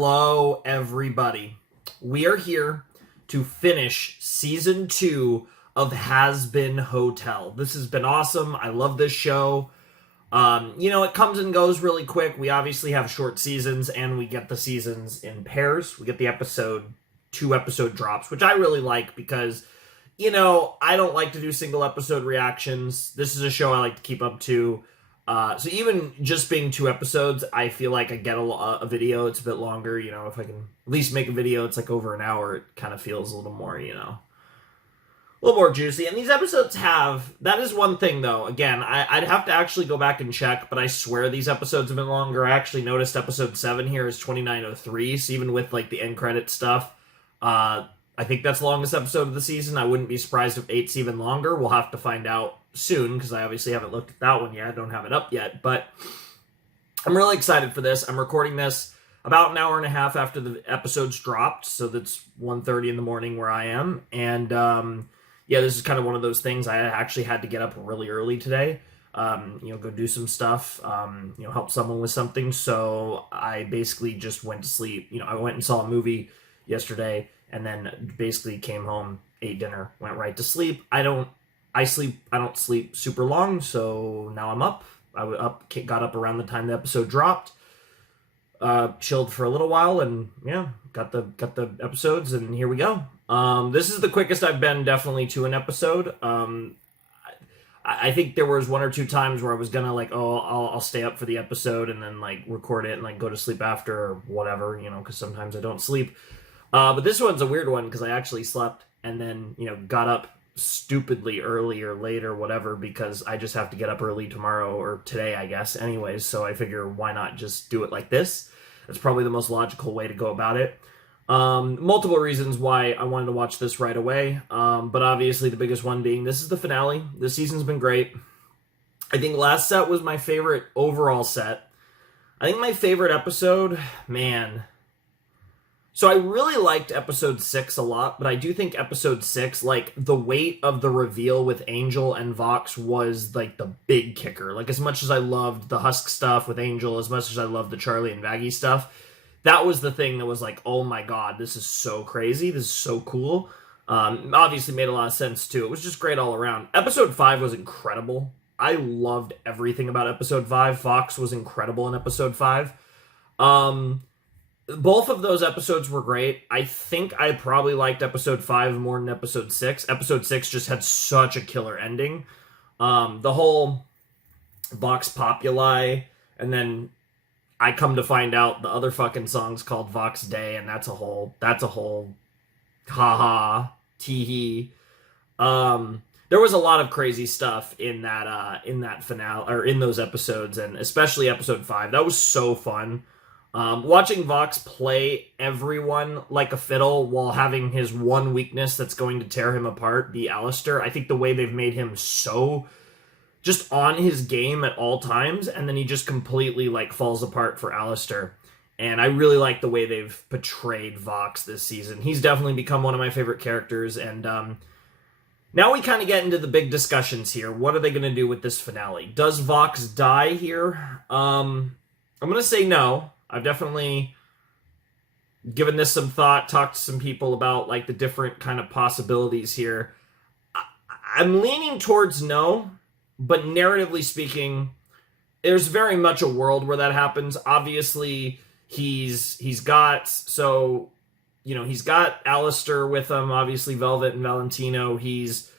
Hello, everybody. We are here to finish season 2 of Hazbin Hotel. This has been awesome. I love this show. It comes and goes really quick. We obviously have short seasons, and we get the seasons in pairs. We get the two episode drops, which I really like because, I don't like to do single episode reactions. This is a show I like to keep up to. So even just being 2 episodes, I feel like I get a video. It's a bit longer, if I can at least make a video, it's like over an hour. It kind of feels a little more, a little more juicy. And these episodes that is one thing though. Again, I'd have to actually go back and check, but I swear these episodes have been longer. I actually noticed episode 7 here is 29:03. So even with like the end credit stuff, I think that's the longest episode of the season. I wouldn't be surprised if 8's even longer. We'll have to find out soon, because I obviously haven't looked at that one yet. I don't have it up yet, but I'm really excited for this. I'm recording this about an hour and a half after the episodes dropped, so that's 1:30 in the morning where I am, and this is kind of one of those things. I actually had to get up really early today, go do some stuff, help someone with something, so I basically just went to sleep. I went and saw a movie yesterday, and then basically came home, ate dinner, went right to sleep. I don't sleep super long, so now I'm up. Got up around the time the episode dropped, chilled for a little while, and got the episodes, and here we go. This is the quickest I've been definitely to an episode. I think there was 1 or 2 times where I was gonna I'll stay up for the episode and then record it and go to sleep after or whatever, because sometimes I don't sleep. But this one's a weird one because I actually slept and then got up stupidly early or late or whatever, because I just have to get up early tomorrow or today, I guess, anyways, so I figure why not just do it like this. That's probably the most logical way to go about it. Multiple reasons why I wanted to watch this right away, but obviously the biggest one being this is the finale. This season's been great. I think last set was my favorite overall set. I think my favorite episode, so I really liked episode 6 a lot, but I do think episode 6, the weight of the reveal with Angel and Vox was, the big kicker. As much as I loved the Husk stuff with Angel, as much as I loved the Charlie and Vaggie stuff, that was the thing that was oh my god, this is so crazy, this is so cool. Obviously made a lot of sense, too. It was just great all around. Episode 5 was incredible. I loved everything about episode 5. Vox was incredible in episode 5. Both of those episodes were great. I think I probably liked episode 5 more than episode 6. Episode 6 just had such a killer ending. The whole Vox Populi, and then I come to find out the other fucking song's called Vox Day, and that's a whole haha, tee-hee. There was a lot of crazy stuff in that finale, or in those episodes, and especially episode 5. That was so fun. Watching Vox play everyone like a fiddle while having his one weakness that's going to tear him apart be Alastor. I think the way they've made him so just on his game at all times, and then he just completely falls apart for Alastor. And I really like the way they've portrayed Vox this season. He's definitely become one of my favorite characters, and now we kind of get into the big discussions here. What are they going to do with this finale? Does Vox die here? I'm going to say no. I've definitely given this some thought, talked to some people about the different kind of possibilities here. I'm leaning towards no, but narratively speaking, there's very much a world where that happens. Obviously, he's got Alastor with him, obviously Velvet and Valentino. He's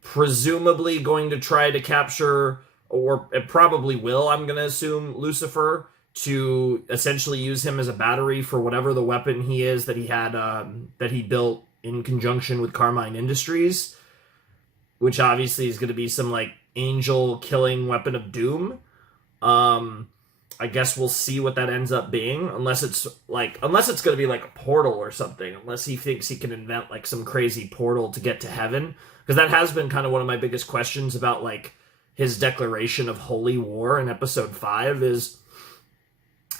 presumably going to try to capture, or it probably will, I'm going to assume, Lucifer, to essentially use him as a battery for whatever the weapon he is that he had, that he built in conjunction with Carmine Industries, which obviously is going to be some angel killing weapon of doom. I guess we'll see what that ends up being, unless it's going to be a portal or something, unless he thinks he can invent some crazy portal to get to heaven, because that has been kind of one of my biggest questions about his declaration of holy war in episode 5 is,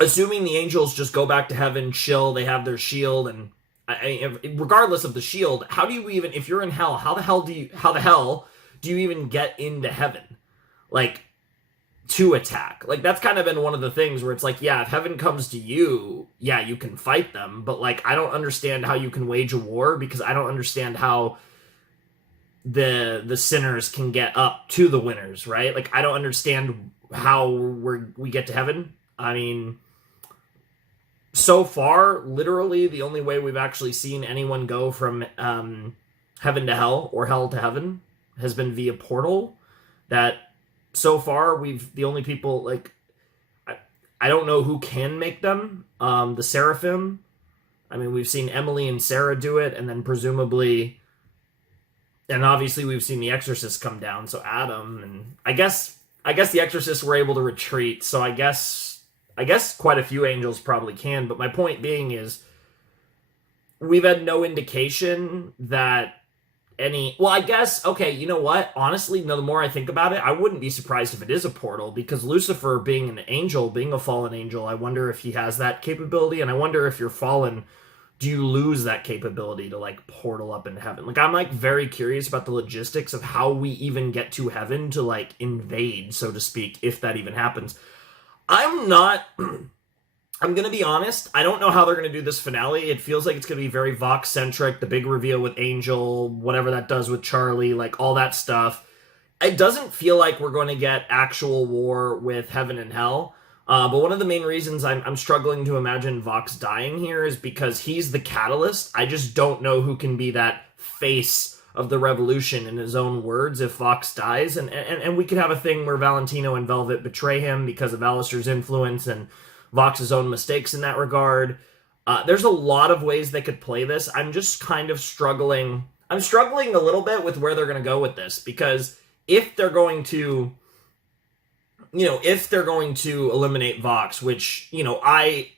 assuming the angels just go back to heaven, chill, they have their shield, and regardless of the shield, how do you even, if you're in hell, how the hell do you even get into heaven? to attack. Like, that's kind of been one of the things where it's like, yeah, if heaven comes to you, yeah, you can fight them, but like, I don't understand how you can wage a war, because I don't understand how the sinners can get up to the winners, right? Like, I don't understand how we get to heaven. I mean, so far, literally the only way we've actually seen anyone go from heaven to hell or hell to heaven has been via portal. That so far the only people, like, I don't know who can make them. The Seraphim. I mean, we've seen Emily and Sarah do it, and then presumably, and obviously we've seen the Exorcists come down. So Adam, and I guess the Exorcists were able to retreat. So I guess quite a few angels probably can. But my point being is, we've had no indication that well, I guess, okay, you know what? Honestly, the more I think about it, I wouldn't be surprised if it is a portal, because Lucifer, being an angel, being a fallen angel, I wonder if he has that capability, and I wonder if you're fallen, do you lose that capability to, like, portal up into heaven? Like, I'm, like, very curious about the logistics of how we even get to heaven to, like, invade, so to speak, if that even happens. I'm going to be honest, I don't know how they're going to do this finale. It feels like it's going to be very Vox-centric, the big reveal with Angel, whatever that does with Charlie, like all that stuff. It doesn't feel like we're going to get actual war with heaven and hell. But one of the main reasons I'm struggling to imagine Vox dying here is because he's the catalyst. I just don't know who can be that face of the revolution, in his own words, if Vox dies. And we could have a thing where Valentino and Velvet betray him because of Alastor's influence and Vox's own mistakes in that regard. There's a lot of ways they could play this. I'm just kind of struggling. I'm struggling a little bit with where they're going to go with this, because if they're going to, eliminate Vox, which, I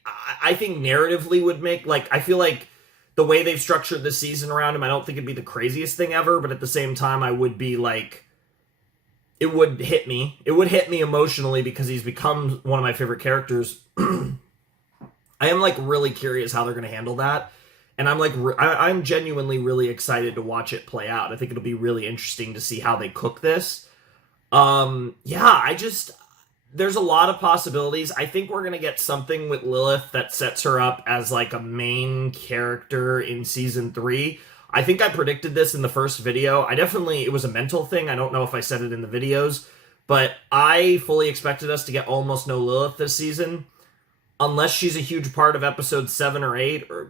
think narratively would make, like, I feel like the way they've structured this season around him, I don't think it'd be the craziest thing ever, but at the same time, I would be like, it would hit me. It would hit me emotionally, because he's become one of my favorite characters. I am, like, really curious how they're going to handle that. And I'm, like, I'm genuinely really excited to watch it play out. I think it'll be really interesting to see how they cook this. There's a lot of possibilities. I think we're going to get something with Lilith that sets her up as, like, a main character in season 3. I think I predicted this in the first video. It was a mental thing. I don't know if I said it in the videos, but I fully expected us to get almost no Lilith this season, unless she's a huge part of episode 7 or 8, or,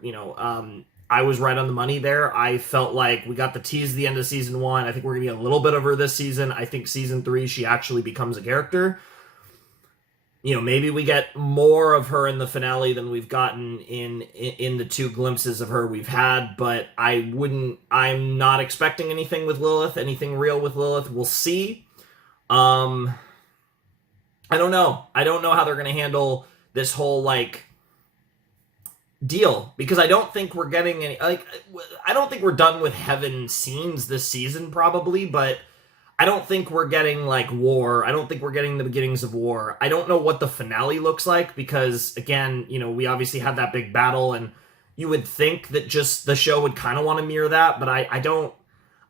I was right on the money there. I felt like we got the tease at the end of season 1. I think we're going to get a little bit of her this season. I think season 3, she actually becomes a character. Maybe we get more of her in the finale than we've gotten in the 2 glimpses of her we've had, but I'm not expecting anything with Lilith, anything real with Lilith. We'll see. I don't know. I don't know how they're going to handle this whole, like, deal, because I don't think we're getting any, like, I don't think we're done with heaven scenes this season, probably, but I don't think we're getting, like, war. I don't think we're getting the beginnings of war. I don't know what the finale looks like, because, again, we obviously had that big battle, and you would think that just the show would kind of want to mirror that, but I don't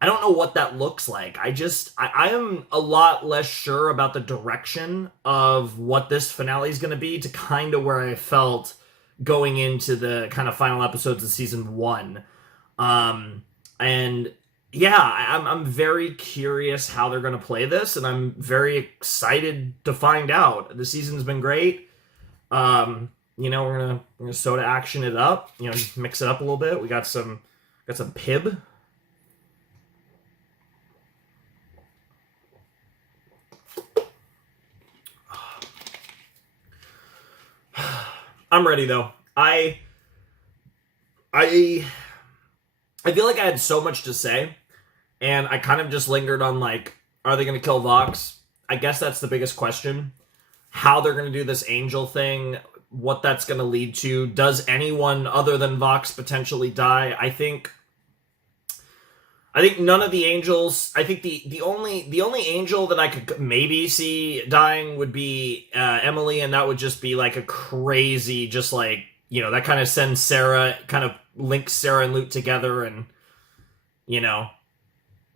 know what that looks like. I am a lot less sure about the direction of what this finale is going to be, to kind of where I felt going into the kind of final episodes of season 1. And yeah, I'm very curious how they're going to play this, and I'm very excited to find out. The season's been great. We're gonna soda action it up. Just mix it up a little bit. We got some Pib. I'm ready though. I feel like I had so much to say. And I kind of just lingered on, like, are they going to kill Vox? I guess that's the biggest question. How they're going to do this angel thing, what that's going to lead to. Does anyone other than Vox potentially die? I think none of the angels. I think the only angel that I could maybe see dying would be Emily, and that would just be, like, a crazy, just, like, that kind of sends Sarah, kind of links Sarah and Lute together, and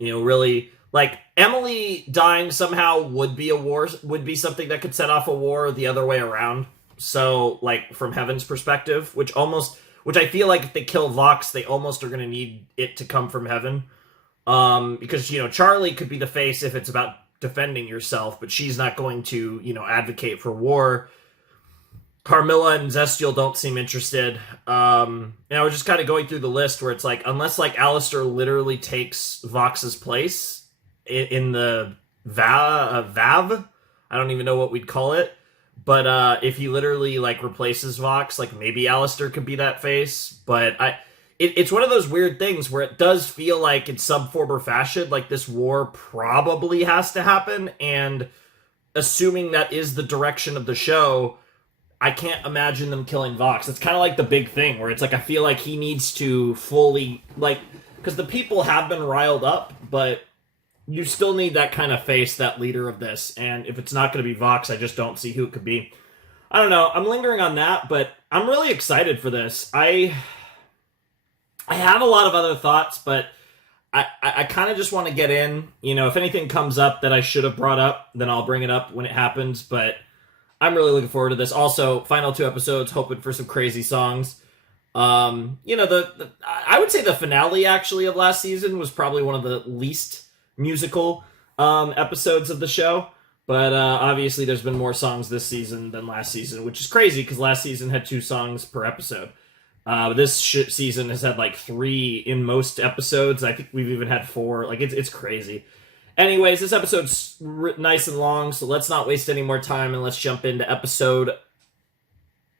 really like Emily dying somehow would be a war, would be something that could set off a war the other way around. So like from Heaven's perspective, which I feel like if they kill Vox, they almost are going to need it to come from Heaven. Because, Charlie could be the face if it's about defending yourself, but she's not going to, advocate for war. Carmilla and Zestial don't seem interested. I was just kind of going through the list where it's like, unless like Alastor literally takes Vox's place in the VAV, I don't even know what we'd call it. But if he literally like replaces Vox, like maybe Alastor could be that face. But it's one of those weird things where it does feel like in some form or fashion, like this war probably has to happen. And assuming that is the direction of the show, I can't imagine them killing Vox. It's kind of like the big thing where it's like, I feel like he needs to fully, like, because the people have been riled up, but you still need that kind of face, that leader of this. And if it's not going to be Vox, I just don't see who it could be. I don't know. I'm lingering on that, but I'm really excited for this. I have a lot of other thoughts, but I kind of just want to get in. If anything comes up that I should have brought up, then I'll bring it up when it happens, but I'm really looking forward to this. Also, final 2 episodes, hoping for some crazy songs. I would say the finale, actually, of last season was probably one of the least musical episodes of the show. But obviously, there's been more songs this season than last season, which is crazy, because last season had 2 songs per episode. This season has had, 3 in most episodes. I think we've even had 4. It's crazy. Anyways, this episode's nice and long, so let's not waste any more time, and let's jump into episode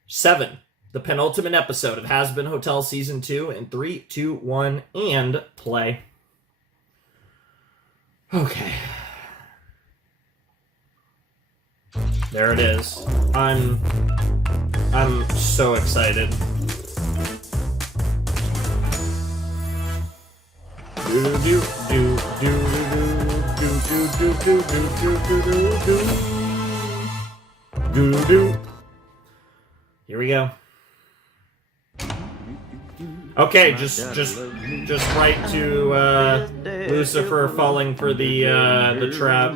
7, the penultimate episode of Hazbin Hotel Season 2, in 3, 2, 1, and play. Okay. There it is. I'm so excited. Do do do do do. Here we go. Okay, just right to Lucifer falling for the trap.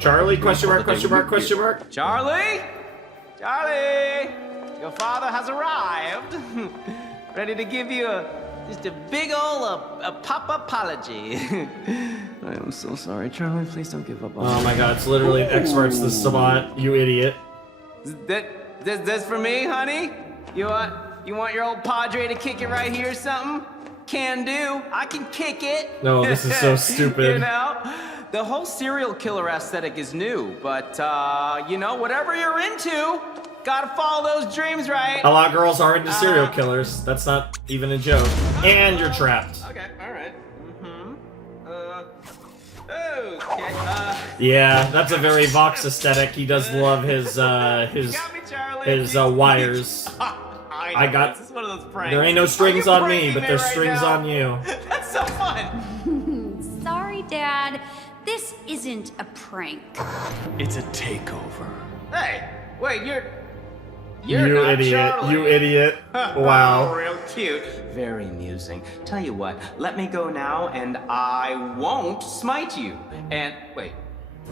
Charlie? Question mark? Question mark? Question mark? Charlie? Charlie! Your father has arrived. Ready to give you just a big ol' a pop apology. I am so sorry, Charlie. Please don't give up on me. Oh my god, it's literally X marks the spot, you idiot. This for me, honey? You want your old padre to kick it right here or something? Can do. I can kick it. No, this is so stupid. The whole serial killer aesthetic is new, but whatever you're into, gotta follow those dreams, right? A lot of girls are into serial killers. That's not even a joke. And you're trapped. Okay, alright. Okay. Yeah, that's a very Vox aesthetic. He does love his wires. This is one of those pranks. There ain't no strings on me, but there's strings on you. That's so fun. Sorry, Dad. This isn't a prank. It's a takeover. Hey, wait, you're you not idiot. Charlie. You idiot. Wow. Real cute. Very amusing. Tell you what, let me go now and I won't smite you. And wait,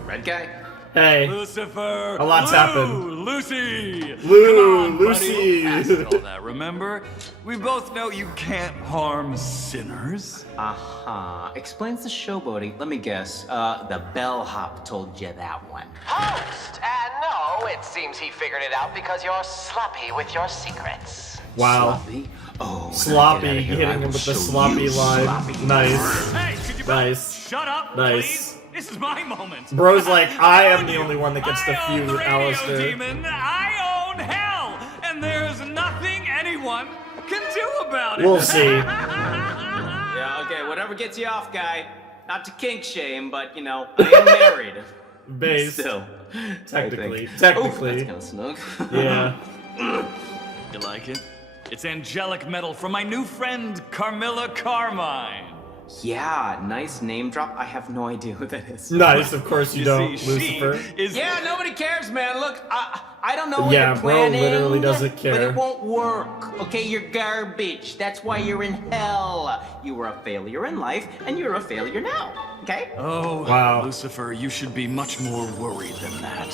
red guy? Hey. Lucifer! A lot's happened. Lucy! Lou, Come on, Lucy! buddy. Past all that, remember? We both know you can't harm sinners. Uh-huh. Explains the showboating. Let me guess. The bellhop told you that one. Host! No, it seems he figured it out because you're sloppy with your secrets. Wow. Sloppy? Oh, Sloppy, hitting him with the sloppy line. Nice. Hey, could you Nice. shut up, Nice. please? This is my moment. Bro's like, I am the only one that gets to feud with I own the radio Alastor. demon. I own hell, and there's nothing anyone can do about it. We'll see. Yeah, okay, whatever gets you off, guy. Not to kink shame, but, I am married. Base. Still. Technically. Oof, Technically. that's kind of snug. Yeah. You like it? It's angelic metal from my new friend, Carmilla Carmine. Yeah, nice name drop. I have no idea who that is. Nice, of course you don't, see, Lucifer. She is Yeah, nobody cares, man. Look, I don't know what Yeah, you're bro planning, literally doesn't but care. it won't work. Okay, you're garbage. That's why you're in hell. You were a failure in life, and you're a failure now. Okay? Oh, Wow. Lucifer, you should be much more worried than that.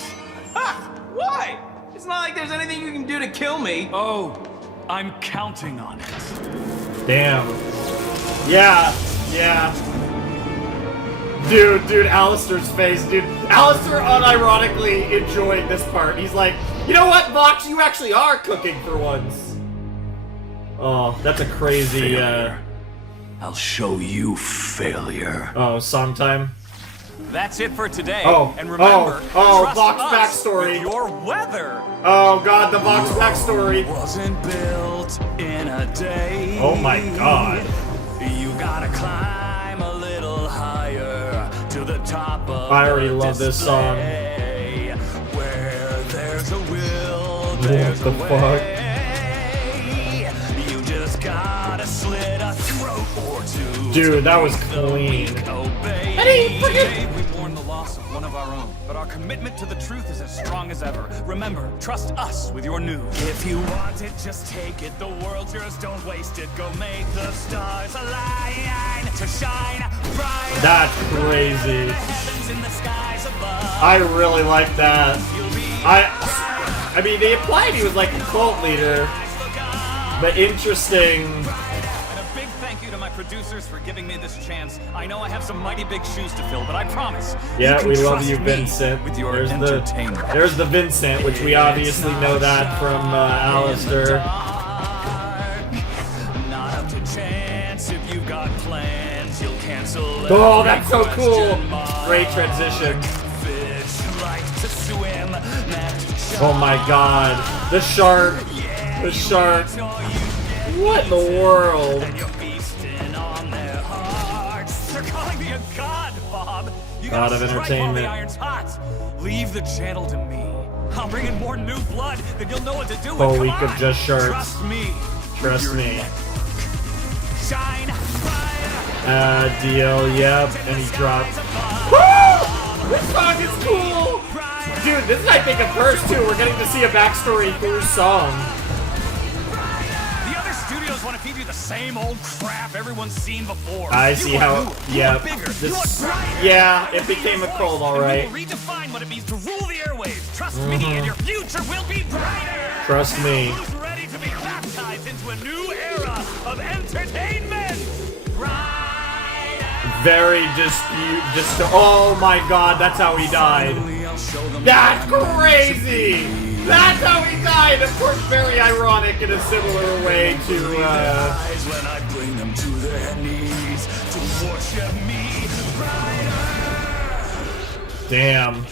Ha! Why? It's not like there's anything you can do to kill me. Oh, I'm counting on it. Damn. Yeah. Dude, Alastor's face, dude. Alastor unironically enjoyed this part. He's like, you know what, Vox, you actually are cooking for once. Oh, that's a crazy, I'll show you failure. Oh, song time? That's it for today. Oh, and remember, oh, trust Vox us backstory. with your weather. Oh god, the Vox backstory. Wasn't built in a day. Oh my god. You gotta climb a little higher to the top of I already the love this song. display. Where there's a will, What there's the a fuck? way. You just gotta slit a throat or two. Dude, that was to make the clean. weak obey. Today we mourn the loss of one of our own, but our commitment to the truth is as strong as ever. Remember, trust us with your news. If you want it, just take it. The world's yours, don't waste it. Go make the stars align to shine bright. That's crazy. Heavens in the skies above. I really like that. I mean, they implied he was like a cult leader, but interesting. And a big thank you to my producers for giving me this chance. I know I have some mighty big shoes to fill, but I promise. Yeah, you can we love trust you, me Vincent. With your There's entertainment. the Vincent, which we obviously know that from Alastor. Not up to chance if you got plans, you'll cancel. Oh, that's so every cool. question mark. Great transition. Fish like to swim, not to Oh my god. The shark. The shark. What in the world? And you're feasting on their hearts. They're calling me a god, Bob. You God gotta of strike while entertainment. the iron's hot. Leave the channel to me. I'll bring in more new blood, then you'll know what to do with. Whole Come week of on. just sharks. Trust me. Trust Your me. Shine brighter. Deal, yep, and he dropped. Woo! This song is cool! Dude, this is, I think, a first, too. We're getting to see a backstory through song. The other studios want to feed you the same old crap everyone's seen before. I You see want how, new, you yeah, want bigger, you want this, brighter. yeah, it became a cult, And alright. we will redefine what it means to rule the airwaves. Trust me, and your future will be brighter. Trust me. Who's ready to be baptized into a new era of entertainment? Brighter. Very oh my god, that's how he died. That's crazy! That's how he died! Of course, very ironic in a similar way to, Eyes when I bring them to their knees to worship me. Brighter. damn.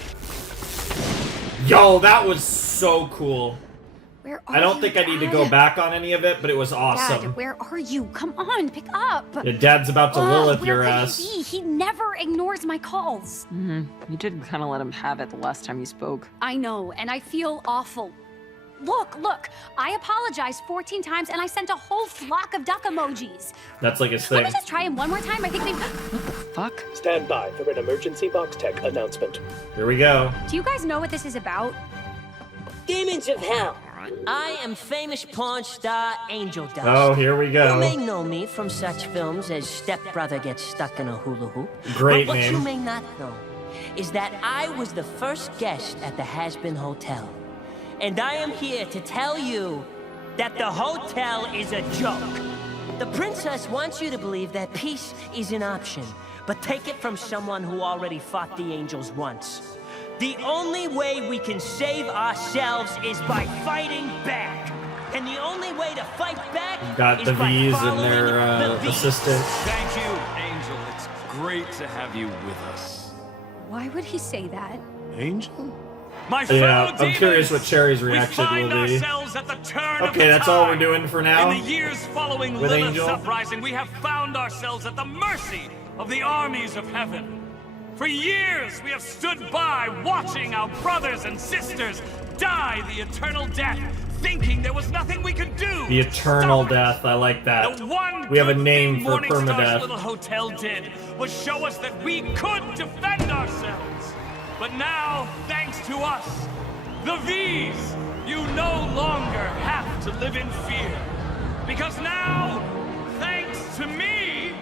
Yo, that was so cool. Where are I don't you, think I need to Dad? go back on any of it, but it was awesome. Dad, where are you? Come on, pick up. Your dad's about to Lilith where your could ass. He be? He never ignores my calls. You did kind of let him have it the last time you spoke. I know, and I feel awful. Look, I apologized 14 times and I sent a whole flock of duck emojis. That's like his Let thing. me just try him one more time. I think they... Fuck. Stand by for an emergency Vox Tech announcement. Here we go. Do you guys know what this is about? Demons of hell. I am famous porn star Angel Dust. Oh, here we You may go. know me from such films as Step Brother Gets Stuck in a Hula Hoop. Great but what name. you may not know is that I was the first guest at the Hazbin Hotel. And I am here to tell you that the hotel is a joke. The princess wants you to believe that peace is an option, but take it from someone who already fought the angels once. The only way we can save ourselves is by fighting back. And the only way to fight back Got is the by V's and following their the V's. assistant. Thank you, Angel. It's great to have you with us. Why would he say that? My Yeah, fellow I'm curious demons, what Cherry's we reaction find will be. ourselves at the turn of Okay, the that's all we're tide. doing for now? In the years following With Lilith's Angel? uprising, we have found ourselves at the mercy of the armies of heaven. For years, we have stood by, watching our brothers and sisters die the eternal death, thinking there was nothing we could do. The eternal Stop it. death, I like that. The one We have a good name thing for Morningstar's permadeath. little hotel did was show us that we could defend ourselves. But now, thanks to us, the V's, you no longer have to live in fear. Because now, thanks to me,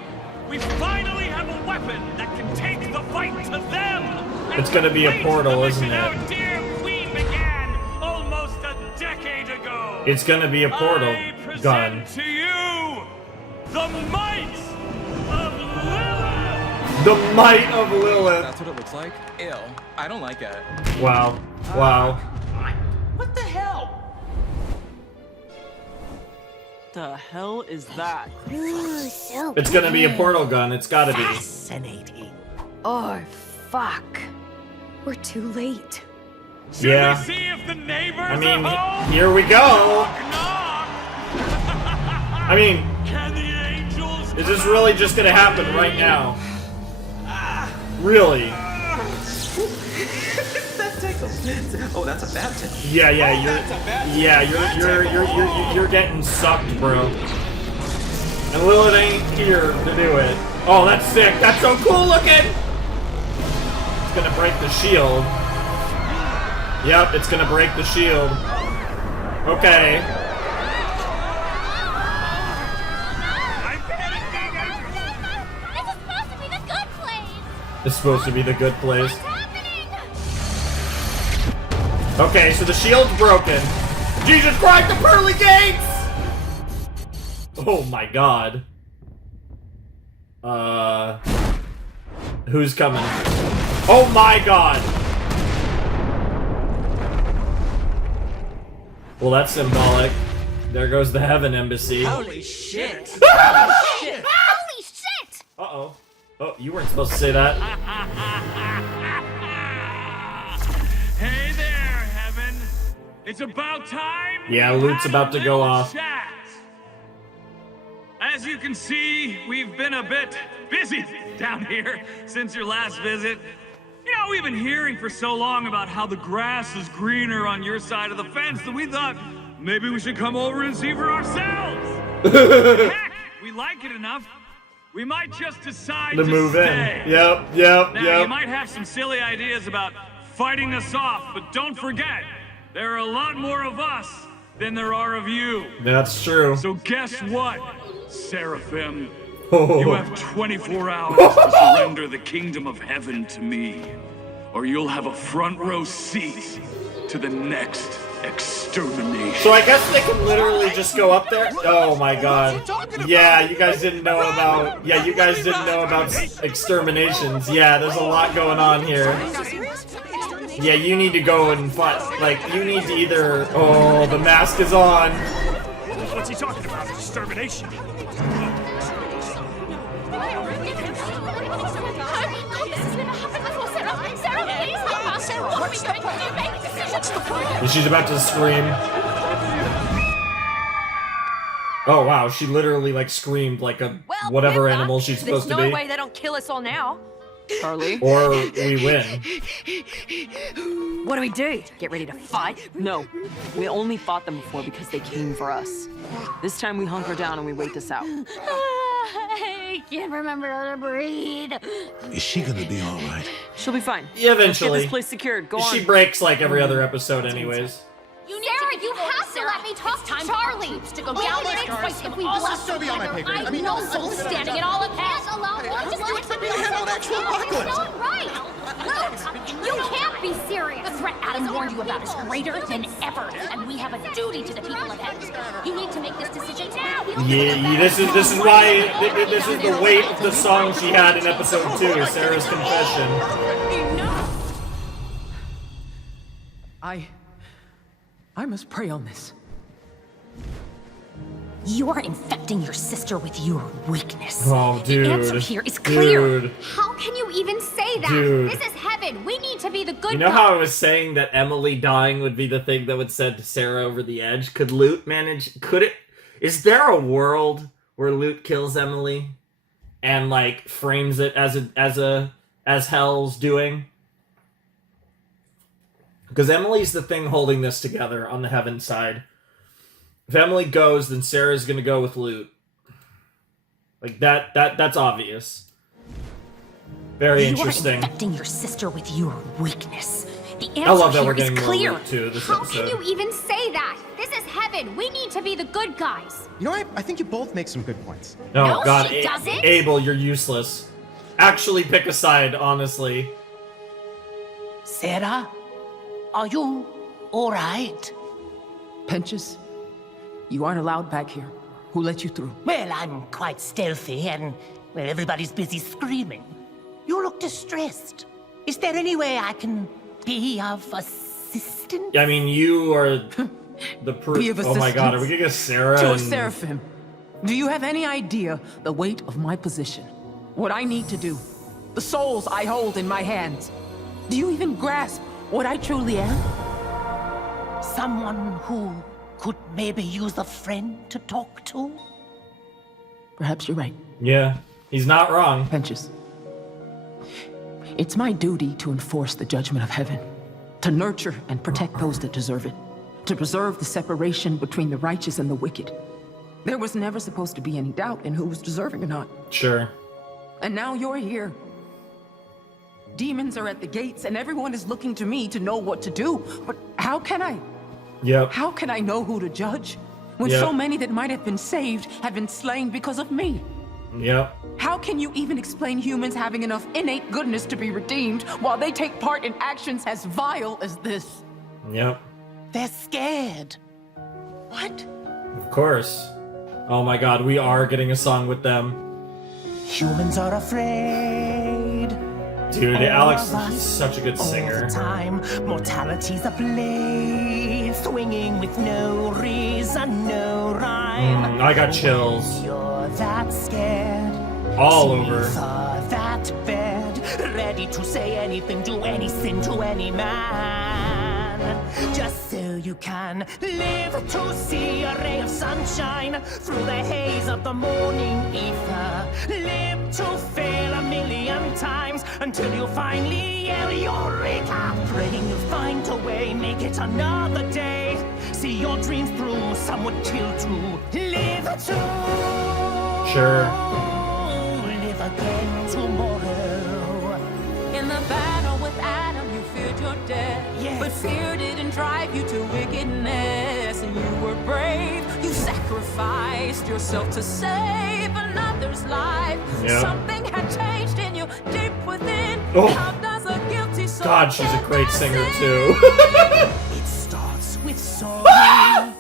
we finally have a weapon that can take the fight to them. It's gonna be a portal, isn't Our it? dear queen began almost a decade ago. It's gonna be a portal I present gun. to you the might of Lilith. The might of Lilith. That's what it looks like? Ew. I don't like it. Wow. Wow. What the hell? The hell is that? Ooh, so It's gonna be a portal gun. It's gotta be. Fascinating. Oh, fuck. We're too late. Should Yeah. we see if the neighbors I mean, are home? here we go. Knock, knock. I mean, Can the angels is this really just gonna happen right now? Really? That tickles. Oh, that's a bad tickle. Yeah, yeah, you're getting sucked, bro. And Lilith ain't here to do it. Oh, that's sick. That's so cool looking. It's gonna break the shield. Yep, it's gonna break the shield. Okay. This is supposed to be the good place. It's supposed to be the good place. What's happening? Okay, so the shield's broken. Jesus Christ, the pearly gates! Oh my god. Who's coming? Oh my god! Well, that's symbolic. There goes the Heaven Embassy. Holy shit. Holy shit! Uh-oh. Oh, you weren't supposed to say that. Hey there, Heaven. It's about time. Yeah, Lute's about to go off. Chat. As you can see, we've been a bit busy down here since your last visit. You know, we've been hearing for so long about how the grass is greener on your side of the fence that we thought maybe we should come over and see for ourselves. Heck, we like it enough. We might just decide To move in. stay. Yep. Now, you might have some silly ideas about fighting us off, but don't forget, there are a lot more of us than there are of you. That's true. So guess what, Seraphim? Oh. You have 24 hours to surrender the kingdom of heaven to me, or you'll have a front row seat to the next extermination. So I guess they can literally just go up there? Oh my god. Yeah, you guys didn't know about... Yeah, you guys didn't know about exterminations. Yeah, there's a lot going on here. Yeah, you need to go and fight. Like, you need to either... Oh, the mask is on. What's he talking about? Extermination. And she's about to scream. Oh wow, she literally like screamed like a whatever animal she's supposed to be. There's no way they don't kill us all now. Charlie? Or we win. What do we do? Get ready to fight? No. We only fought them before because they came for us. This time we hunker down and we wait this out. I can't remember how to breathe. Is she gonna be alright? She'll be fine. Yeah, Let's get eventually. this place secured. Go on. She breaks like every other episode anyways. Sarah, you have to let me talk to Charlie. To go down there and fight if we Also bluff still be on my together. pay grade. I I mean, know no, soul listen, standing it all up. Yes, allow me. Just do it for me. An actual apocalypse. Not right. Luke, you can't be serious. The threat Adam warned you about is greater than ever, and we have a duty to the people of heaven. You need to make this decision now. Yeah, this is why this is the weight of the song she had in episode 2, Sarah's confession. I must pray on this. You are infecting your sister with your weakness. Oh, dude. The answer here is clear. Dude. How can you even say that? Dude. This is heaven. We need to be the good You know guys. how I was saying that Emily dying would be the thing that would send Sarah over the edge? Could Lute manage? Could it? Is there a world where Lute kills Emily and like frames it as Hell's doing? Because Emily's the thing holding this together on the heaven side. If Emily goes, then Sarah's gonna go with Lute. Like that's obvious. Very interesting. You are infecting your sister with your weakness. The I love answer that we're here is getting more clear. Lute too this How episode. can you even say that? This is heaven. We need to be the good guys. You know, I think you both make some good points. Oh No, God, she doesn't. Abel, you're useless. Actually, pick a side, honestly. Sarah, are you all right? Pentious, you aren't allowed back here. Who let you through? Well, I'm quite stealthy, and well, everybody's busy screaming. You look distressed. Is there any way I can be of assistance? I mean, you are the Be of proof. Oh my God, are we assistance gonna get Sarah? to a and- seraphim. Do you have any idea the weight of my position? What I need to do? The souls I hold in my hands? Do you even grasp what I truly am? Someone who could maybe use a friend to talk to? Perhaps you're right. Yeah, he's not wrong. Pentious. It's my duty to enforce the judgment of heaven, to nurture and protect those that deserve it, to preserve the separation between the righteous and the wicked. There was never supposed to be any doubt in who was deserving or not. Sure. And now you're here. Demons are at the gates, and everyone is looking to me to know what to do. But how can I? Yep. How can I know who to judge when Yep. so many that might have been saved have been slain because of me? Yep. How can you even explain humans having enough innate goodness to be redeemed while they take part in actions as vile as this? Yep. They're scared. What? Of course. Oh my God, we are getting a song with them. Humans are afraid. Dude, All Alex of us, is such a good all singer. the time, mortality's ablaze, swinging with no reason, no rhyme. I got chills. You're that scared. All Sleep over. for that bed, ready to say anything, do any sin to any man, just so you can live to see a ray of sunshine through the haze of the morning ether. Live to fail a million times until you finally yell Eureka! Praying you'll find a way, make it another day. See your dreams through, some would kill to live to. Sure. Live again tomorrow. In the battle with Adam, you feared your death. Yes. But fear didn't drive you to wickedness. And you were brave. You sacrificed yourself to save another's life. Yep. Something had changed in you deep within. Oh. How does a guilty soul God, she's a great get singer sin? too. It starts with sorrow.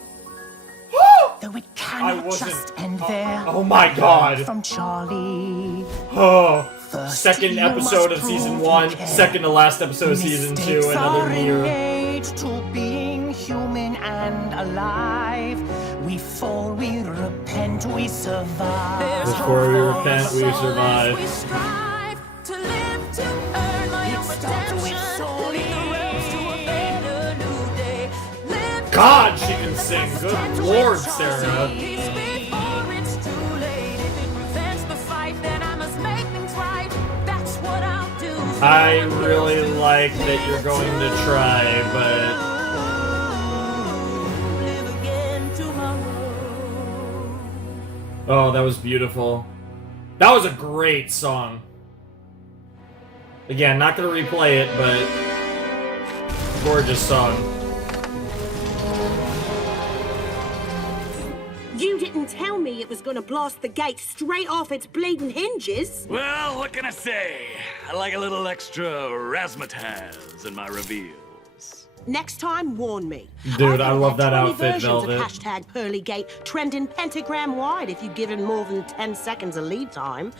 Though it I cannot wasn't- just end there. Oh my God. From Charlie. Oh. First Second you episode must of season prove you 1, care. second to last episode of season 2, Mistakes another are mirror. innate to being human and alive. We fall, we repent, we survive. There's Before we hope for repent, us we all as survive. we strive to live to earn my It own starts with redemption. sorry. Lead the roads to a better new day. Live God, to she can the sing. best Good chance Lord, with Sarah. Peace before it's too late. If it prevents the fight, then I must make things right. That's what I'll do. I really like that you're going to try, but Live again tomorrow. oh, that was beautiful. That was a great song. Again, not gonna replay it, but gorgeous song. You didn't tell me it was gonna blast the gate straight off its bleeding hinges. Well, what can I say? I like a little extra razzmatazz in my reveals. Next time, warn me. Dude, I I've love had that 20 outfit, versions Velvet. of hashtag Pearlygate trending pentagram wide if you've given more than 10 seconds of lead time.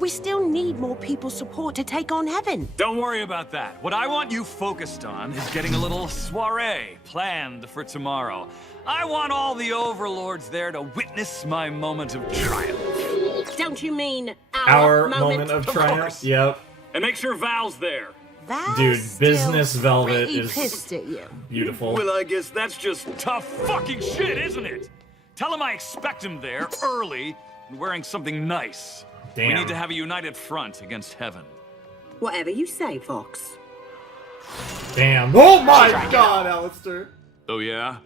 We still need more people's support to take on heaven. Don't worry about that. What I want you focused on is getting a little soiree planned for tomorrow. I want all the overlords there to witness my moment of triumph. Don't you mean Our moment of Of triumph. course. Yep. And make sure Val's there. Val's Dude, still Business Velvet pretty is pissed at you. beautiful. Well, I guess that's just tough fucking shit, isn't it? Tell him I expect him there early and wearing something nice. We Damn. need to have a united front against heaven. Whatever you say, Vox. Damn. Oh my God, Alastor. Oh yeah?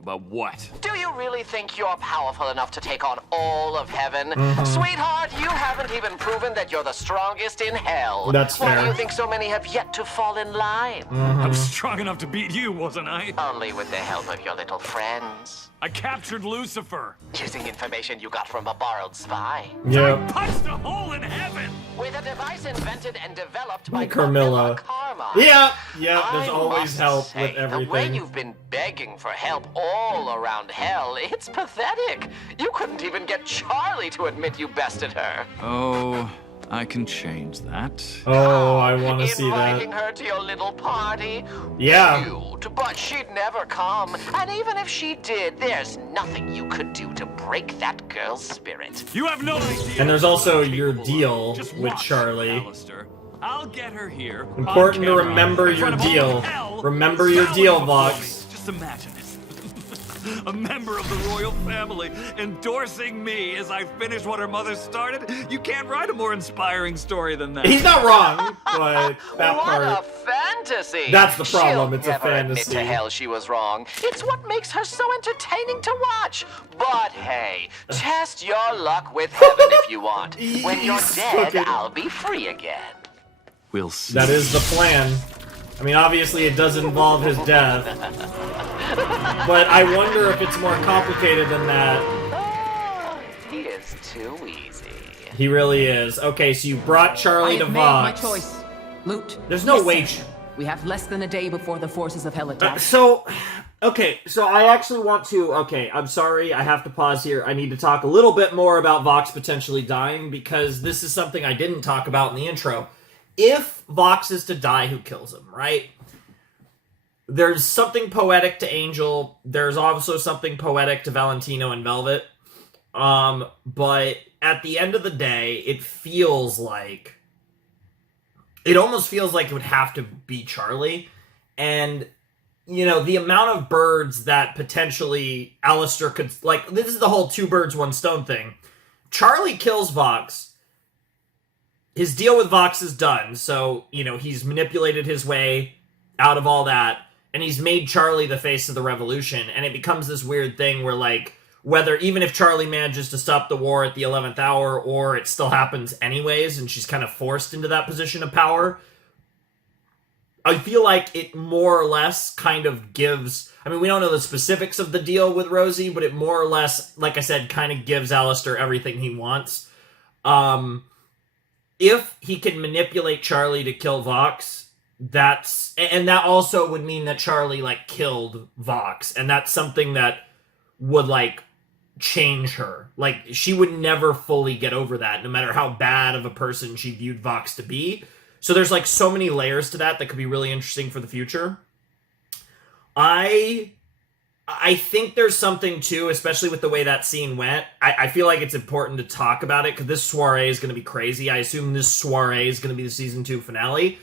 About what? Do you really think you're powerful enough to take on all of heaven? Mhm. Sweetheart, you haven't even proven that you're the strongest in hell. That's Why fair. do you think so many have yet to fall in line? I was strong enough to beat you, wasn't I? Only with the help of your little friends. I captured Lucifer. Using information you got from a borrowed spy. Yeah. Punched a hole in heaven. With a device invented and developed by Carmilla. Karma. Yeah, there's I always must help say, with the way everything. you've been begging for help all around hell, it's pathetic. You couldn't even get Charlie to admit you bested her. Oh, I can change that. Oh, I want to see Inviting that. her to your little party? Yeah. Cute, but she'd never come. And even if she did, there's nothing you could do to break that girl's spirit. You have no idea. And there's also your deal Just with watch, Charlie. Alastor. I'll get her here. Important to on camera, remember in your front of all deal. of hell, Remember your bowing deal, before Vox. me. Just imagine it. A member of the royal family endorsing me as I finish what her mother started. You can't write a more inspiring story than that. He's not wrong, but that What part. a fantasy! That's the problem, She'll it's a never admit fantasy. to hell she was wrong. It's what makes her so entertaining to watch. But hey, test your luck with heaven if you want. When you're He's dead, fucking- I'll be free again. We'll see. That is the plan. I mean, obviously it does involve his death. But I wonder if it's more complicated than that. He is too easy. He really is. Okay, so you brought I Charlie to have made my Vox. choice. Lute. There's no Yes, way. sir. We have less than a day before the forces of hell attack. So I actually want to. Okay, I'm sorry. I have to pause here. I need to talk a little bit more about Vox potentially dying because this is something I didn't talk about in the intro. If Vox is to die, who kills him, right? There's something poetic to Angel. There's also something poetic to Valentino and Velvet. But at the end of the day, it almost feels like it would have to be Charlie. And, you know, the amount of birds that potentially Alastor could... Like, this is the whole two birds, one stone thing. Charlie kills Vox. His deal with Vox is done, so, you know, he's manipulated his way out of all that, and he's made Charlie the face of the revolution, and it becomes this weird thing where, like, even if Charlie manages to stop the war at the 11th hour, or it still happens anyways, and she's kind of forced into that position of power, I feel like it more or less kind of gives... I mean, we don't know the specifics of the deal with Rosie, but it more or less, like I said, kind of gives Alastor everything he wants. If he can manipulate Charlie to kill Vox, and that also would mean that Charlie, like, killed Vox, and that's something that would, like, change her. Like, she would never fully get over that, no matter how bad of a person she viewed Vox to be. So there's, like, so many layers to that could be really interesting for the future. I think there's something, too, especially with the way that scene went. I feel like it's important to talk about it, because this soiree is going to be crazy. I assume this soiree is going to be the Season 2 finale.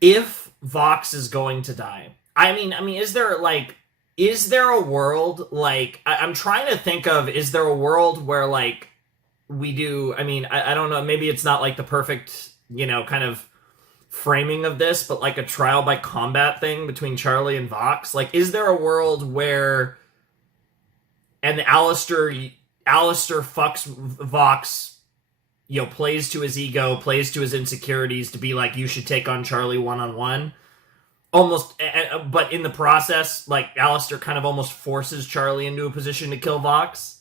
If Vox is going to die, I mean, is there a world, like, I'm trying to think of, is there a world where, like, we do, I mean, I don't know, maybe it's not, like, the perfect, you know, kind of framing of this, but like a trial by combat thing between Charlie and Vox. Like, is there a world where Alastor fucks Vox, you know, plays to his ego, plays to his insecurities to be like, you should take on Charlie one-on-one? Almost, but in the process, like, Alastor kind of almost forces Charlie into a position to kill Vox.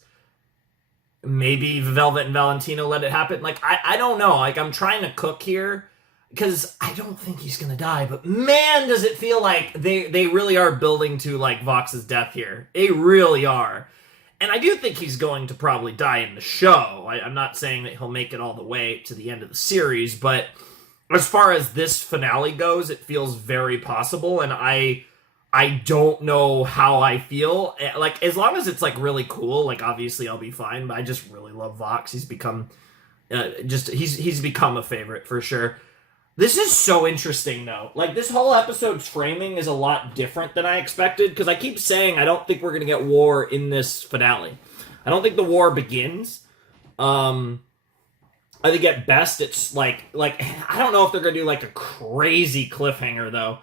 Maybe Velvet and Valentino let it happen. Like, I don't know. Like, I'm trying to cook here, because I don't think he's gonna die, but man, does it feel like they really are building to, like, Vox's death here. They really are. And I do think he's going to probably die in the show. I'm not saying that he'll make it all the way to the end of the series, but as far as this finale goes, it feels very possible, and I don't know how I feel. Like, as long as it's, like, really cool, like, obviously I'll be fine, but I just really love Vox. He's become, he's become a favorite, for sure. This is so interesting, though. Like, this whole episode's framing is a lot different than I expected, because I keep saying I don't think we're going to get war in this finale. I don't think the war begins. I think at best it's, like, I don't know if they're going to do, like, a crazy cliffhanger, though.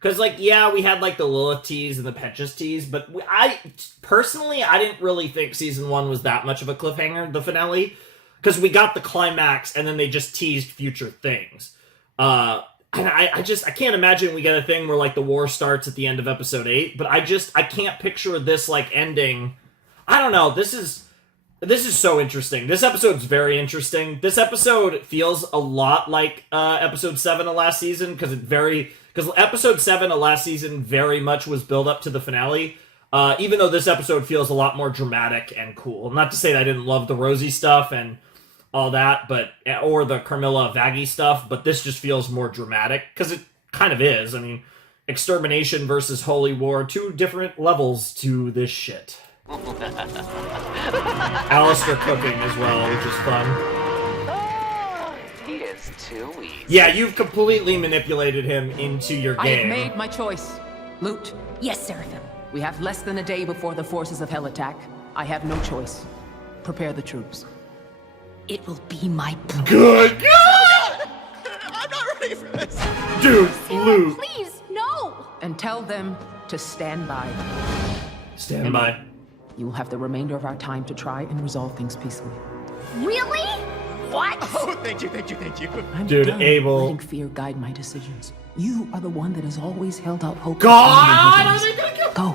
Because, like, yeah, we had, like, the Lilith tease and the Pentious tease, but I didn't really think season 1 was that much of a cliffhanger, the finale, because we got the climax, and then they just teased future things. And I can't imagine we get a thing where, like, the war starts at the end of episode 8, but I can't picture this, like, ending. I don't know, this is so interesting. This episode's very interesting. This episode feels a lot like episode 7 of last season, because episode 7 of last season very much was built up to the finale, even though this episode feels a lot more dramatic and cool. Not to say that I didn't love the Rosie stuff and all that, or the Carmilla Vaggie stuff, but this just feels more dramatic, because it kind of is. I mean, extermination versus holy war, 2 different levels to this shit. Alastor cooking as well, which is fun. He is too easy. Yeah, you've completely manipulated him into your game. I have made my choice. Lute. Yes, Seraphim. We have less than a day before the forces of hell attack. I have no choice. Prepare the troops. It will be my Good. I'm not ready for this. Dude, Sarah, Lute. please, no! And tell them to stand by. Stand by. You will have the remainder of our time to try and resolve things peacefully. Really? What? Oh, thank you. I'm Dude, done Abel. letting fear guide my decisions. You are the one that has always held out hope. God! Are they gonna kill? Go.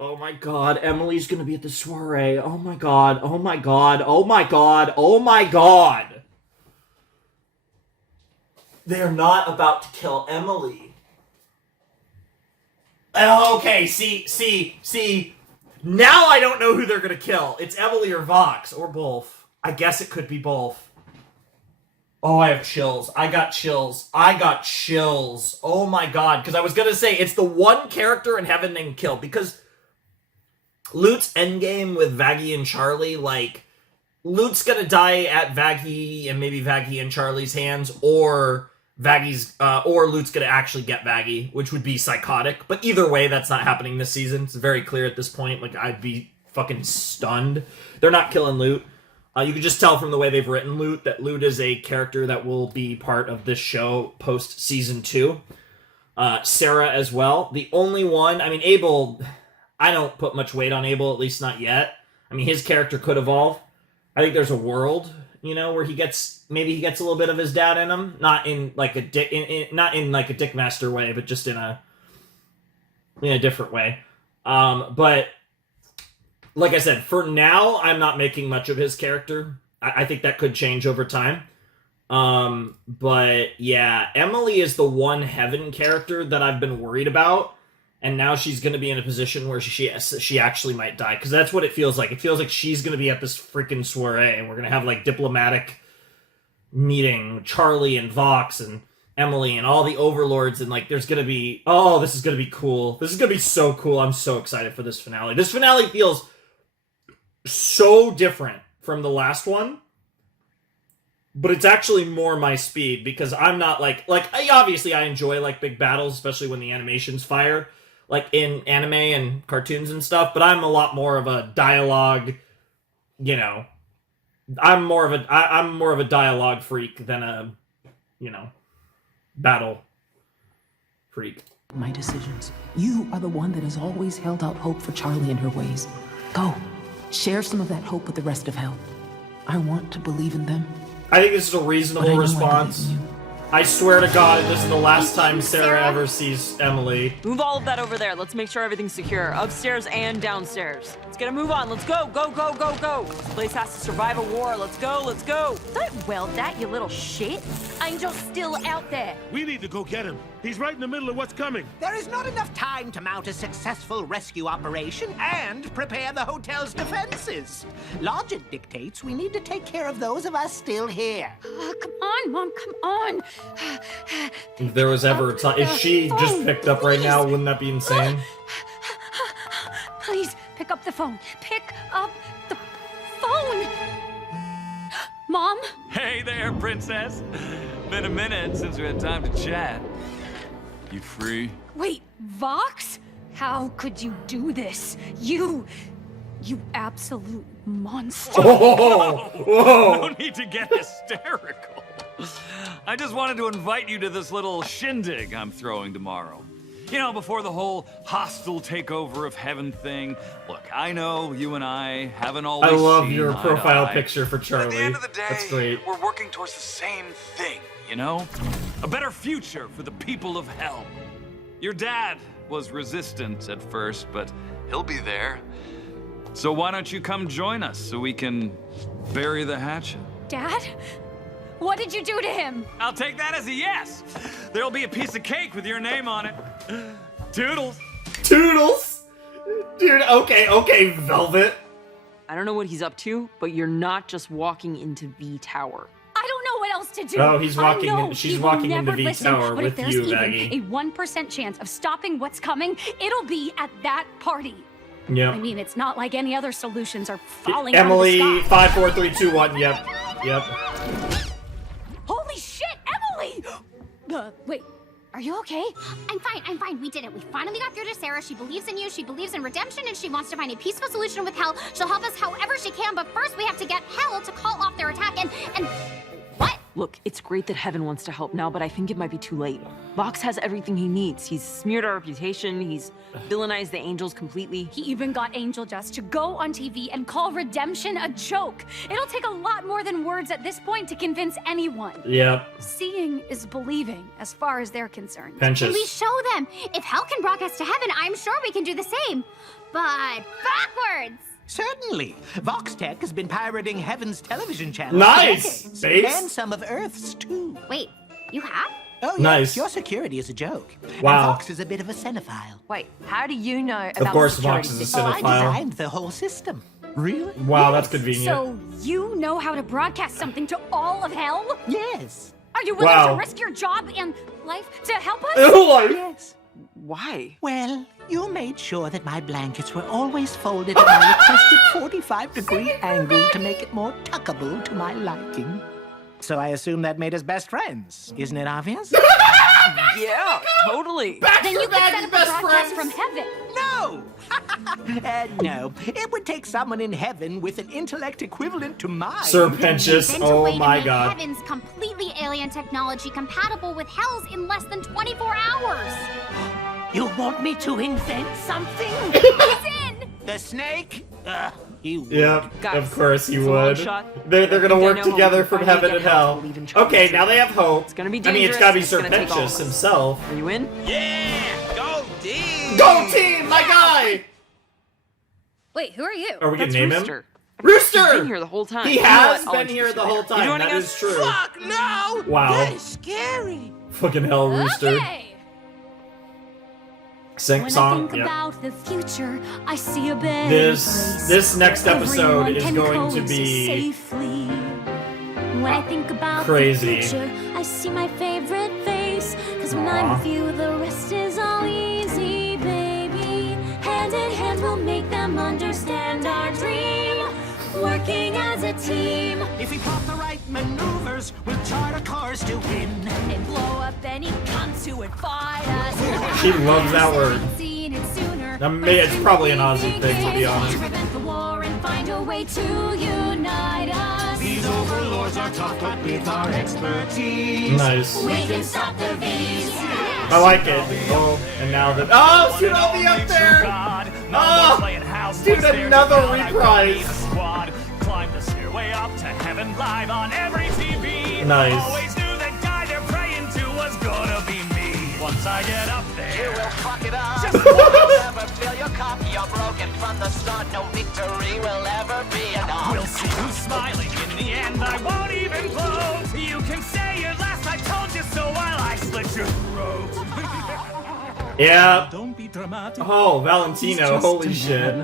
Oh my god, Emily's gonna be at the soiree. Oh my god, oh my god, oh my god, oh my god! They're not about to kill Emily. Okay, see. Now I don't know who they're gonna kill. It's Emily or Vox, or both. I guess it could be both. Oh, I have chills. I got chills. Oh my god, because I was gonna say, it's the one character in heaven they can kill, because Lute's endgame with Vaggie and Charlie, like, Lute's gonna die at Vaggie and maybe Vaggie and Charlie's hands, or Lute's gonna actually get Vaggie, which would be psychotic. But either way, that's not happening this season. It's very clear at this point. Like, I'd be fucking stunned. They're not killing Lute. You can just tell from the way they've written Lute that Lute is a character that will be part of this show post season 2. Sarah as well. The only one, I mean, Abel, I don't put much weight on Abel, at least not yet. I mean, his character could evolve. I think there's a world, where maybe he gets a little bit of his dad in him, not in like a Dick Master way, but just in a different way. But like I said, for now, I'm not making much of his character. I think that could change over time. But yeah, Emily is the one heaven character that I've been worried about. And now she's going to be in a position where she actually might die. Because that's what it feels like. It feels like she's going to be at this freaking soiree. And we're going to have, like, diplomatic meeting Charlie and Vox and Emily and all the overlords. And, like, there's going to be... Oh, this is going to be cool. This is going to be so cool. I'm so excited for this finale. This finale feels so different from the last one. But it's actually more my speed. Because I'm not, obviously I enjoy, like, big battles. Especially when the animations fire. Like in anime and cartoons and stuff, but I'm a lot more of a dialogue, I'm more of a dialogue freak than a, battle freak. My decisions. You are the one that has always held out hope for Charlie and her ways. Go. Share some of that hope with the rest of hell. I want to believe in them. I think this is a reasonable response. I swear to God, this is the last time Sarah ever sees Emily. Move all of that over there. Let's make sure everything's secure. Upstairs and downstairs. Let's get a move on. Let's go. Go, go, go, go. This place has to survive a war. Let's go. Let's go. Don't weld that, you little shit. Angel's still out there. We need to go get him. He's right in the middle of what's coming. There is not enough time to mount a successful rescue operation and prepare the hotel's defenses. Logic dictates we need to take care of those of us still here. Oh, come on, Mom, come on. If there was ever a time... If she just picked up right now, wouldn't that be insane? Please, pick up the phone. Pick up the phone. Mom? Hey there, princess. Been a minute since we had time to chat. You free? Wait, Vox? How could you do this? You absolute monster. Whoa. No need to get hysterical. I just wanted to invite you to this little shindig I'm throwing tomorrow. You know, before the whole hostile takeover of heaven thing. Look, I know you and I haven't always I love seen your eye to profile eye. picture for Charlie. At the end of the day, That's great. we're working towards the same thing, you know? A better future for the people of hell. Your dad was resistant at first, but he'll be there. So why don't you come join us so we can bury the hatchet? Dad? What did you do to him? I'll take that as a yes. There'll be a piece of cake with your name on it. Toodles. Toodles? Dude, okay, Velvet. I don't know what he's up to, but you're not just walking into V Tower. I don't know what else to do. Oh, he's walking I know in, she's he will walking into never V listen, Tower but with if there's you, even Maggie. a 1% chance of stopping what's coming, it'll be at that party. Yep. I mean, it's not like any other solutions are falling Emily, out of the sky. 5, 4, 3, 2, 1. Yep. Holy shit, Emily! Wait, are you okay? I'm fine. We did it. We finally got through to Sarah. She believes in you, she believes in redemption, and she wants to find a peaceful solution with Hell. She'll help us however she can, but first we have to get Hell to call off their attack and... What? Look, it's great that Heaven wants to help now, but I think it might be too late. Vox has everything he needs. He's smeared our reputation, he's villainized the angels completely. He even got Angel Dust to go on TV and call redemption a joke. It'll take a lot more than words at this point to convince anyone. Yep. Seeing is believing, as far as they're concerned. Pentious. We show them. If Hell can broadcast to Heaven, I'm sure we can do the same. But backwards. Certainly. Vox Tech has been pirating Heaven's television channels Nice, for decades. Base. And some of Earth's, too. Wait, you have? Oh, yes. Nice. Your security is a joke. Wow. And Vox is a bit of a cinephile. Wait, how do you know about Of course, the Vox security is a Oh, I cinephile. designed the whole system. Really? Wow, that's convenient. So you know how to broadcast something to all of Hell? Yes. Are you willing Wow. to risk your job and life to help us? Yes. Why? Well, you made sure that my blankets were always folded at my requested 45-degree angle to make it more tuckable to my liking. So I assume that made us best friends. Isn't it obvious? Yeah, totally. Then you could set up a broadcast from Heaven. No! No. It would take someone in Heaven with an intellect equivalent to mine. Sir Pentious, Invent a oh way to my make god. Heaven's completely alien technology compatible with Hell's in less than 24 hours. You want me to invent something? He's in! The snake? You Yep, Guys, of course you it's a long would. shot. They're gonna I work know together we'll from finally heaven get and hell. to believe in Charlie's Okay, truth. now they have hope. It's gonna be I mean, it's dangerous, gotta be it's Sir gonna take all of Pentious us. himself. Are you in? Yeah! Go team! Go team, my guy! Wait, who are you? Are we gonna That's name Rooster. him? Rooster! He's been here the whole time. He You know has what? I'll been here introduce the you whole there. You time. joining That us? is true. Fuck no! Wow. That is scary. Fucking hell, Rooster. Okay. Sing When I song. think Yep. about the future, I see a better This place. next episode Everyone is can going to coexist be safely. When I think about crazy. the future, I see my favorite face. Cause when I'm Aw. with you, the rest is all easy, baby. Hand in hand, we'll make them understand our dream. Working as a team. If we plot the right maneuvers, we'll chart a course to win. And blow up any cunts who would fight us. She loves that word. Seen it sooner, I mean, it's probably an Aussie thing, to be honest. prevent the war and find a way to unite us. These overlords are tough, but with our expertise, Nice. We can stop the beast. I like it. Oh, and now that. Oh, shoot, I'll be up there! Oh, dude, another reprise. Climb the stairway up to heaven live on every TV. Nice. Always knew the guy they're praying to was gonna be me. Once I get up there, You will fuck it up. Just You'll never fill your cup. You're broken from the start. No victory will ever be enough. we'll see who's smiling in the end. I won't even gloat. You can say your last I told you so while I slit your throat. Yeah. Don't be dramatic. Oh, Valentino, holy shit.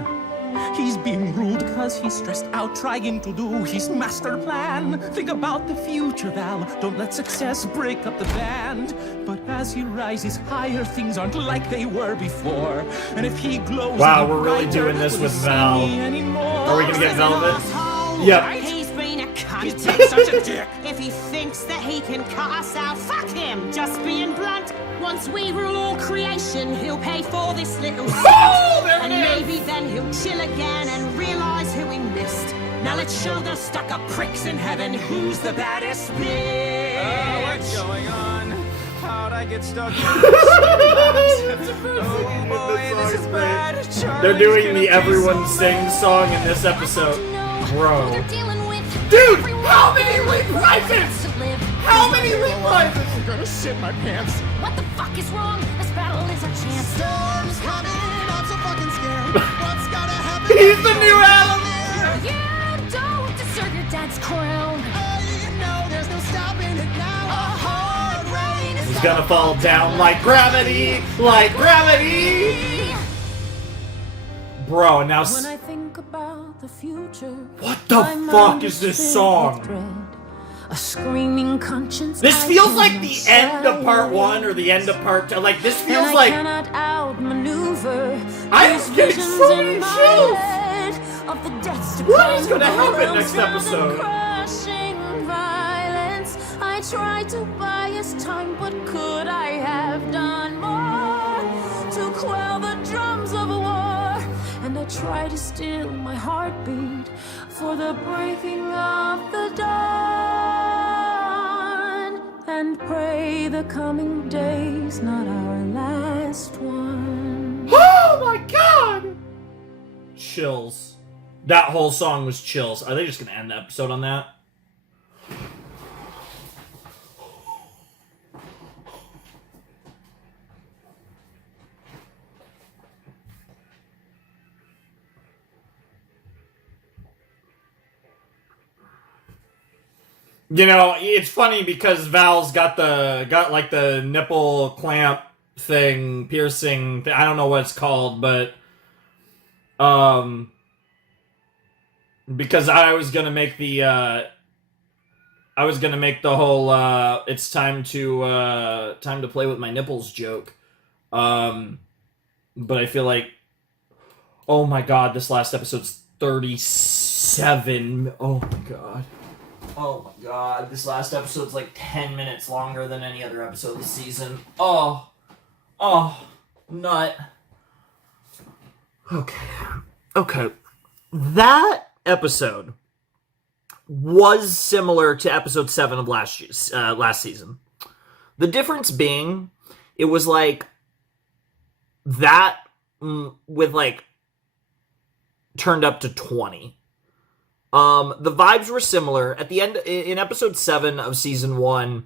He's being rude because he's stressed out trying to do his master plan. Think about the future, Val. Don't let success break up the band. But as he rises higher, things aren't like they were before. And if he glows, Wow, even we're really brighter, doing this will with he see Val. me anymore? Are we gonna get Velvet? Yep. Yep. He's been a cunt. He's been such a dick. If he thinks that he can cut us out, fuck him. Just being blunt. Once we rule all creation, he'll pay for this little sin. Oh, there it and is. maybe then he'll chill again and realize who he missed. Now let's show those stuck-up pricks in heaven who's the baddest bitch. What's going on? out, I get stuck in the oh boy, this is bad. They're doing the everyone sings song in this episode. Bro. Dude, how many reprises? How many reprises? I'm gonna shit my pants. What the fuck is wrong? This battle is our chance. Storm's coming, I'm so fucking scared. What's gonna happen? He's the new Adam! Yeah, don't deserve your dad's crown. You know there's no stopping it now. A hard rain is He's gonna fall down like gravity, like gravity! Bro, now... When I think about the future, what the fuck is this song? A screaming conscience. This feels like the end of part 1 or the end of part 2. Like, this feels like... I cannot outmaneuver. I'm getting so many chills! Of the deaths to What is come, gonna happen realms next filled in episode? crushing violence. I tried to buy us time, but could I have done more to quell the drums of war? And I try to still my heartbeat for the breaking of the dawn, and pray the coming day's not our last one. Oh my god! Chills. That whole song was chills. Are they just gonna end the episode on that? You know, it's funny because Val's got like the nipple clamp thing, piercing. I don't know what it's called, but because I was gonna make the whole it's time to play with my nipples joke, but I feel like, oh my god, this last episode's 37. Oh my god. Oh my god, this last episode's like 10 minutes longer than any other episode of the season. Oh, nut. Okay. That episode was similar to episode 7 of last season. The difference being, it was like that with like turned up to 20. The vibes were similar. At the end, in episode 7 of season 1,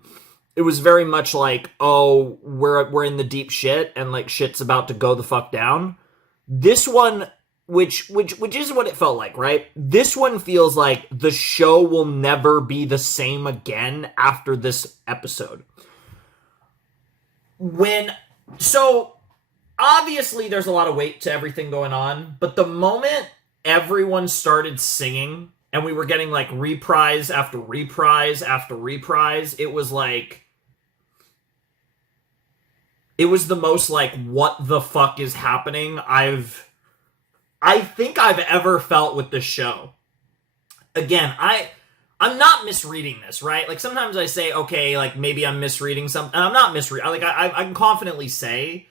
it was very much like, oh, we're in the deep shit, and like shit's about to go the fuck down. This one, which is what it felt like, right? This one feels like the show will never be the same again after this episode. So obviously there's a lot of weight to everything going on, but the moment everyone started singing and we were getting like reprise after reprise after reprise, it was like, it was the most like, what the fuck is happening I think I've ever felt with this show. Again, I'm not misreading this, right? Like sometimes I say, okay, like maybe I'm misreading something. I'm not misreading. Like I can confidently say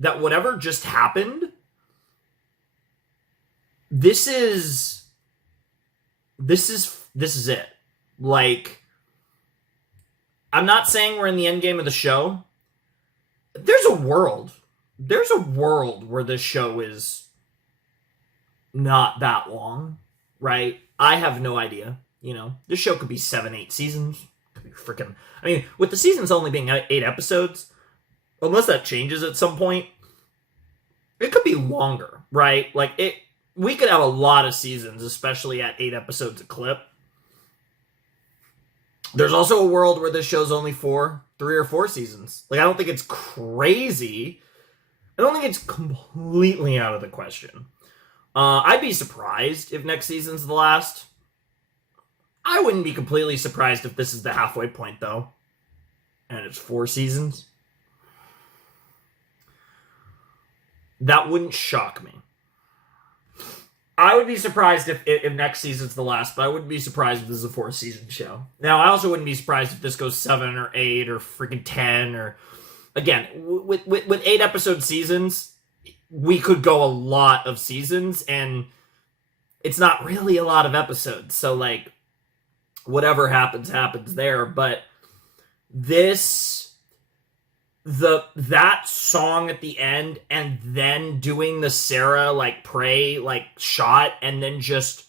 that whatever just happened, this is it. Like, I'm not saying we're in the end game of the show. There's a world where this show is not that long, right? I have no idea. You know, this show could be 7, 8 seasons. Could be freaking. I mean, with the seasons only being 8 episodes, unless that changes at some point, it could be longer, right? Like we could have a lot of seasons, especially at 8 episodes a clip. There's also a world where this show's only 3 or 4 seasons. Like, I don't think it's crazy. I don't think it's completely out of the question. I'd be surprised if next season's the last. I wouldn't be completely surprised if this is the halfway point, though. And it's 4 seasons. That wouldn't shock me. I would be surprised if next season's the last, but I wouldn't be surprised if this is a 4-season show. Now, I also wouldn't be surprised if this goes 7 or 8 or freaking 10 or... Again, with 8-episode seasons, we could go a lot of seasons, and it's not really a lot of episodes. So, like, whatever happens, happens there. But this that song at the end, and then doing the Sarah like pray like shot, and then just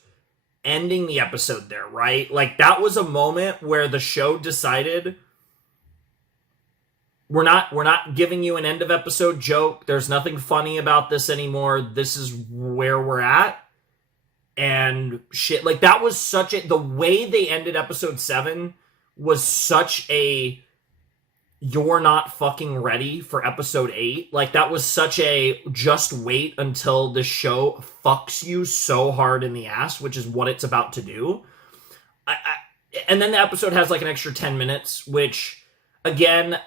ending the episode there, right? Like that was a moment where the show decided we're not giving you an end of episode joke. There's nothing funny about this anymore. This is where we're at. And shit, like that was such a, the way they ended episode 7 was such a, you're not fucking ready for episode 8. Like that was such a, just wait until the show fucks you so hard in the ass, which is what it's about to do. And then the episode has like an extra 10 minutes, which again,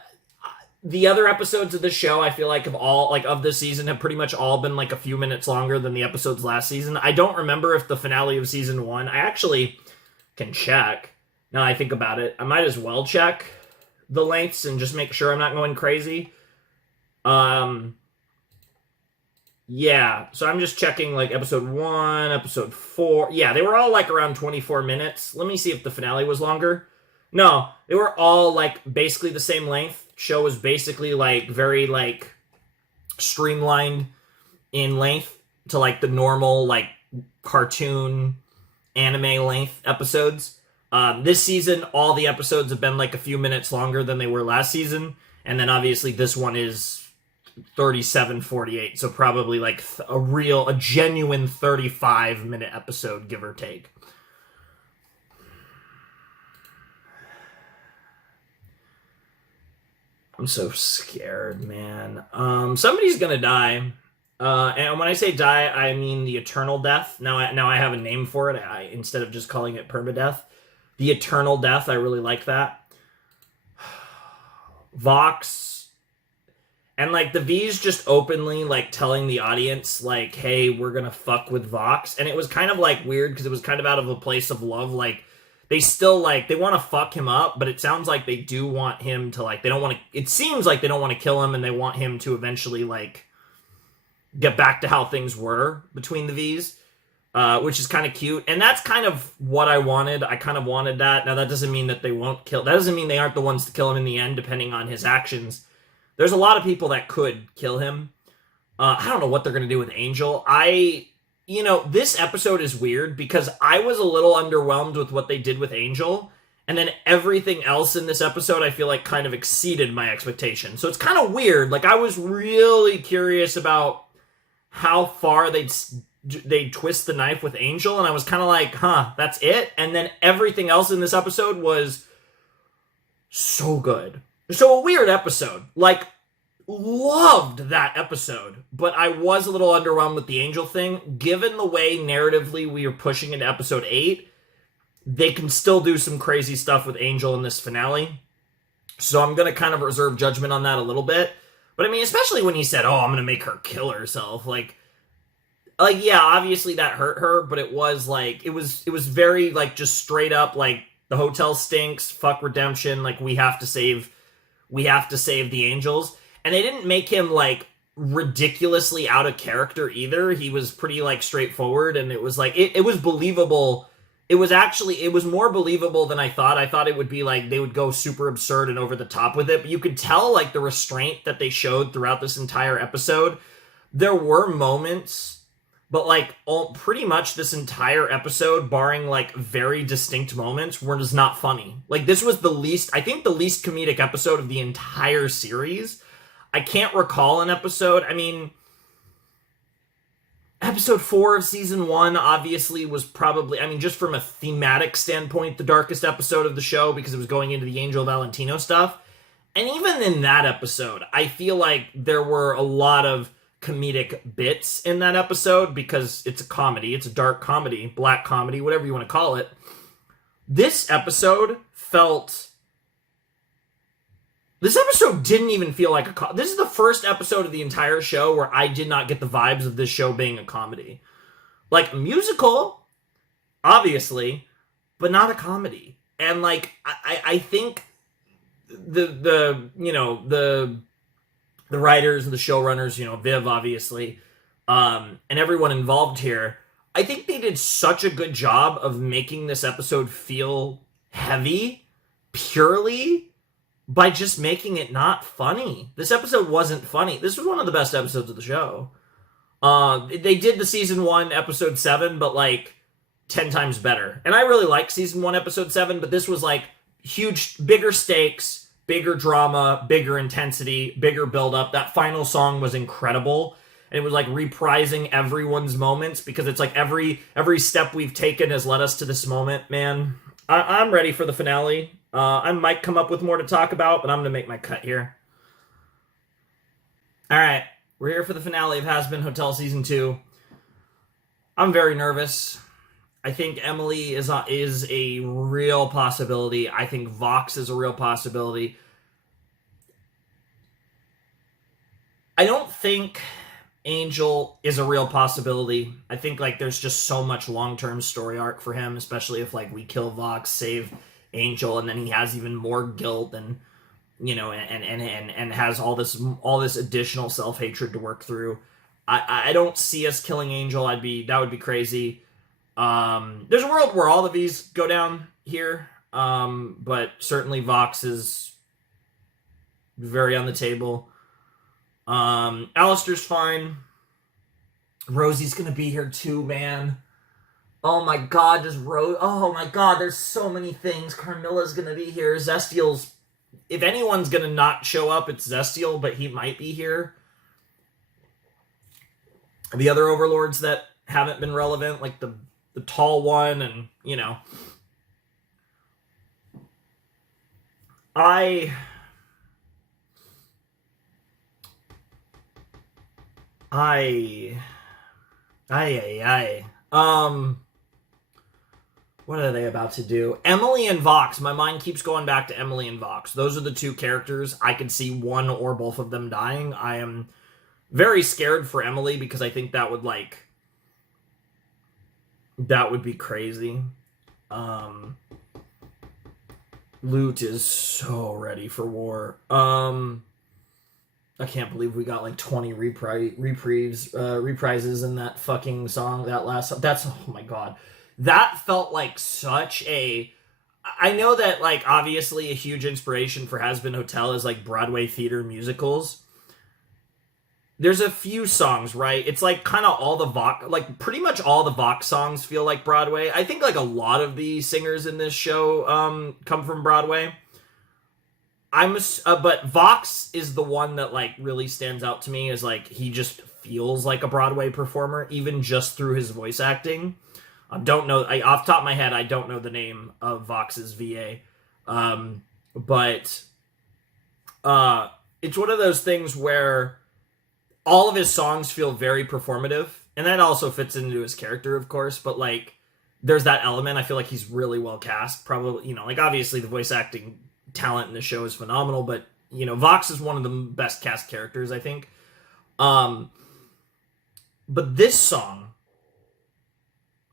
the other episodes of the show, I feel like of this season have pretty much all been like a few minutes longer than the episodes last season. I don't remember if the finale of season 1, I actually can check. Now I think about it. I might as well check the lengths and just make sure I'm not going crazy. Yeah, so I'm just checking like episode 1, episode 4. Yeah, they were all like around 24 minutes. Let me see if the finale was longer. No, they were all like basically the same length. Show was basically like very like streamlined in length to like the normal like cartoon anime length episodes. This season, all the episodes have been like a few minutes longer than they were last season. And then obviously this one is 37:48. So probably like a genuine 35-minute episode, give or take. I'm so scared, man. Somebody's gonna die. And when I say die, I mean the eternal death. Now I have a name for it. Instead of just calling it permadeath. The eternal death, I really like that. Vox. And like the V's just openly like telling the audience like, hey, we're gonna fuck with Vox. And it was kind of like weird because it was kind of out of a place of love. Like they still like, they want to fuck him up, but it sounds like they do want him to like, they don't want to, it seems like they don't want to kill him and they want him to eventually like get back to how things were between the V's, which is kind of cute. And that's kind of what I wanted. I kind of wanted that. Now that doesn't mean that they won't kill, that doesn't mean they aren't the ones to kill him in the end, depending on his actions. There's a lot of people that could kill him. I don't know what they're going to do with Angel. This episode is weird because I was a little underwhelmed with what they did with Angel, and then everything else in this episode I feel like kind of exceeded my expectations. So it's kind of weird. Like I was really curious about how far they'd twist the knife with Angel, and I was kind of like, huh, that's it? And then everything else in this episode was so good. So a weird episode. Like, loved that episode, but I was a little underwhelmed with the Angel thing. Given the way narratively we are pushing into episode 8, they can still do some crazy stuff with Angel in this finale. So I'm going to kind of reserve judgment on that a little bit. But I mean, especially when he said, oh, I'm going to make her kill herself. Like, yeah, obviously that hurt her, but it was like, it was very like just straight up like the hotel stinks, fuck redemption, like we have to save the angels. And they didn't make him like ridiculously out of character either. He was pretty like straightforward, and it was like it was believable. It was more believable than I thought. I thought it would be like they would go super absurd and over the top with it, but you could tell like the restraint that they showed throughout this entire episode. There were moments, but like pretty much this entire episode, barring like very distinct moments, were just not funny. Like this was the least comedic episode of the entire series. I can't recall an episode. I mean, episode 4 of season 1 obviously was probably, I mean, just from a thematic standpoint, the darkest episode of the show because it was going into the Angel Valentino stuff. And even in that episode, I feel like there were a lot of comedic bits in that episode because it's a comedy. It's a dark comedy, black comedy, whatever you want to call it. This episode didn't even feel like this is the first episode of the entire show where I did not get the vibes of this show being a comedy. Like, musical, obviously, but not a comedy. And, like, I think the writers and the showrunners, Viv, obviously, and everyone involved here, I think they did such a good job of making this episode feel heavy, purely by just making it not funny. This episode wasn't funny. This was one of the best episodes of the show. They did the season 1, episode 7, but like 10 times better. And I really like season 1, episode 7, but this was like huge, bigger stakes, bigger drama, bigger intensity, bigger build-up. That final song was incredible. And it was like reprising everyone's moments, because it's like every step we've taken has led us to this moment, man. I'm ready for the finale. I might come up with more to talk about, but I'm going to make my cut here. All right. We're here for the finale of Hazbin Hotel Season 2. I'm very nervous. I think Emily is a real possibility. I think Vox is a real possibility. I don't think Angel is a real possibility. I think like there's just so much long-term story arc for him, especially if like we kill Vox, save Angel, and then he has even more guilt and, you know, and has all this additional self-hatred to work through. I don't see us killing Angel. That would be crazy. There's a world where all of these go down here, but certainly Vox is very on the table. Alastor's fine. Rosie's gonna be here too, man. Oh my god, oh my god, there's so many things. Carmilla's gonna be here. Zestial's... If anyone's gonna not show up, it's Zestial, but he might be here. The other overlords that haven't been relevant, like the tall one, and, you know. What are they about to do? Emily and Vox. My mind keeps going back to Emily and Vox. Those are the two characters. I could see one or both of them dying. I am very scared for Emily because I think that would be crazy. Lute is so ready for war. I can't believe we got like 20 reprises in that fucking song. That's, oh my god. That felt like such a... I know that, like, obviously a huge inspiration for Hazbin Hotel is, like, Broadway theater musicals. There's a few songs, right? It's, like, kind of all the Vox... Like, pretty much all the Vox songs feel like Broadway. I think, like, a lot of the singers in this show come from Broadway. But Vox is the one that, like, really stands out to me as, like, he just feels like a Broadway performer, even just through his voice acting. I don't know, off the top of my head, I don't know the name of Vox's VA. But it's one of those things where all of his songs feel very performative, and that also fits into his character, of course, but, like, there's that element. I feel like he's really well cast, probably, you know, like, obviously the voice acting talent in the show is phenomenal, but, you know, Vox is one of the best cast characters, I think. But this song,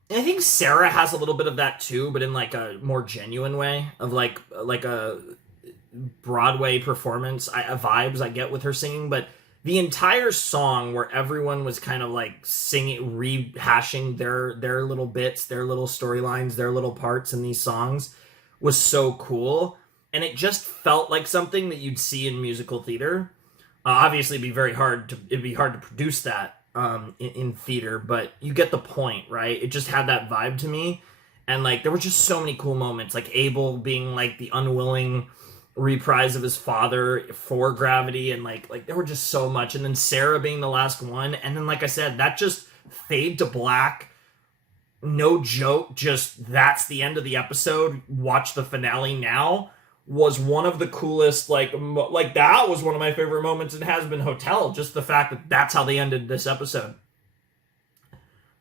and I think Sarah has a little bit of that too, but in like a more genuine way of like a Broadway performance vibes I get with her singing. But the entire song where everyone was kind of like singing, rehashing their little bits, their little storylines, their little parts in these songs was so cool. And it just felt like something that you'd see in musical theater. Obviously, it'd be hard to produce that in theater, but you get the point, right? It just had that vibe to me, and like there were just so many cool moments, like Abel being like the unwilling reprise of his father for Gravity, and like there were just so much, and then Sarah being the last one, and then like I said, that just fade to black, no joke, just that's the end of the episode. Watch the finale now. Was one of the coolest, like that was one of my favorite moments in Hazbin Hotel. Just the fact that that's how they ended this episode.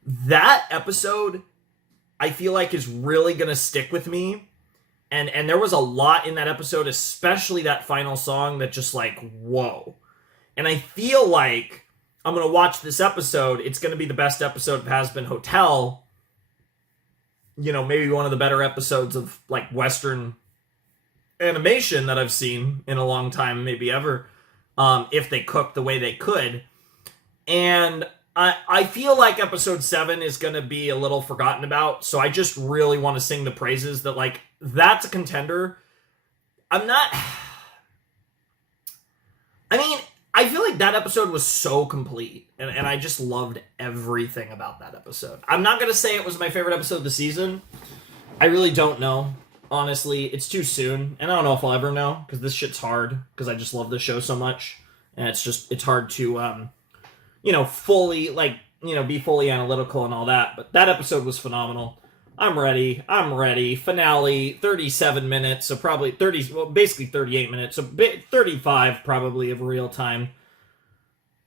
That episode, I feel like, is really going to stick with me. And there was a lot in that episode, especially that final song that just like, whoa. And I feel like I'm going to watch this episode. It's going to be the best episode of Hazbin Hotel. You know, maybe one of the better episodes of like Western animation that I've seen in a long time, maybe ever, if they cooked the way they could. And I feel like episode 7 is going to be a little forgotten about, so I just really want to sing the praises that, like, that's a contender. I'm not... I mean, I feel like that episode was so complete, and I just loved everything about that episode. I'm not going to say it was my favorite episode of the season. I really don't know. Honestly, it's too soon, and I don't know if I'll ever know, because this shit's hard, because I just love the show so much, and it's hard to, fully, be fully analytical and all that, but that episode was phenomenal. I'm ready. Finale, 37 minutes, so probably basically 38 minutes, so 35 probably of real time.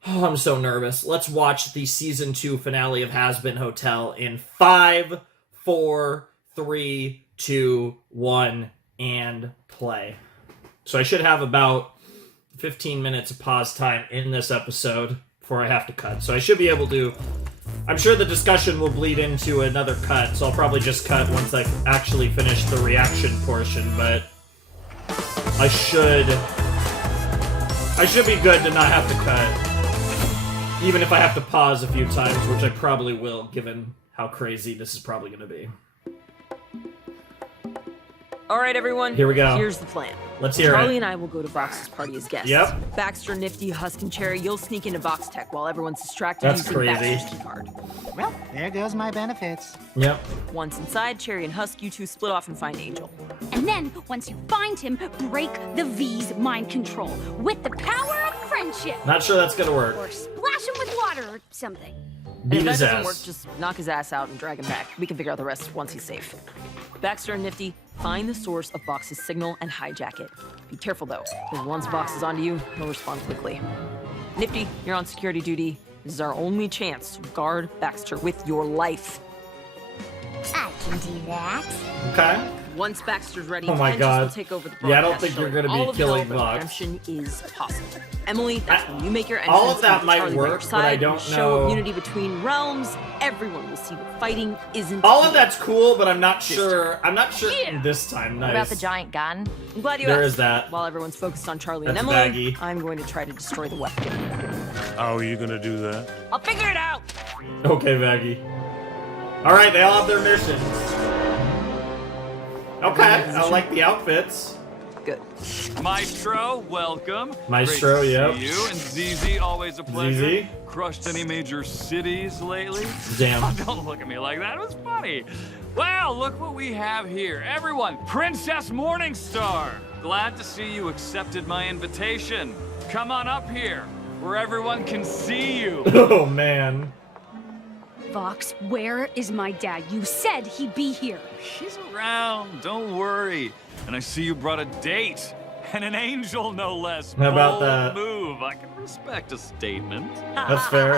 Oh, I'm so nervous. Let's watch the season 2 finale of Hazbin Hotel in 5, 4, 3, 2, 1, and play. So I should have about 15 minutes of pause time in this episode before I have to cut. So I should be able to... I'm sure the discussion will bleed into another cut, so I'll probably just cut once I actually finish the reaction portion, but I should be good to not have to cut, even if I have to pause a few times, which I probably will, given how crazy this is probably going to be. All right, everyone. Here we go. Here's the plan. Let's hear Charlie it. and I will go to Vox's party as guests. Yep. Baxter, Nifty, Husk, and Cherry, you'll sneak into Vox Tech while everyone's distracted That's using crazy. Baxter's key card. Well, there goes my benefits. Yep. Once inside, Cherry and Husk, you two split off and find Angel. And then, once you find him, break the V's mind control with the power of friendship. Not sure that's going to work. Or splash him with water or something. And Beat if that his doesn't ass. work, just knock his ass out and drag him back. We can figure out the rest once he's safe. Baxter and Nifty, find the source of Vox's signal and hijack it. Be careful though, because once Vox is onto you, he'll respond quickly. Nifty, you're on security duty. This is our only chance to guard Baxter with your life. I can do that. Okay. Once Baxter's ready, Oh my Pentious God. will take over the Yeah, I don't broadcast, think you're showing gonna be all of killing hell that Vox. redemption is possible. Emily, that's when you make your entrance. All of that with might Charlie by your work, but I side, don't a show of know- unity between realms. Everyone will see that fighting isn't. All of that's cool, but I'm not This sure. I'm not sure Yeah. this time. What Nice. about the giant gun? I'm glad you There asked. is that. While everyone's focused on Charlie That's and Emily, baggy. I'm going to try to destroy the weapon. How are you gonna do that? I'll figure it out. Okay, Vaggie. All right, they all have their missions. Okay, I like the outfits. Good. Maestro, welcome. Maestro, Great to yep. see you. And ZZ, always a pleasure. ZZ? Crushed any major cities lately? Damn. Oh, don't look at me like that. It was funny. Wow, look what we have here. Everyone, Princess Morningstar. Glad to see you accepted my invitation. Come on up here, where everyone can see you. Oh, man. Vox, where is my dad? You said he'd be here. He's around, don't worry. And I see you brought a date. And an angel, no less. How about Bold that? move. I can respect a statement. That's fair.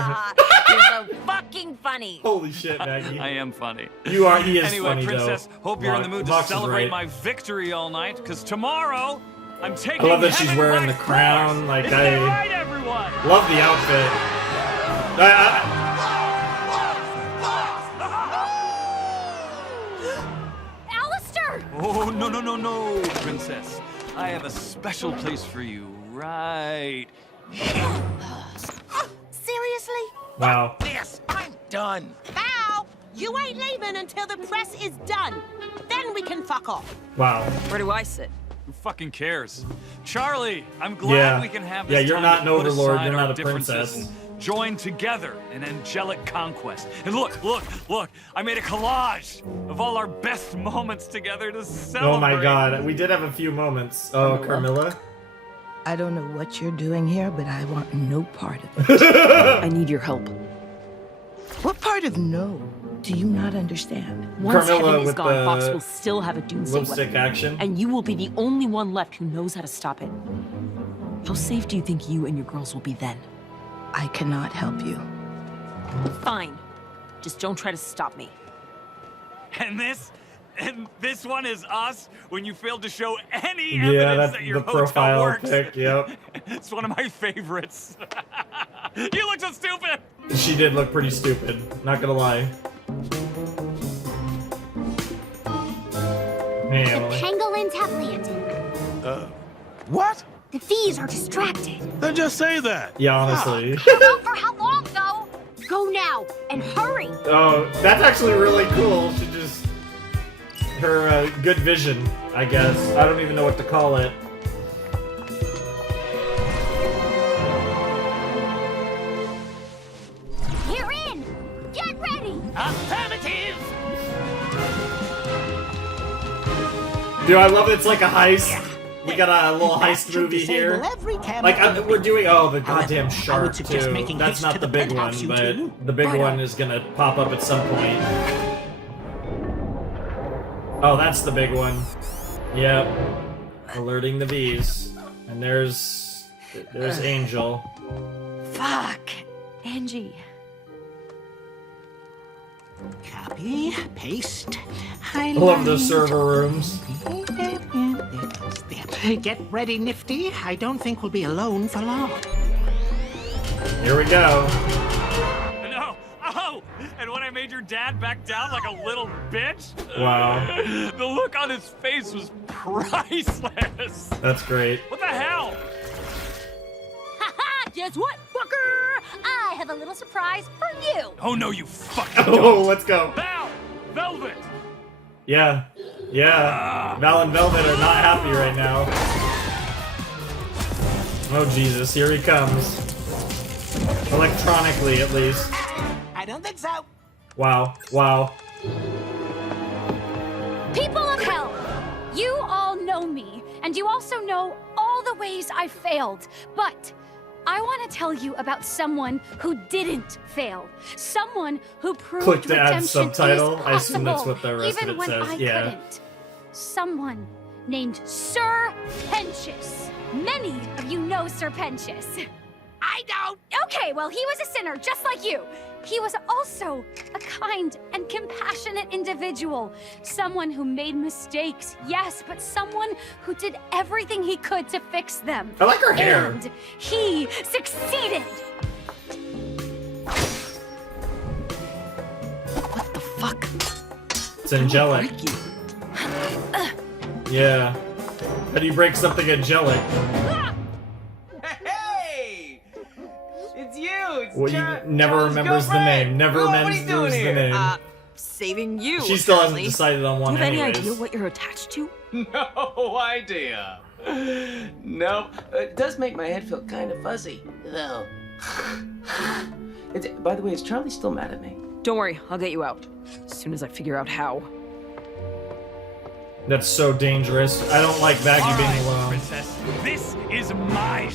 You're so fucking funny. Holy shit, Maggie. I am funny. You are. He is Anyway, funny, Princess, though. hope you're in the mood to Vox is celebrate right. my victory all night, because tomorrow I'm taking I love that she's heaven wearing by the crown. force. Like, Isn't I that right, everyone? love the outfit. Alastor! Oh, no, Princess. I have a special place for you right here. Seriously? Wow. This, I'm done. Bow! You ain't leaving until the press is done. Then we can fuck off. Wow. Where do I sit? Who fucking cares? Charlie, I'm glad Yeah. we can have Yeah, this you're time not to an put overlord, aside you're our not a differences princess. and join together in angelic conquest. And look, I made a collage of all our best moments together to celebrate. Oh my god. We did have a few moments. Oh, Carmilla. I don't know what you're doing here, but I want no part of it. I need your help. What part of no do you not understand? Once Carmilla Heaven is with gone, the Vox will still have a doomsday lipstick weapon. action. And you will be the only one left who knows how to stop it. How safe do you think you and your girls will be then? I cannot help you. Fine. Just don't try to stop me. And this one is us when you failed to show any Yeah, evidence that's that your the hotel profile works. pic, yep. It's one of my favorites. You look so stupid. She did look pretty stupid. Not gonna lie. Hey, The Emily. pangolins have landed. What? The V's are distracted. Then just say that. Yeah, honestly. I don't know for how long, though. Go now, and hurry. Oh, that's actually really cool. She just... Her good vision, I guess. I don't even know what to call it. Affirmative! Dude, I love it. It's like a heist. We got a little heist movie here. Like, we're doing, the goddamn shark, too. That's not the big one, but the big one is gonna pop up at some point. Oh, that's the big one. Yep. Alerting the bees. And there's Angel. Fuck. Angie. Copy, paste, I love the server rooms. Get ready, Nifty. I don't think we'll be alone for long. Here we go. No! Oh! And when I made your dad back down like a little bitch? Wow. The look on his face was priceless! That's great. What the hell? Haha! Guess what, fucker? I have a little surprise for you. Oh no, you fucking Oh, don't. let's go. Val! Velvet! Yeah. Yeah. Val and Velvet are not happy right now. Oh, Jesus. Here he comes. Electronically, at least. I don't think so. Wow. Wow. People of hell, you all know me, and you also know all the ways I failed. But I want to tell you about someone who didn't fail. Someone who proved Click to add redemption subtitle. is I assume that's possible, what the rest even of it when says. I Yeah. couldn't. Someone named Sir Pentious. Many of you know Sir Pentious. I don't. Okay, well, he was a sinner just like you. He was also a kind and compassionate individual. Someone who made mistakes, yes, but someone who did everything he could to fix them. I like her hair. And he succeeded. What the fuck? It's angelic. Yeah. How do you break something angelic? Hey! It's you! It's Well, John, you never John's remembers the girlfriend. name. Never Whoa, what are you remembers doing the here? name. Saving you. She still hasn't apparently. decided on one Do you have any anyways. idea what you're attached to? No idea. Nope. It does make my head feel kind of fuzzy, though. By the way, is Charlie still mad at me? Don't worry, I'll get you out. As soon as I figure out how. That's so dangerous. I don't like Maggie being alone. Princess, this is my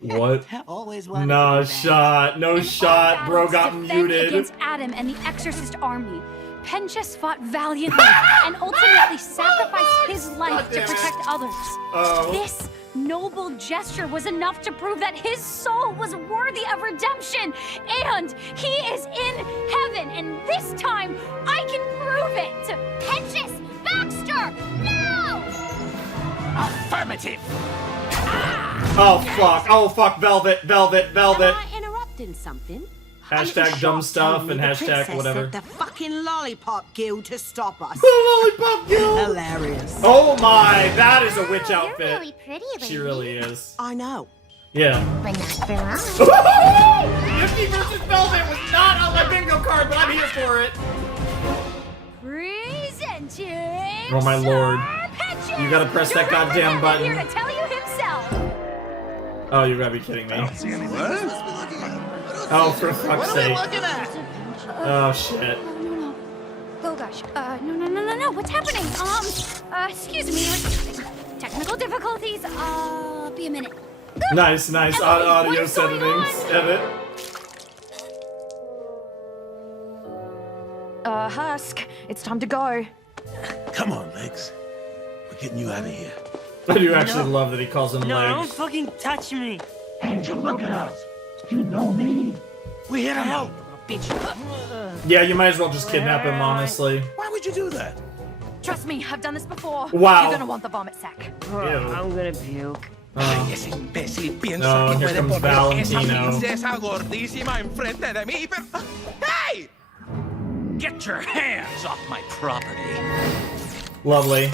What? Always No shot. No shot. Bro got Defend muted. against Adam and the Exorcist army. Pentious fought valiantly and ultimately sacrificed his life to protect others. Oh. This noble gesture was enough to prove that his soul was worthy of redemption, and he is in heaven, and this time I can prove it! Pentious! Baxter! No! Affirmative! Oh fuck. Oh fuck. Velvet. Velvet. Velvet. Am I interrupting something? Hashtag dumb stuff and The hashtag princess whatever. sent the fucking lollipop guild to stop us. Lollipop guild. Hilarious. Oh my. That is a witch You're outfit. really pretty, lady. She really is. I know. Yeah. Bring that spear on. Yuki versus Velvet was not on my bingo card, but I'm here for it. Presenting Oh my lord. Pentious, You gotta press that goddamn button. Here to tell you himself. Oh, you gotta be kidding me. Oh, for fuck's sake. Oh, shit. Oh gosh. No. What's happening? Excuse me. Technical difficulties. Be a minute. Nice. Emily, Audio what's going settings. on? Edit. Husk, it's time to go. Come on, Legs. We're getting you out of here. I do actually love that he calls him No, don't legs. fucking touch me. Angel, look at us. You know me. We're here to help. Yeah, you might as well just kidnap him, honestly. Why would you do that? Trust me, I've done this before. Wow. You're gonna want the vomit sack. Ew. I'm gonna puke. Ese imbécil piensa No, que here puede comes poner esa Valentino. princesa gordísima enfrente de mí, pero... ¡Hey! Get your hands off my property. Lovely.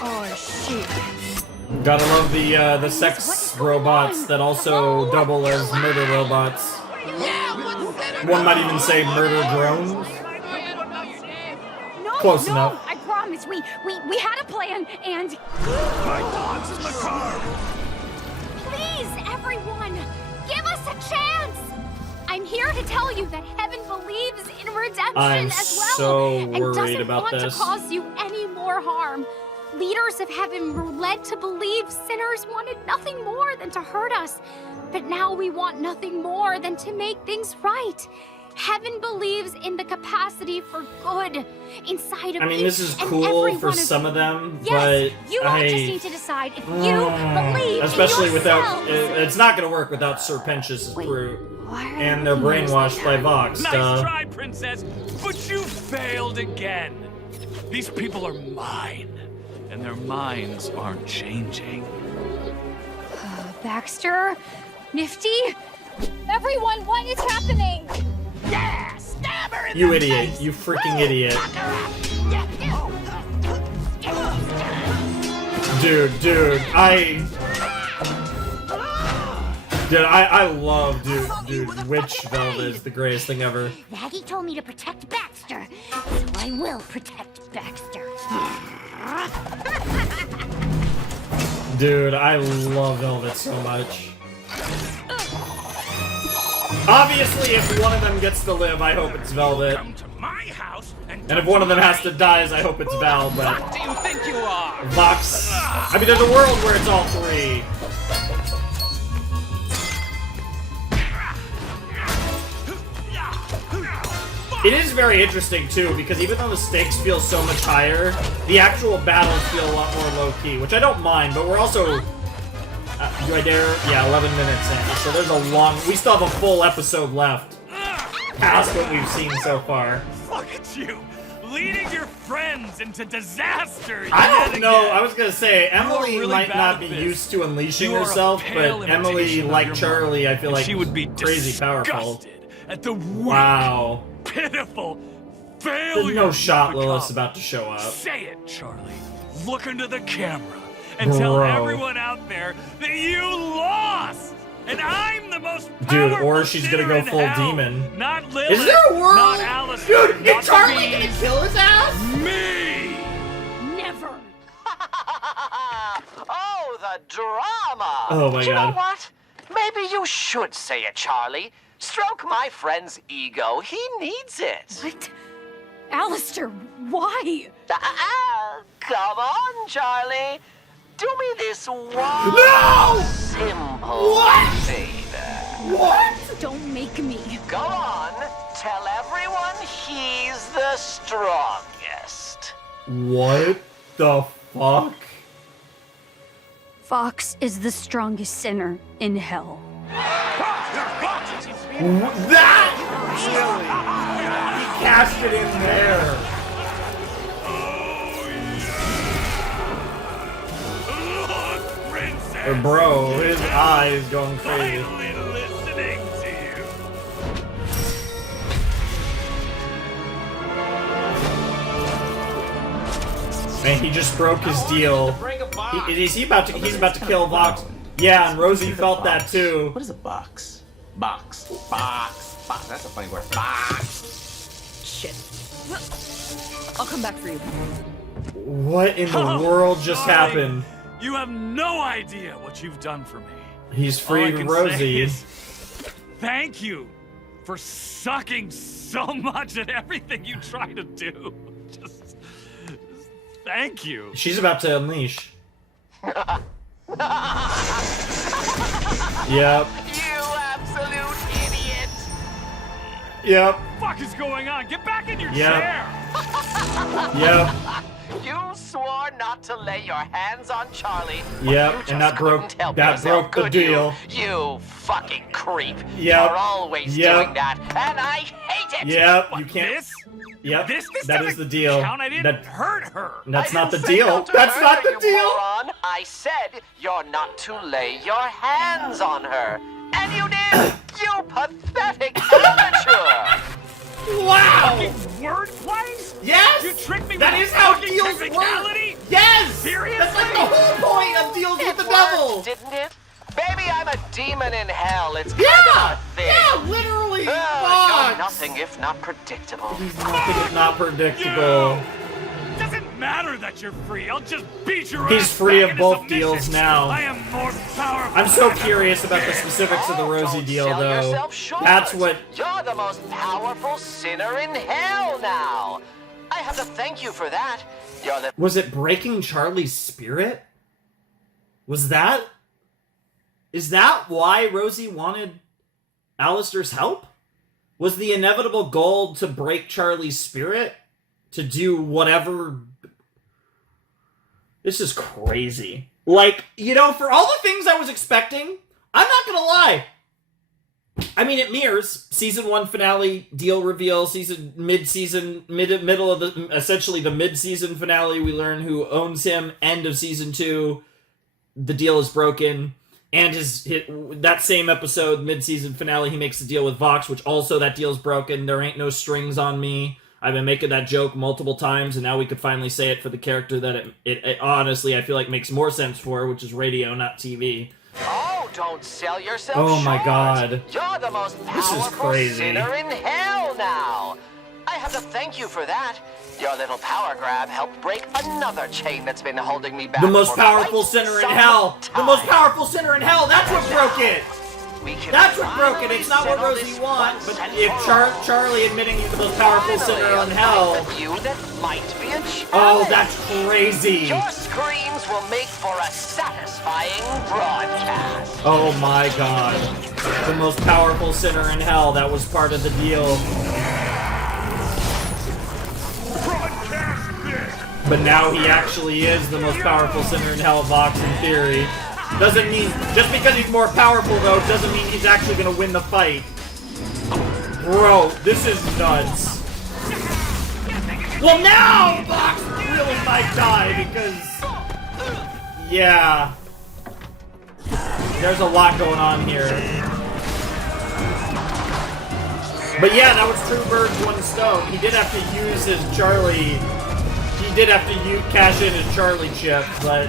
Oh shit. Gotta love the sex robots that also double as murder robots. One might even say murder drones. Close enough. I promise. We had a plan, and My dog's in the car. Please, everyone, give us a chance. I'm here here to tell you that heaven believes in redemption I'm as well, so and worried doesn't about want this. to cause you any more harm. Leaders of heaven were led to believe sinners wanted nothing more than to hurt us, but now we want nothing more than to make things right. Heaven believes in the capacity for good inside of I mean, this is each and cool every for one of some you. of them, Yes, but you all just need to decide if you believe especially in without, yourselves. it's not going to work without Sir Pentious' crew, and they're brainwashed by Vox. Nice try, princess, but you failed again. These people are mine, and their minds aren't changing. Baxter, Nifty, everyone, what is happening? Yeah! Stab her in You the idiot! face! You freaking idiot! Dude, I love dude. Witch Velvet is the greatest thing ever. Maggie told me to protect Baxter, so I will protect Baxter. Dude, I love Velvet so much. Obviously, if one of them gets to live, I hope it's Velvet. And if one of them has to die, I hope it's Val, but... What do you think you are? Vox... I mean, there's a world where it's all three. It is very interesting, too, because even though the stakes feel so much higher, the actual battles feel a lot more low-key, which I don't mind, but we're also... do I dare? Yeah, 11 minutes in, so there's a long... We still have a full episode left, past what we've seen so far. Look at you, leading your friends into disaster. I don't know, I was gonna say, Emily really might bad not at be this. used to unleashing You are a herself, pale but Emily, imitation of like your Charlie, I feel and like she would be crazy powerful. disgusted at the weak, Wow. pitiful There's failure. no shot you Lilith's become. about to show up. Say it, Charlie. Look into the camera and tell Bro. everyone out there that you lost. And I'm the most Dude, powerful or she's gonna sinner go in full hell. demon. Not Lilith. Is there a world? Not Alastor. Dude, not is Charlie the gonna bees. kill his ass? Me! Never. Oh, the drama! Oh my Do you know God. what? Maybe you should say it, Charlie. Stroke my friend's ego. He needs it. What? Alastor, why? Come on, Charlie. Do me this one No! simple What? favor. What? Don't make me. Go on. Tell everyone he's the strongest. What the fuck? Vox is the strongest sinner in hell. That? He cashed it in there. Bro, his eyes going crazy. Listening to you. Man, he just broke his deal. He's about to kill Vox. Yeah, and Rosie felt that too. What is a box? Box. That's a funny word. Box. Shit. I'll come back for you. What in the world just Charlie, happened? You have no idea what you've done for me. He's All I freed can Rosie. say is thank you for sucking so much at everything you try to do. Just thank you. She's about to unleash. Yep. You absolute idiot. Yep. What the fuck is going on? Get back in your Yep. chair. Yep. You swore not to lay your hands on Charlie. Yep, You just and that broke couldn't help that yourself, broke the could deal. You fucking creep. Yep. You're always Yep. doing that, and I hate it. Yep, What, you can't. This? Yep, This that is doesn't the deal. count. I didn't That- hurt her. That's I not the didn't say deal. not to That's hurt not her, the you deal. moron. I said you're not to lay your hands on her. And you did! You pathetic amateur! Wow! Wordplay? Yes! You tricked me That with is how fucking deals work! technicality? Yes! Seriously? That's like the whole point of deals with the devil! Worked, didn't it? Baby, I'm a demon in hell. It's kind Yeah! of a thing. Yeah, literally! You're Fuck! nothing if not predictable. Nothing is not predictable. Doesn't matter that you're free. I'll just beat your He's ass free back of into both submission. deals now. I am more powerful. I'm so curious about the specifics of the Rosie deal, Sell though. yourself short. That's what. You're the most powerful sinner in hell now. I have to thank you for that. You're the Was it breaking Charlie's spirit? Was that? Is that why Rosie wanted Alastor's help? Was the inevitable goal to break Charlie's spirit? To do whatever? This is crazy. Like, you know, for all the things I was expecting, I'm not gonna lie. I mean, it mirrors season 1 finale, deal reveal, middle of the, essentially the mid-season finale. We learn who owns him. End of season 2, the deal is broken. And that same episode, mid-season finale, he makes the deal with Vox, which also that deal's broken. There ain't no strings on me. I've been making that joke multiple times, and now we could finally say it for the character that it honestly, I feel like makes more sense for, which is radio, not TV. Oh, don't sell yourself Oh my short. God. You're the most This is powerful crazy. sinner in hell now. I have to thank you for that. Your little power grab helped break another chain that's been holding me back. The most for powerful quite sinner in some hell! The time. most powerful sinner in hell! That's what broke it! We can That's what broke it! finally It's not what settle Rosie this wants, once but and if for all. Charlie admitting he's the most powerful Finally, sinner in a hell... fight with you that might be a challenge. Oh, that's crazy! Your screams will make for a satisfying broadcast. Oh my god. The most powerful sinner in hell, that was part of the deal. But now he actually is the most powerful sinner in hell, Vox, in theory. Doesn't mean, just because he's more powerful though, doesn't mean he's actually gonna win the fight. Bro, this is nuts. Well now, Vox really might die because, yeah. There's a lot going on here. But yeah, that was two birds, one stone. He did have to use his Charlie. He did have to cash in his Charlie chip, but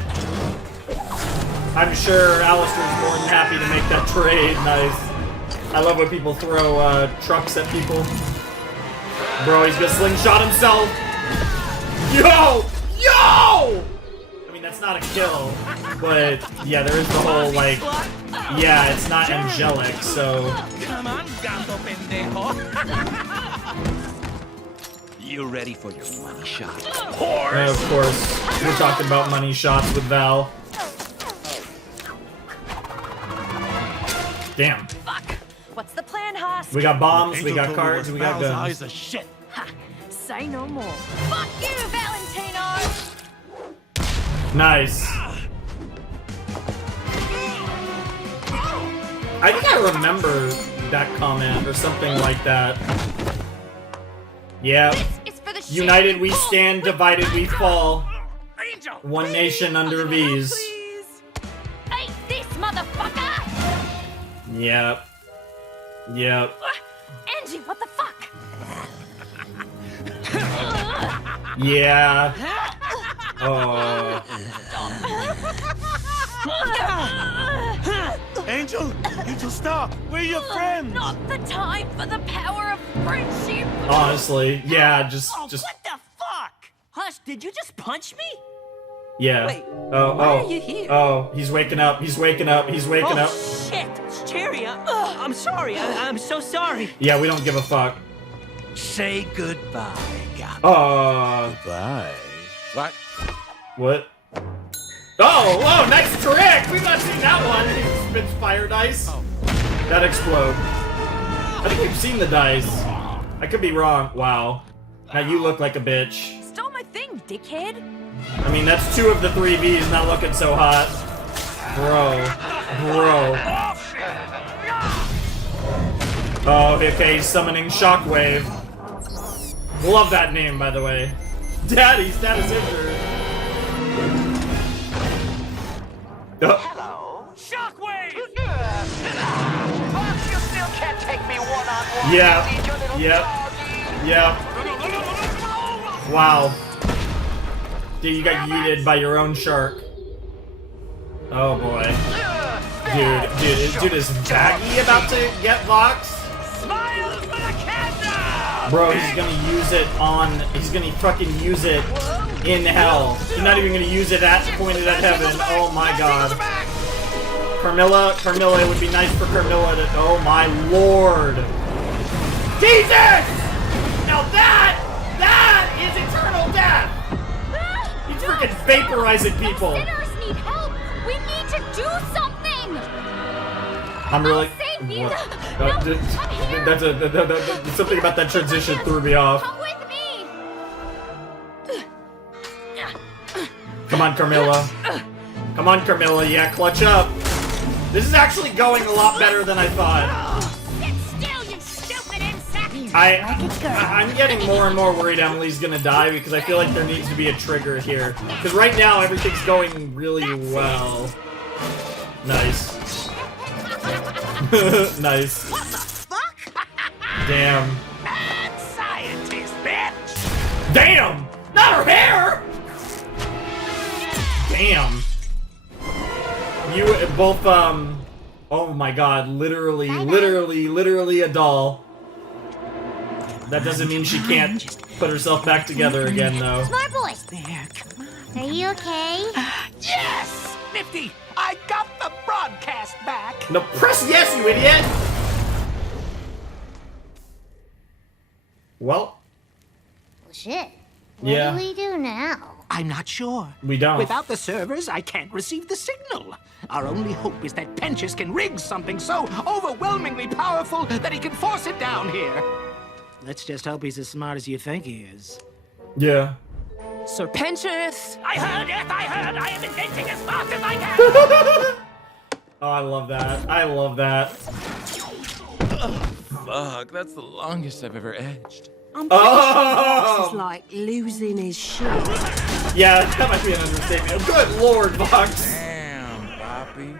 I'm sure Alastor's more than happy to make that trade. Nice. I love when people throw trucks at people. Bro, he's gonna slingshot himself. Yo! Yo! I mean, that's not a kill, but yeah, there is the whole, like, yeah, it's not angelic, so... Come on, gato pendejo. You ready for your money shot? And of course, we're talking about money shots with Val. Damn. Fuck. What's the plan, Haas? We got bombs, we got cards, we got guns. Eyes are shit. Ha. Say no more. Fuck you, Valentino! Nice. I think I remember that comment or something like that. Yeah. United we stand, divided we fall. One nation under V's. Hey, this motherfucker! Yep. Yep. Angie, what the fuck? Yeah. Oh. Angel, stop. We're your friends. Not the time for the power of friendship. Honestly, yeah, just. What the fuck? Hush, did you just punch me? Yeah. Wait, oh, why oh. are you here? Oh, he's waking up. He's waking up. He's waking up. Shit, Cherry, I'm sorry. I'm so sorry. Yeah, we don't give a fuck. Say goodbye, Gap. Goodbye. What? What? Oh, whoa, nice trick! We've not seen that one. He spits fire dice. That explode. I think we've seen the dice. I could be wrong. Wow. Now you look like a bitch. Stole my thing, dickhead. I mean, that's 2 of the 3 V's not looking so hot. Bro. Oh, okay, he's summoning Shockwave. Love that name, by the way. Daddy, status injured. Hello? Shockwave! Fox, you still can't take me one-on-one. Yeah. You need your little Yep. doggy. Yep. Wow. Dude, you got yeeted by your own shark. Oh boy. Dude, is Baggy about to get Vox? Smile for the camera! Bro, he's gonna use it on. He's gonna fucking use it in hell. She's not even gonna use it at pointed at heaven. Oh my god. Carmilla, it would be nice for Carmilla to. Oh my lord. Jesus! Now that is eternal death! He's freaking vaporizing people. Sinners need help! We need to do something! I'm really. Save you! What? No, I'm here! That's something about that transition threw me off. Come with me! Come on, Carmilla. Come on, Carmilla. Yeah, clutch up. This is actually going a lot better than I thought. Sit still, you stupid insect! I'm getting more and more worried Emily's gonna die because I feel like there needs to be a trigger here. Because right now everything's going really well. Nice. Nice. What the fuck? Damn. Mad scientist, bitch! Damn! Not her hair! Damn. You both, oh my god, literally a doll. That doesn't mean she can't put herself back together again, though. Smart boy. There, come on. Are you okay? Yes! Nifty! I got the broadcast back! No, press yes, you idiot! Well. Well, shit. What Yeah. do we do now? I'm not sure. We don't. Without the servers, I can't receive the signal. Our only hope is that Pentious can rig something so overwhelmingly powerful that he can force it down here. Let's just hope he's as smart as you think he is. Yeah. Sir Pentious! I heard it! I heard! I am inventing as fast as I can! Oh, I love that. I love that. Fuck, that's the longest I've ever edged. I'm pretty sure Vox is like losing his shit. Yeah, that might be an understatement. Good lord, Vox. Damn, Poppy.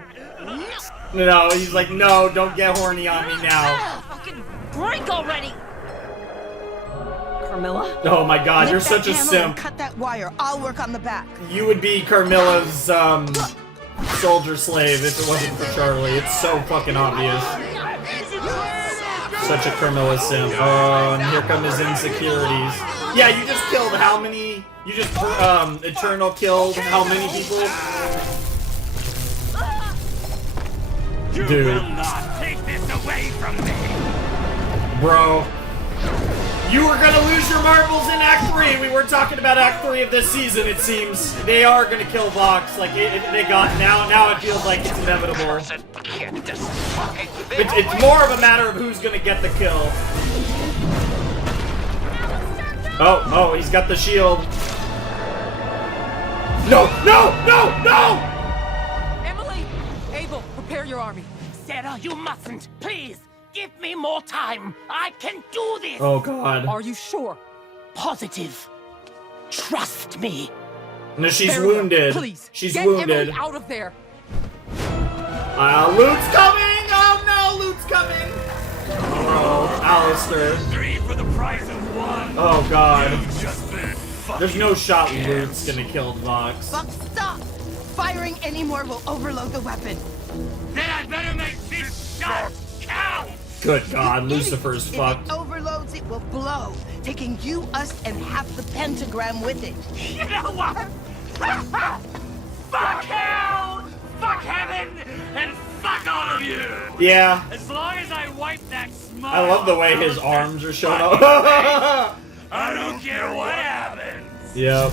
No, he's like, no, don't get horny on me now. Fucking break already! Carmilla? Oh my god, you're Lift such that a camera and simp. Cut that wire. I'll work on the back. You would be Carmilla's, soldier slave if it wasn't for Charlie. It's so fucking obvious. Such a Carmilla simp. Oh, and here come his insecurities. Yeah, you just killed how many? You just, Eternal killed how many people? Dude. You will not take this away from me! Bro. You were gonna lose your marbles in Act 3. We were talking about Act 3 of this season, it seems. They are gonna kill Vox. Like, they got, now it feels like it's inevitable. It's more of a matter of who's gonna get the kill. Oh, he's got the shield. No! Emily! Abel, prepare your army. Sarah, you mustn't! Please! Give me more time! I can do this! Oh god. Are you sure? Positive. Trust me. No, she's Very well. wounded. Please, She's get wounded. Emily out of there. Lute's coming! Oh no, Lute's coming! Oh, Alastor. 3 for the price of 1. Oh god. You've just been There's no shot Lute's gonna kill Vox. Vox, stop! Firing any more will overload the weapon. Then I better make this shot count! Good god, Lucifer's fucked. If it overloads, it will blow, taking you, us, and half the pentagram with it. You know what? Fuck hell! Fuck heaven! And fuck all of you! Yeah. As long as I wipe that smile. I love the way his arms are showing up. I don't care what happens. Yep.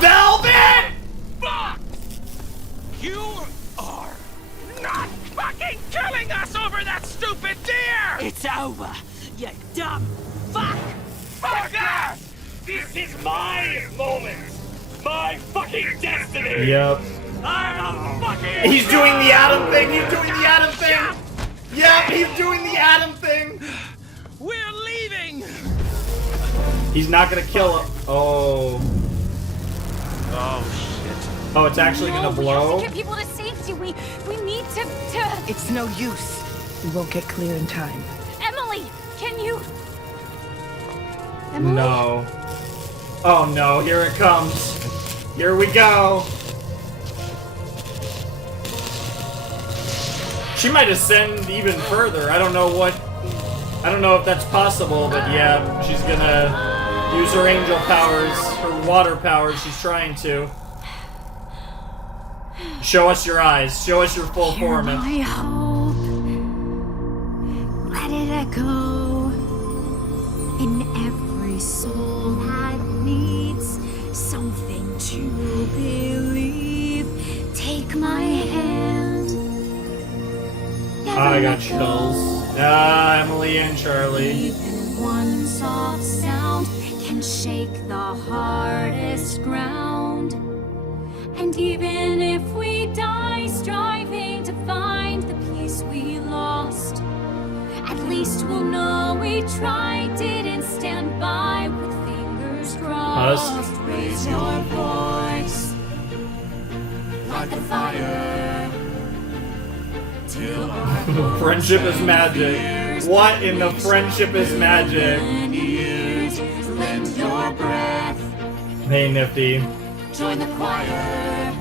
Velvet! Fuck! You are not fucking killing us over that stupid deer! It's over, you dumb fuck! Fuck that! This is my moment! My fucking destiny! Yep. I'm a fucking... He's doing the Adam thing! He's doing the Adam thing! Yep, he's doing the Adam thing! We're leaving! He's not gonna kill him. Oh. Oh, shit. Oh, it's actually gonna We blow? have to get people to safety. We need to... It's no use. We won't get clear in time. Emily, can you... Emily? No. Oh no, here it comes. Here we go. She might ascend even further. I don't know if that's possible, but yeah, she's gonna... Use her angel powers, her water powers, she's trying to. Show us your eyes. Show us your full form. My hope, let it echo in every soul that needs something to believe. Take my hand. I got chills. Emily and Charlie. Even one soft sound can shake the hardest ground. And even if we die striving to find the peace we lost, at least we'll know we tried, didn't stand by with fingers crossed. Raise your voice, light the fire, till our Friendship is magic. What in the friendship is magic? lend your breath, Hey, Nifty. join the choir,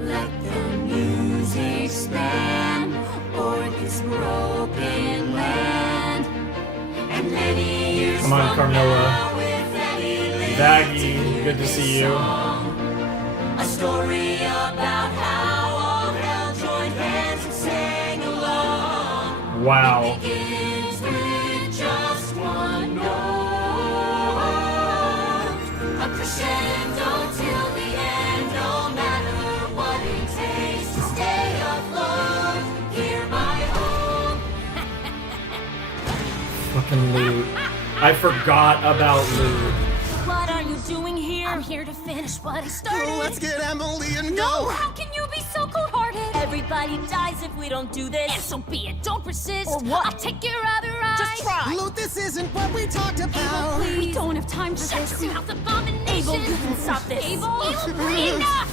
let the music span o'er this broken land. And many years Come on, from now, Carmilla. with any Baggy, good to see you. a story about how all hell joined hands and sang along. Wow. Begins with just one note, a crescendo till the end. No matter what it takes to stay afloat, hear my hope. Fucking Lute. I forgot about Lute. What are you doing here? I'm here to finish what I started. Let's get Emily and No, go. how can you be so cold-hearted? Everybody dies if we don't do this. And so be it. Don't persist. Or what? I'll take your other eye. Just try. Luke, this isn't what we talked about. Abel, we don't have time for this. Shut your mouth, abomination. Abel, you can stop this. Abel, enough.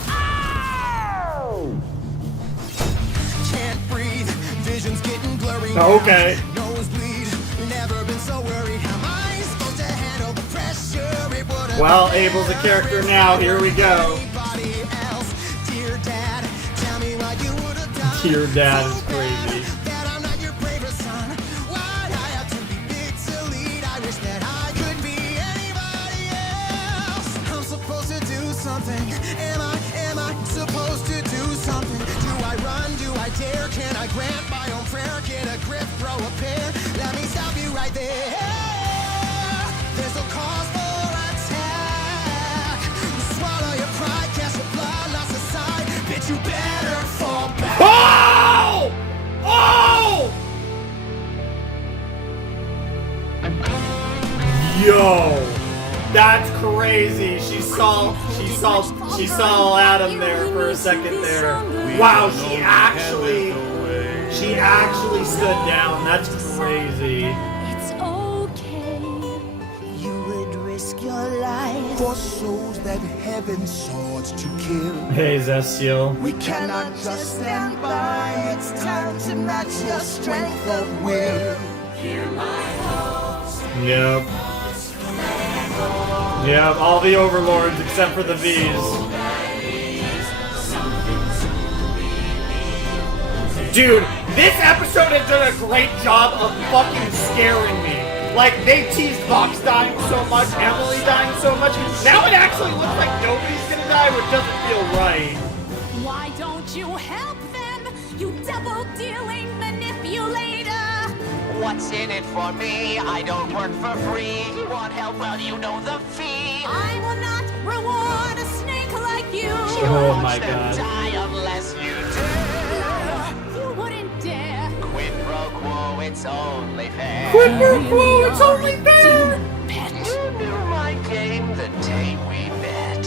Can't breathe, vision's getting blurry. Okay. Nosebleed, never been so worried. How am I supposed to handle the pressure? It would've Well, Abel's a character now. Here we go. anybody else. Dear Dad, tell me what you would have done. Dear Dad is crazy. That I'm not your bravest son. Why'd I have to be big to lead? I wish that I could be anybody else. I'm supposed to do something. Am I supposed to do something? Do I run? Do I dare? Can I grant my own prayer? Get a grip, throw a pair. Let me stop you right there. There's no cause for attack. Swallow your pride, cast your blood lost aside. Bitch, you better fall back. Oh! Oh! Yo, that's crazy. She saw Adam there for a second there. Wow, she actually stood down. That's crazy. It's okay. You would risk your life for souls that heaven sought to kill. Hey, Zestiel. We cannot just stand by. It's time to match your strength of will. Hear my hopes. Yep. Yep, all the overlords except for the V's. Dude, this episode has done a great job of fucking scaring me. Like, they teased Vox dying so much, Emily dying so much. Now it actually looks like nobody's gonna die, which doesn't feel right. Why don't you help them, you devil-dealing manipulator? What's in it for me? I don't work for free. You want help? Well, you know the fee. I will not reward a snake like you. Oh my god. Die unless you You wouldn't dare. quid pro quo. It's only fair. Quid pro quo, it's only fair. You knew my game the day we met.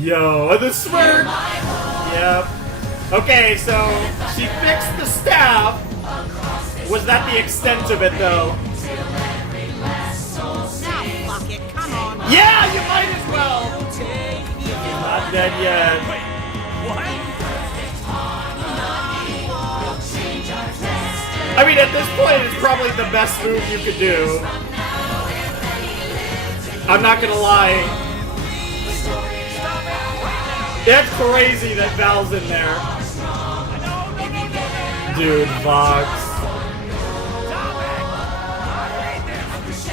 Yo, the smirk. Yep. Okay, so she fixed the staff. Was that the extent of it, though? Now, fuck it, come on. Yeah, you might as well. Not dead yet. I mean, at this point, it's probably the best move you could do. I'm not gonna lie. That's crazy that Val's in there. Dude, Vox.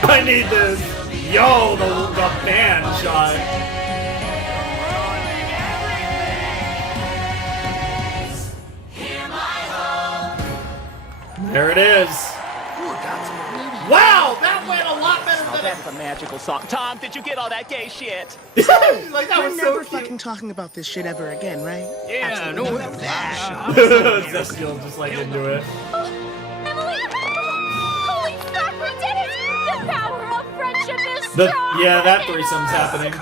I need this. Yo, the band shot. There it is. Wow, that went a lot better than That's a magical song. Tom, did you get all that gay shit? Like that We're was so never cute. fucking talking about this shit ever again, right? Yeah, Absolutely. no, that was Zestiel just like into it. Emily! Holy fuck, we did it! The power of friendship is strong! Yeah, that threesome's happening.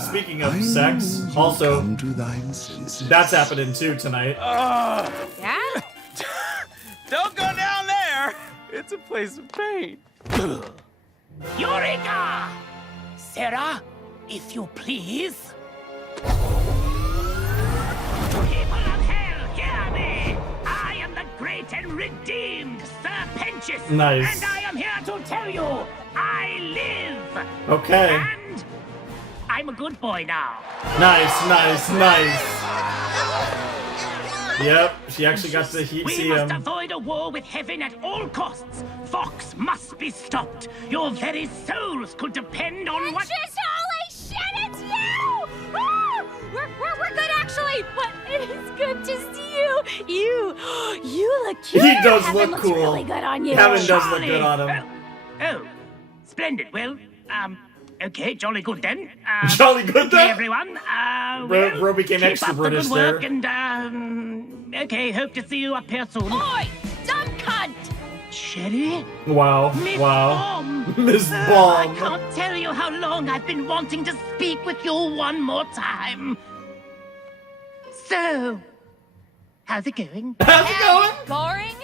Speaking of sex, also, that's happening too tonight. Yeah? Don't go down there. It's a place of pain. Eureka! Sarah, if you please. People of hell, hear me! I am the great and redeemed Sir Pentious. Nice. And I am here to tell you, I live. Okay. And I'm a good boy now. Nice. Yep, she actually got to see We must him. avoid a war with heaven at all costs. Vox must be stopped. Your very souls could depend on what... Just holy shit, it's you! Ah! We're good, actually, but it is good to see you. You look cute. He does Heaven look looks cool. really good on you. Heaven does look good on him. Oh, splendid. Well, okay, jolly good then. Jolly good then? Okay, everyone. Bro became keep extra up the British good work there. and, okay, hope to see you up here soon. Oi, dumb cunt! Sherry? Wow. Miss Wow. Bomb. Miss I Bomb. can't tell you how long I've been wanting to speak with you one more time. So, how's it going? How's it going? Goring,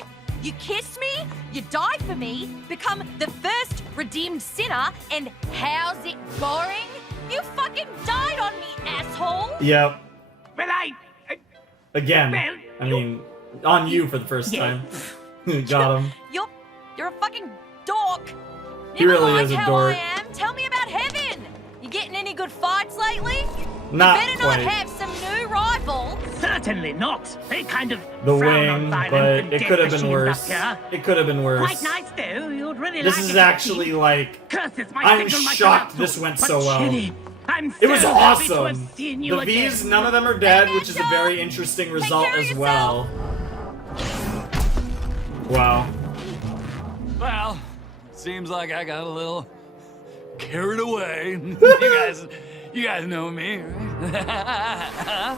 you kissed me, you died for me, become the first redeemed sinner, and how's it goring? You fucking died on me, asshole! Yep. Well, Again. Well, I mean, on you for the first time. Got him. You're a fucking dork! He Never really mind is a how dork. I am. Tell me about heaven! You getting any good fights lately? Not you better quite. not have some new rival. Certainly not. They kind of The frown on wing, violence but and it death could have been machines worse. up here. It could have been worse. Quite nice, though. You'd really This like is it. actually like, Curses, my I'm signal might shocked come out this soon, went but so well. Chitty, I'm It was so happy to have awesome. seen you The V's, again. none of them are dead, which is a very interesting result as well. Wow. Well, seems like I got a little carried away. you guys know me, right?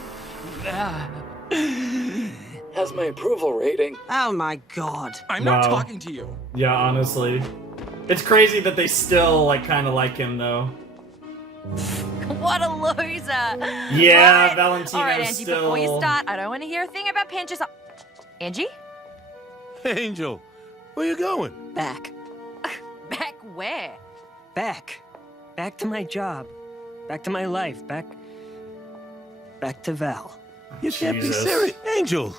Has my approval rating. Oh my god. I'm Wow. not talking to you. Yeah, honestly. It's crazy that they still, like, kind of like him, though. What a loser! Yeah, Right. Valentino All right, Angie, before you still- start, I don't want to hear a thing about Pentious. Angie? Angel, where you going? Back. Back where? Back. Back to my job. Back to my life. Back to Val. You can't Jesus. be serious. Angel,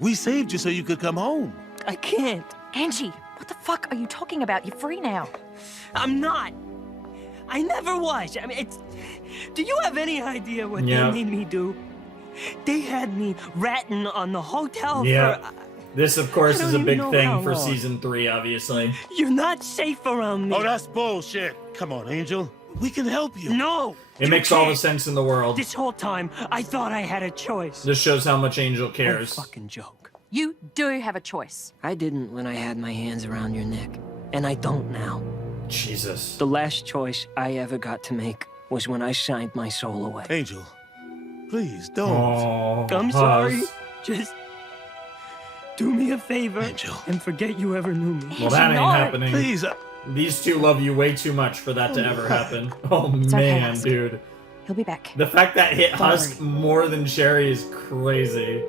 we saved you so you could come home. I can't. Angie, what the fuck are you talking about? You're free now. I'm not. I never was. I mean, it's... Do you have any idea what Yeah. they made me do? They had me ratting on the hotel Yeah. for... This, of course, I is don't a big even know thing how for long. season 3, obviously. You're not safe around me. Oh, that's bullshit. Come on, Angel. We can help you. No. It you makes all the can't. sense in the world. This whole time, I thought I had a choice. This shows how much Angel cares. Fucking joke. You do have a choice. I didn't when I had my hands around your neck. And I don't now. Jesus. The last choice I ever got to make was when I signed my soul away. Angel, please don't. Oh, I'm sorry. Just do me a favor and forget you ever knew me. Well, that ain't happening. Please. These two love you way too much for that to ever happen. Oh, It's okay, man, Husk. dude. He'll be back. The fact that hit Don't Husk more than Sherry is crazy.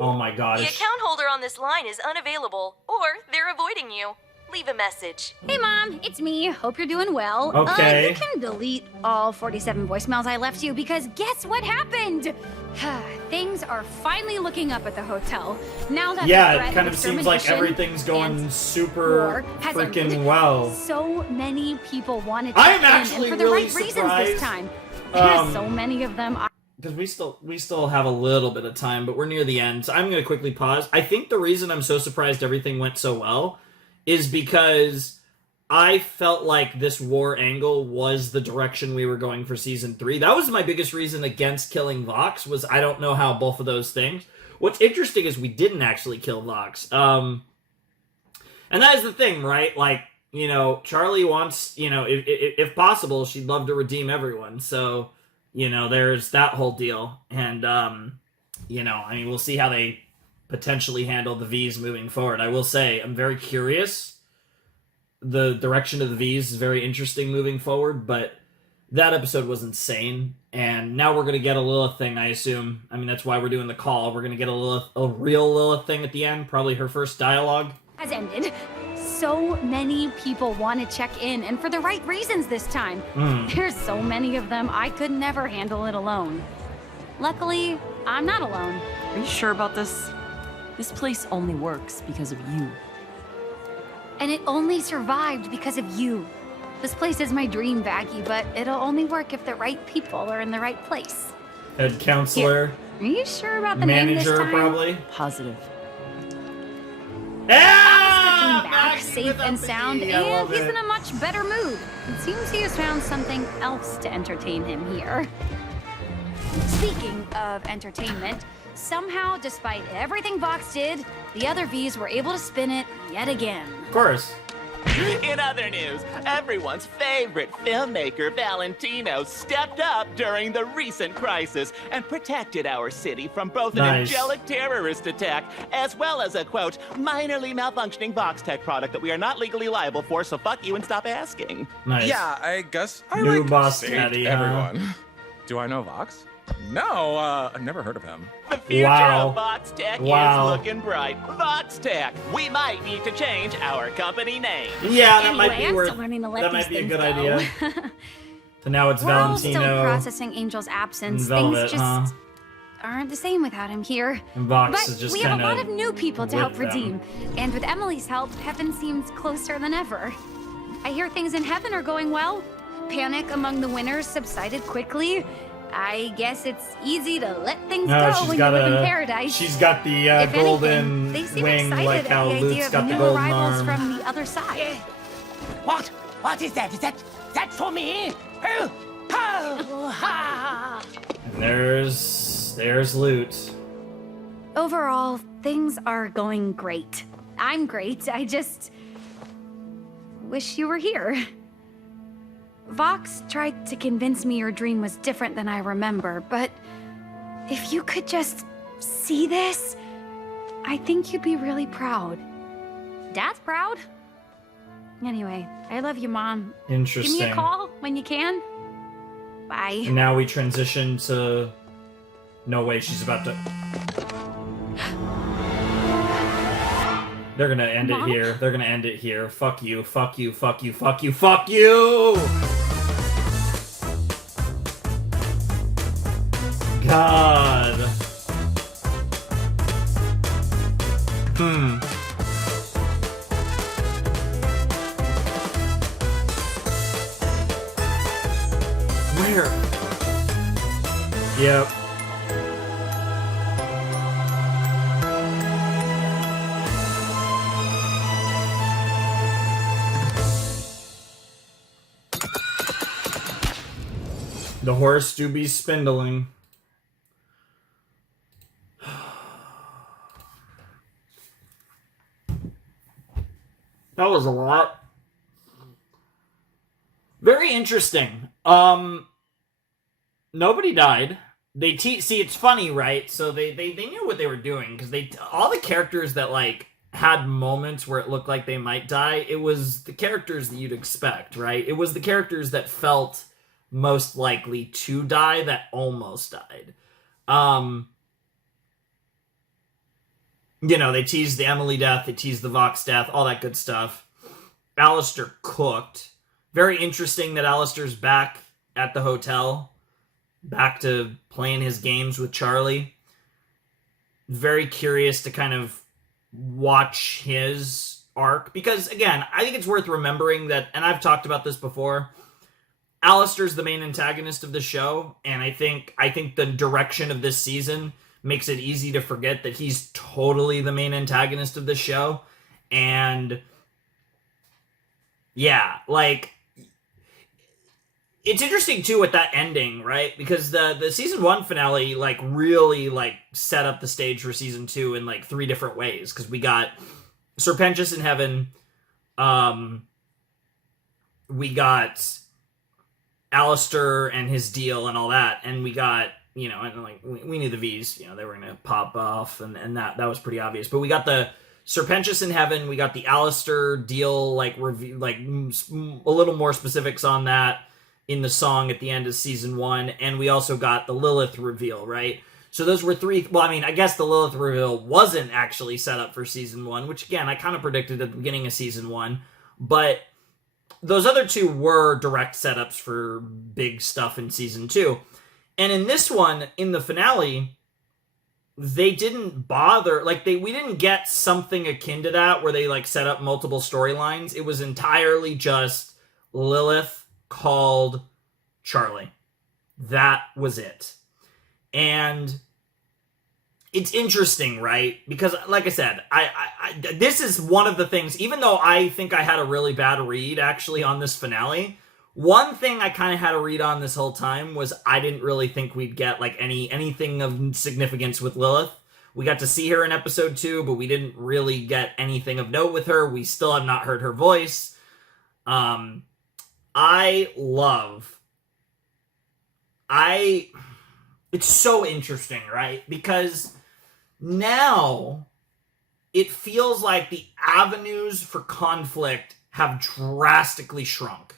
Oh my god. The it's- account holder on this line is unavailable, or they're avoiding you. Leave a message. Hey, Mom, it's me. Hope you're doing well. Okay. You can delete all 47 voicemails I left you because guess what happened? Things are finally looking up at the hotel. Now that the Yeah, threat it kind of seems like extermination everything's going and super war has freaking ended, well. So many people wanted to I am check in, actually and for the really right reasons surprised, this time. um, So many of them. Because we still have a little bit of time, but we're near the end. So I'm going to quickly pause. I think the reason I'm so surprised everything went so well is because I felt like this war angle was the direction we were going for season 3. That was my biggest reason against killing Vox, was I don't know how both of those things. What's interesting is we didn't actually kill Vox. And that is the thing, right? Like, you know, Charlie wants, you know, if possible, she'd love to redeem everyone. So, you know, there's that whole deal. And, you know, I mean, we'll see how they potentially handle the V's moving forward. I will say, I'm very curious. The direction of the V's is very interesting moving forward, but that episode was insane. And now we're going to get a Lilith thing, I assume. I mean, that's why we're doing the call. We're going to get a real Lilith thing at the end, probably her first dialogue. Has ended. So many people want to check in, and for the right reasons this time. There's so many of them, I could never handle it alone. Luckily, I'm not alone. Are you sure about this? This place only works because of you. And it only survived because of you. This place is my dream, Baggy, but it'll only work if the right people are in the right place. Head counselor. Are you sure about the name this Manager, time? probably. Positive. Alastor came back, safe and sound, I love and he's it. in a much better mood. It seems he has found something else to entertain him here. Speaking of entertainment, somehow, despite everything Vox did, the other V's were able to spin it yet again. Of course. In other news, everyone's favorite filmmaker Valentino stepped up during the recent crisis and protected our city from both an Nice. angelic terrorist attack as well as a, quote, minorly malfunctioning Vox Tech product that we are not legally liable for, so fuck you and stop asking. Nice. Yeah, I guess I New like boss saved daddy, huh? everyone. Do I know Vox? No, I've never heard of him. The future Wow. of Vox Tech Wow. is looking bright. Vox Tech. We might need to change our company name. Yeah, that Anyway, might be I'm worth. still learning to let That these might be a things good go. idea. So now it's We're all still Valentino processing Angel's absence. and Velvet, Things just huh? aren't the same without him here. And Vox But is just we have a kinda lot of new people to with help them. redeem. And with Emily's help, heaven seems closer than ever. I hear things in heaven are going well. Panic among the winners subsided quickly. I guess it's easy to let things No, go she's when got you live in a. paradise. She's got the If anything, golden they seem wing, excited like at how the idea Lute's of got the new golden arrivals arm. from the other side. What? What is that? Is that for me? Oh, oh, ha. And there's Lute. Overall, things are going great. I'm great. I just wish you were here. Vox tried to convince me your dream was different than I remember, but if you could just see this, I think you'd be really proud. Dad's proud. Anyway, I love you, Mom. Interesting. Give me a call when you can. Bye. And now we transition to. No way, she's about to. They're gonna end it Mom? here. They're gonna end it here. Fuck you, fuck you, fuck you, fuck you, fuck you! God. Where? Yep. The horse do be spindling. That was a lot. Very interesting. Nobody died. They see, it's funny, right? So they knew what they were doing because all the characters that like had moments where it looked like they might die. It was the characters that you'd expect, right? It was the characters that felt most likely to die that almost died. You know, they teased the Emily death, they teased the Vox death, all that good stuff. Alastor cooked. Very interesting that Alastor's back at the hotel, back to playing his games with Charlie. Very curious to kind of watch his arc, because again, I think it's worth remembering that, and I've talked about this before, Alastor's the main antagonist of the show, and I think the direction of this season makes it easy to forget that he's totally the main antagonist of the show. And Yeah, like, it's interesting too with that ending, right? Because the season 1 finale like really like set up the stage for season 2 in like 3 different ways. Because we got Sir Pentious in heaven, we got Alastor and his deal and all that, and we got, you know, and like we knew the V's, you know, they were gonna pop off, and that was pretty obvious. But we got the Sir Pentious in heaven, we got the Alastor deal, like review, like a little more specifics on that in the song at the end of season 1, and we also got the Lilith reveal, right? So those were 3. Well, I mean, I guess the Lilith reveal wasn't actually set up for season 1, which again I kind of predicted at the beginning of season 1, but those other 2 were direct setups for big stuff in season 2. And in this one, in the finale, they didn't bother, like, we didn't get something akin to that where they, like, set up multiple storylines. It was entirely just Lilith called Charlie. That was it. And it's interesting, right? Because, like I said, I this is one of the things, even though I think I had a really bad read, actually, on this finale, one thing I kind of had a read on this whole time was I didn't really think we'd get, like, anything of significance with Lilith. We got to see her in episode 2, but we didn't really get anything of note with her. We still have not heard her voice. It's so interesting, right? Because now it feels like the avenues for conflict have drastically shrunk.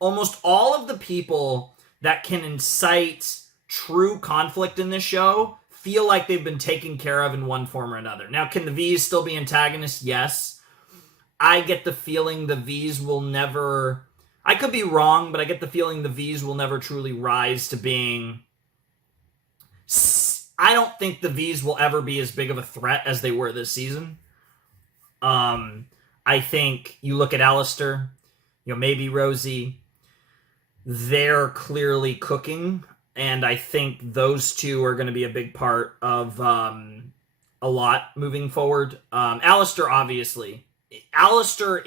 Almost all of the people that can incite true conflict in this show feel like they've been taken care of in one form or another. Now, can the V's still be antagonists? Yes. I get the feeling the V's will never... I could be wrong, but I get the feeling the V's will never truly rise to being... I don't think the V's will ever be as big of a threat as they were this season. I think you look at Alastor, you know, maybe Rosie, they're clearly cooking, and I think those 2 are going to be a big part of a lot moving forward. Alastor, obviously. Alastor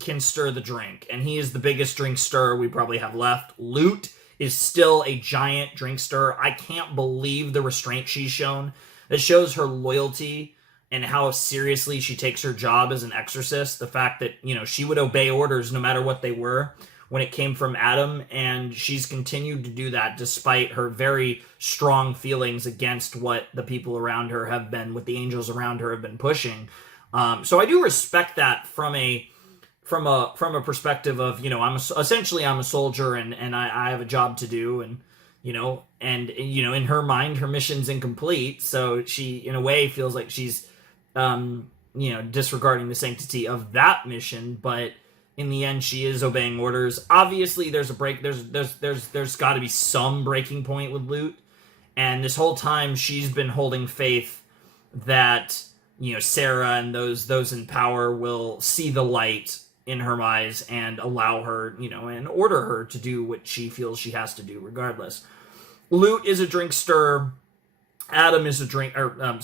can stir the drink, and he is the biggest drink stirrer we probably have left. Lute is still a giant drink stirrer. I can't believe the restraint she's shown. That shows her loyalty and how seriously she takes her job as an exorcist. The fact that, you know, she would obey orders no matter what they were when it came from Adam, and she's continued to do that despite her very strong feelings against what the people around her have been, what the angels around her have been pushing. So I do respect that from a perspective of, you know, I'm a soldier, and I have a job to do, and you know, in her mind, her mission's incomplete, so she, in a way, feels like she's, disregarding the sanctity of that mission, but in the end, she is obeying orders. Obviously, there's got to be some breaking point with Lute, and this whole time, she's been holding faith that, you know, Sarah and those in power will see the light in her eyes and allow her, you know, and order her to do what she feels she has to do regardless. Lute is a drink stirrer. Adam is a drink, Adam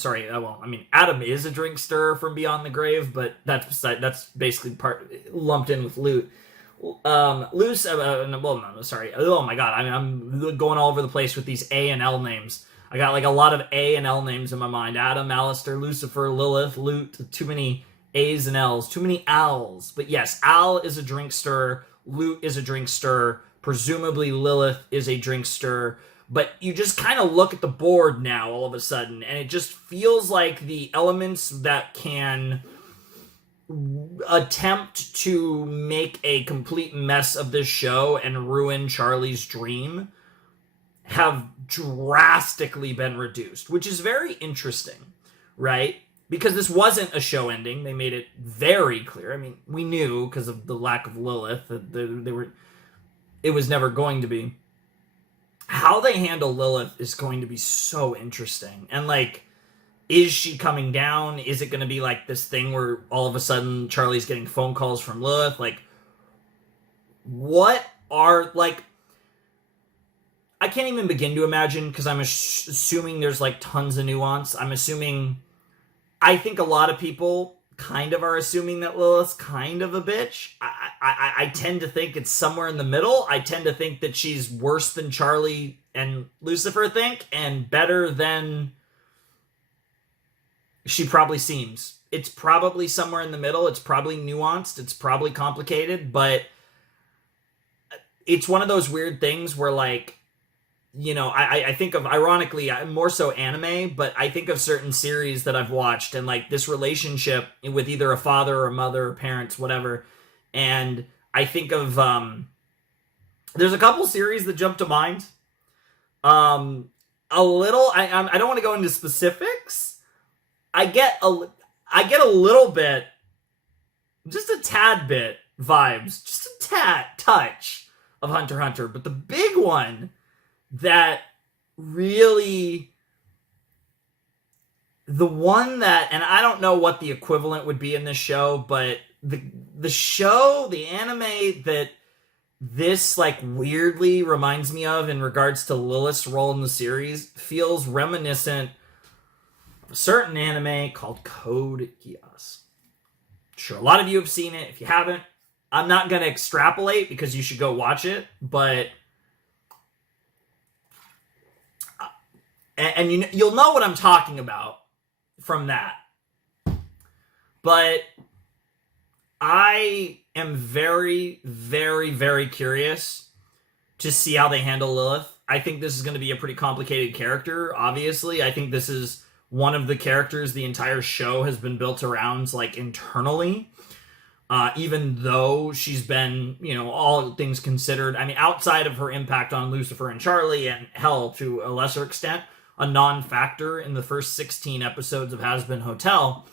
is a drink stirrer from beyond the grave, but that's basically lumped in with Lute. Oh my god, I'm going all over the place with these A and L names. I got like a lot of A and L names in my mind. Adam, Alastor, Lucifer, Lilith, Lute. Too many A's and L's. Too many Al's. But yes, Al is a drink stirrer. Lute is a drink stirrer. Presumably Lilith is a drink stirrer. But you just kind of look at the board now all of a sudden, and it just feels like the elements that can attempt to make a complete mess of this show and ruin Charlie's dream have drastically been reduced, which is very interesting, right? Because this wasn't a show ending. They made it very clear. I mean, we knew because of the lack of Lilith that it was never going to be. How they handle Lilith is going to be so interesting. And, like, is she coming down? Is it going to be like this thing where all of a sudden Charlie's getting phone calls from Lilith? Like, what are, like... I can't even begin to imagine, because I'm assuming there's, like, tons of nuance. I think a lot of people kind of are assuming that Lilith's kind of a bitch. I tend to think it's somewhere in the middle. I tend to think that she's worse than Charlie and Lucifer think, and better than she probably seems. It's probably somewhere in the middle. It's probably nuanced. It's probably complicated, but it's one of those weird things where, like, you know, I think of, ironically, more so anime, but I think of certain series that I've watched and, like, this relationship with either a father or a mother or parents, whatever. And I think of, there's a couple series that jump to mind. A little, I don't want to go into specifics. I get a little bit, just a tad bit vibes, just a touch of Hunter x Hunter. But the big one that really, the one that, and I don't know what the equivalent would be in this show, but the show, the anime that this, like, weirdly reminds me of in regards to Lilith's role in the series feels reminiscent of a certain anime called Code Geass. Sure, a lot of you have seen it. If you haven't, I'm not going to extrapolate because you should go watch it, but and you'll know what I'm talking about from that. But I am very, very, very curious to see how they handle Lilith. I think this is going to be a pretty complicated character, obviously. I think this is one of the characters the entire show has been built around, like, internally. Even though she's been, you know, all things considered, I mean, outside of her impact on Lucifer and Charlie, and hell, to a lesser extent, a non-factor in the first 16 episodes of Hazbin Hotel,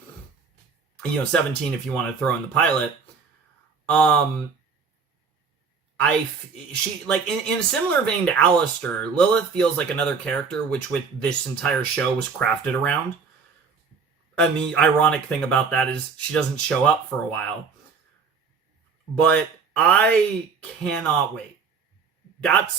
you know, 17 if you want to throw in the pilot, she, like, in a similar vein to Alastor, Lilith feels like another character which with this entire show was crafted around. And the ironic thing about that is she doesn't show up for a while. But I cannot wait. That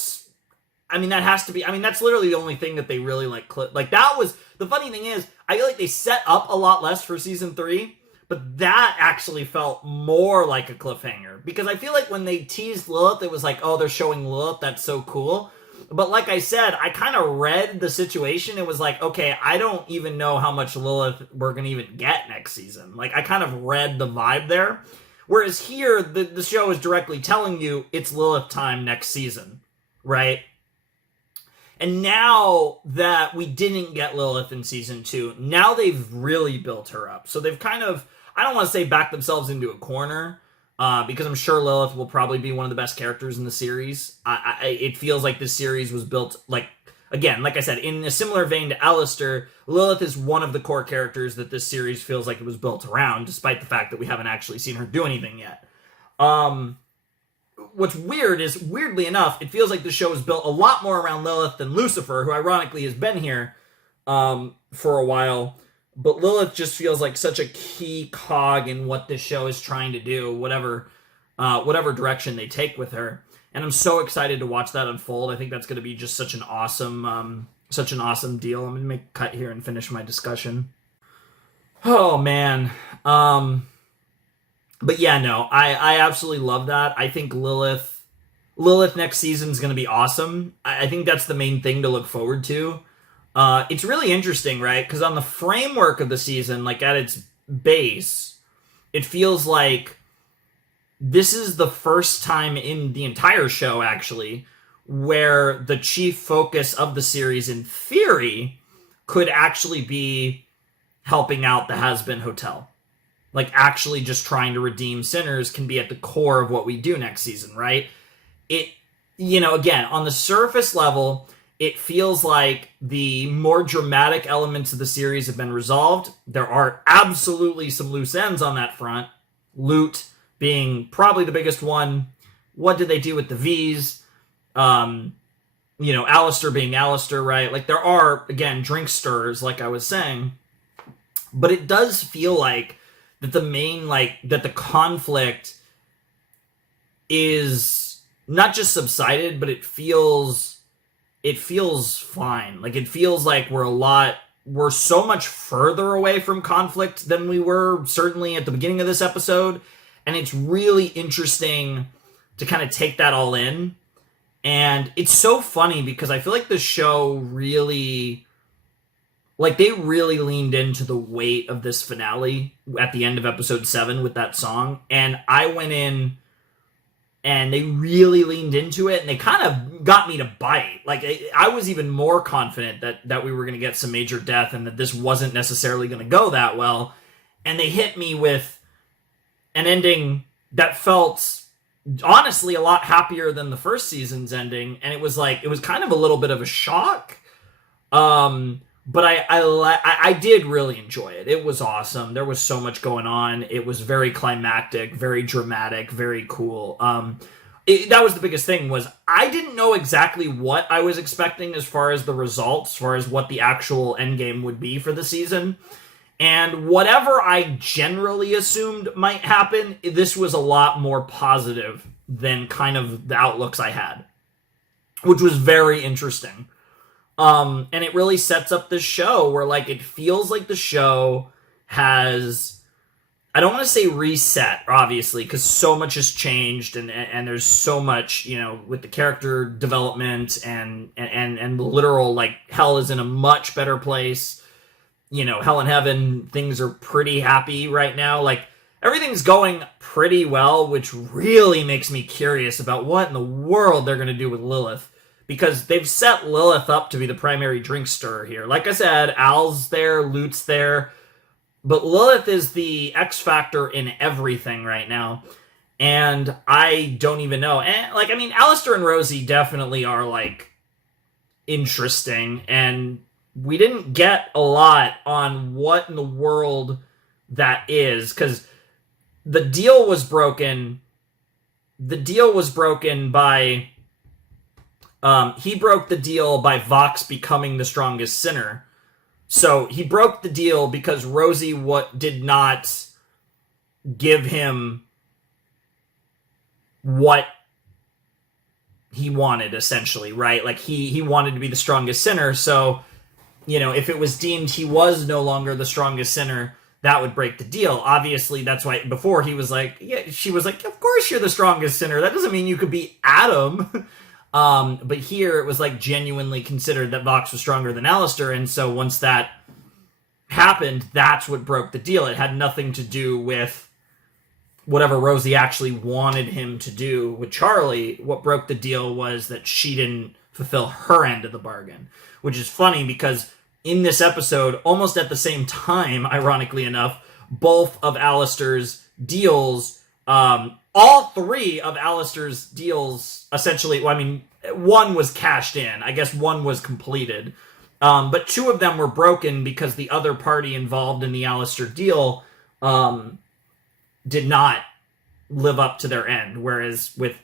has to be, that's literally the only thing that they really, like, that was, the funny thing is, I feel like they set up a lot less for season 3, but that actually felt more like a cliffhanger. Because I feel like when they teased Lilith, it was like, oh, they're showing Lilith, that's so cool. But like I said, I kind of read the situation. It was like, okay, I don't even know how much Lilith we're going to even get next season. Like, I kind of read the vibe there. Whereas here, the show is directly telling you it's Lilith time next season, right? And now that we didn't get Lilith in season 2, now they've really built her up. So they've kind of, I don't want to say backed themselves into a corner, because I'm sure Lilith will probably be one of the best characters in the series. It feels like this series was built, like, again, like I said, in a similar vein to Alastor, Lilith is one of the core characters that this series feels like it was built around, despite the fact that we haven't actually seen her do anything yet. What's weird is, weirdly enough, it feels like the show is built a lot more around Lilith than Lucifer, who ironically has been here for a while. But Lilith just feels like such a key cog in what this show is trying to do, whatever direction they take with her. And I'm so excited to watch that unfold. I think that's going to be just such an awesome deal. I'm going to make a cut here and finish my discussion. Oh, man. But yeah, no, I absolutely love that. I think Lilith next season is going to be awesome. I think that's the main thing to look forward to. It's really interesting, right? Because on the framework of the season, like at its base, it feels like this is the first time in the entire show, actually, where the chief focus of the series, in theory, could actually be helping out the Hazbin Hotel. Like, actually just trying to redeem sinners can be at the core of what we do next season, right? It, you know, again, on the surface level, it feels like the more dramatic elements of the series have been resolved. There are absolutely some loose ends on that front. Lute being probably the biggest one. What did they do with the V's? You know, Alastor being Alastor, right? Like, there are, again, drink stirrers, like I was saying. But it does feel like that the main, like, that the conflict is not just subsided, but it feels fine. Like, it feels like we're a lot we're so much further away from conflict than we were certainly at the beginning of this episode. And it's really interesting to kind of take that all in. And it's so funny because I feel like the show really, like, they really leaned into the weight of this finale at the end of episode 7 with that song. And I went in and they really leaned into it, and they kind of got me to bite. Like, I was even more confident that we were going to get some major death and that this wasn't necessarily going to go that well. And they hit me with an ending that felt honestly a lot happier than the first season's ending, and it was kind of a little bit of a shock. But I did really enjoy it. It was awesome. There was so much going on. It was very climactic, very dramatic, very cool. That was the biggest thing, was I didn't know exactly what I was expecting as far as the results, as far as what the actual endgame would be for the season. And whatever I generally assumed might happen, this was a lot more positive than kind of the outlooks I had, which was very interesting. And it really sets up this show where, like, it feels like the show has, I don't want to say reset, obviously, because so much has changed, and there's so much, you know, with the character development and literal, like, hell is in a much better place. You know, hell and heaven, things are pretty happy right now. Like, everything's going pretty well, which really makes me curious about what in the world they're going to do with Lilith. Because they've set Lilith up to be the primary drink stirrer here. Like I said, Al's there, Lute's there. But Lilith is the X factor in everything right now. And I don't even know. And, like, I mean, Alastor and Rosie definitely are, like, interesting. And we didn't get a lot on what in the world that is. Because the deal was broken. The deal was broken by... he broke the deal by Vox becoming the strongest sinner. So he broke the deal because Rosie did not give him what he wanted, essentially, right? Like, he wanted to be the strongest sinner, so, you know, if it was deemed he was no longer the strongest sinner, that would break the deal. Obviously, that's why before he was like, yeah, she was like, of course you're the strongest sinner. That doesn't mean you could be Adam. But here it was like genuinely considered that Vox was stronger than Alastor, and so once that happened, that's what broke the deal. It had nothing to do with whatever Rosie actually wanted him to do with Charlie. What broke the deal was that she didn't fulfill her end of the bargain, which is funny because in this episode, almost at the same time, ironically enough, both of Alastor's deals, all 3 of Alastor's deals, essentially, well, I mean, one was cashed in. I guess one was completed. But 2 of them were broken because the other party involved in the Alastor deal did not live up to their end. Whereas with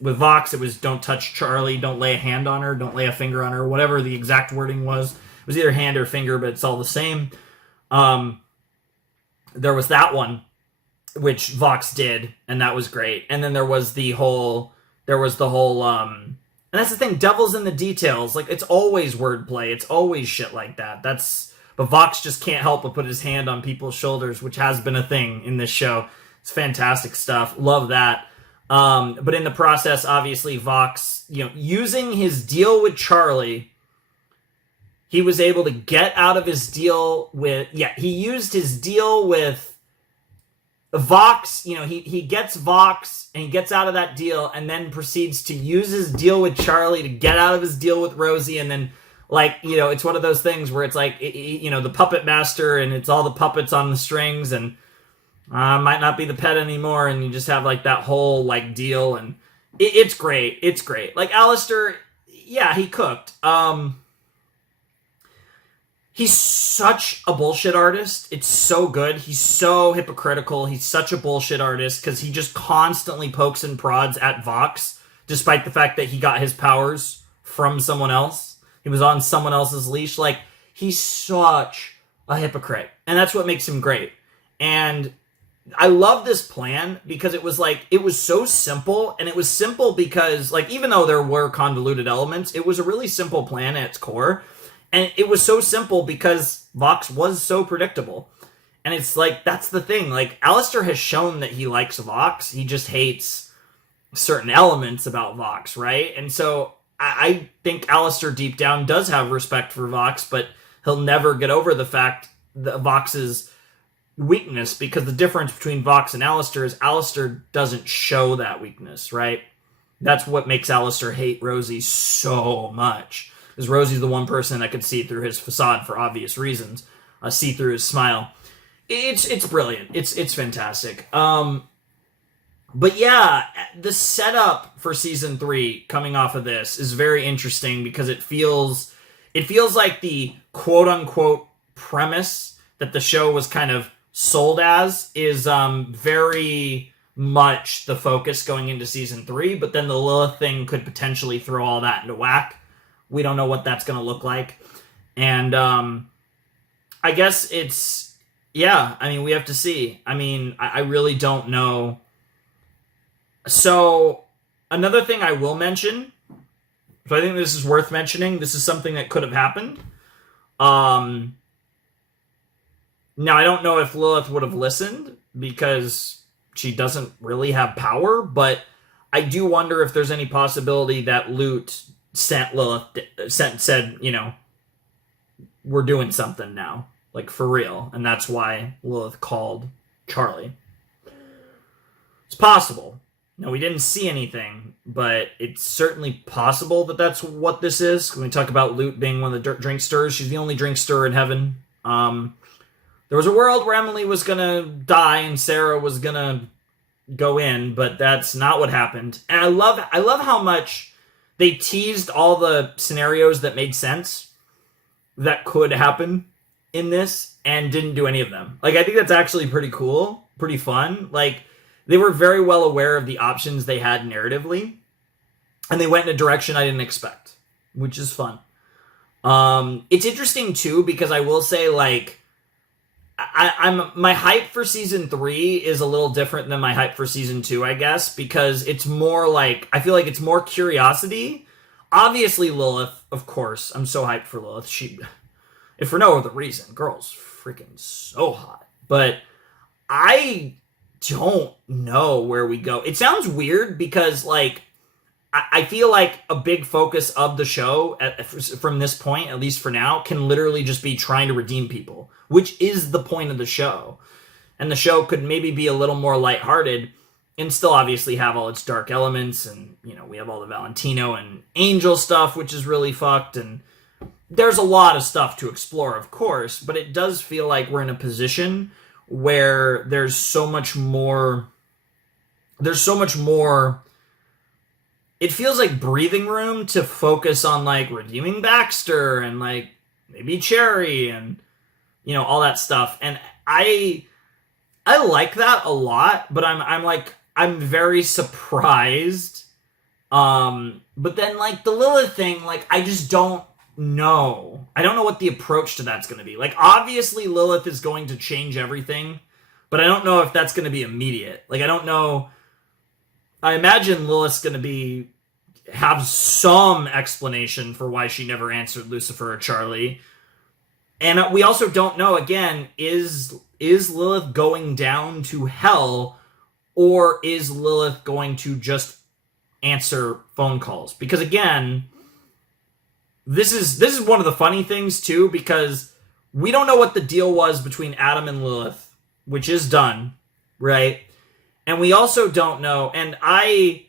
Vox, it was don't touch Charlie, don't lay a hand on her, don't lay a finger on her, whatever the exact wording was. It was either hand or finger, but it's all the same. There was that one, which Vox did, and that was great. And then there was the whole, and that's the thing, devil's in the details. Like, it's always wordplay. It's always shit like that. But Vox just can't help but put his hand on people's shoulders, which has been a thing in this show. It's fantastic stuff. Love that. But in the process, obviously, Vox, you know, using his deal with Charlie, he was able to get out of his deal with, he used his deal with Vox, you know, he gets Vox and he gets out of that deal and then proceeds to use his deal with Charlie to get out of his deal with Rosie. And then, like, you know, it's one of those things where it's like, you know, the puppet master and it's all the puppets on the strings and might not be the pet anymore. And you just have like that whole like deal. And it's great. It's great. Like Alastor, yeah, he cooked. He's such a bullshit artist. It's so good. He's so hypocritical. He's such a bullshit artist because he just constantly pokes and prods at Vox, despite the fact that he got his powers from someone else. He was on someone else's leash. Like, he's such a hypocrite. And that's what makes him great. And I love this plan because it was so simple. And it was simple because, like, even though there were convoluted elements, it was a really simple plan at its core. And it was so simple because Vox was so predictable. And it's like, that's the thing. Like, Alastor has shown that he likes Vox. He just hates certain elements about Vox, right? And so I think Alastor deep down does have respect for Vox, but he'll never get over the fact that Vox's weakness, because the difference between Vox and Alastor is Alastor doesn't show that weakness, right? That's what makes Alastor hate Rosie so much. Because Rosie's the one person that could see through his facade for obvious reasons. See through his smile. It's brilliant. It's fantastic. But yeah, the setup for season 3 coming off of this is very interesting because it feels like the quote unquote premise that the show was kind of sold as is very much the focus going into season 3, but then the Lilith thing could potentially throw all that into whack. We don't know what that's going to look like. And I guess it's, yeah, I mean, we have to see. I mean, I really don't know. So, another thing I will mention, so I think this is worth mentioning, this is something that could have happened. Now, I don't know if Lilith would have listened, because she doesn't really have power, but I do wonder if there's any possibility that Lute said, you know, we're doing something now, like for real, and that's why Lilith called Charlie. It's possible. No, we didn't see anything, but it's certainly possible that that's what this is. When we talk about Lute being one of the drinksters, she's the only drinkster in heaven. There was a world where Emily was gonna die and Sarah was gonna go in, but that's not what happened. And I love how much they teased all the scenarios that made sense that could happen in this and didn't do any of them. Like, I think that's actually pretty cool, pretty fun. Like, they were very well aware of the options they had narratively, and they went in a direction I didn't expect, which is fun. It's interesting too, because I will say, like, I'm my hype for season 3 is a little different than my hype for season 2, I guess, because it's more like, I feel like it's more curiosity. Obviously, Lilith, of course, I'm so hyped for Lilith. She, if for no other reason, girl's freaking so hot. But I don't know where we go. It sounds weird because, like, I feel like a big focus of the show from this point, at least for now, can literally just be trying to redeem people, which is the point of the show. And the show could maybe be a little more lighthearted and still obviously have all its dark elements. And, you know, we have all the Valentino and Angel stuff, which is really fucked. And there's a lot of stuff to explore, of course, but it does feel like we're in a position where there's so much more. It feels like breathing room to focus on, like, redeeming Baxter and, like, maybe Cherry and, you know, all that stuff. And I like that a lot, but I'm very surprised. But then, like, the Lilith thing, like, I just don't know. I don't know what the approach to that's going to be. Like, obviously Lilith is going to change everything, but I don't know if that's going to be immediate. Like, I don't know. I imagine Lilith's going to have some explanation for why she never answered Lucifer or Charlie. And we also don't know, again, is Lilith going down to hell, or is Lilith going to just answer phone calls? Because, again, this is one of the funny things, too, because we don't know what the deal was between Adam and Lilith, which is done, right? And we also don't know, and I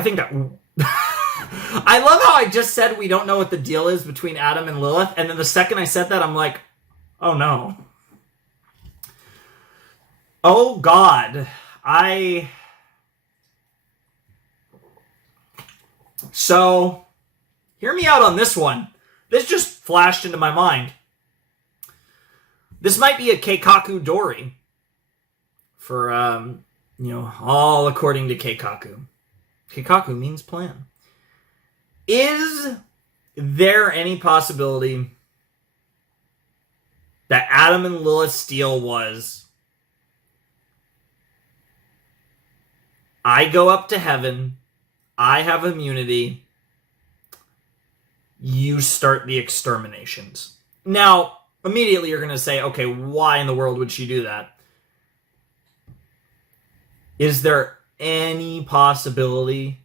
think that I love how I just said we don't know what the deal is between Adam and Lilith, and then the second I said that, I'm like, oh no. Oh God. So, hear me out on this one. This just flashed into my mind. This might be a Keikaku Dori. For, you know, all according to Keikaku. Keikaku means plan. Is there any possibility that Adam and Lilith's deal was I go up to heaven, I have immunity, you start the exterminations. Now, immediately you're going to say, okay, why in the world would she do that? Is there any possibility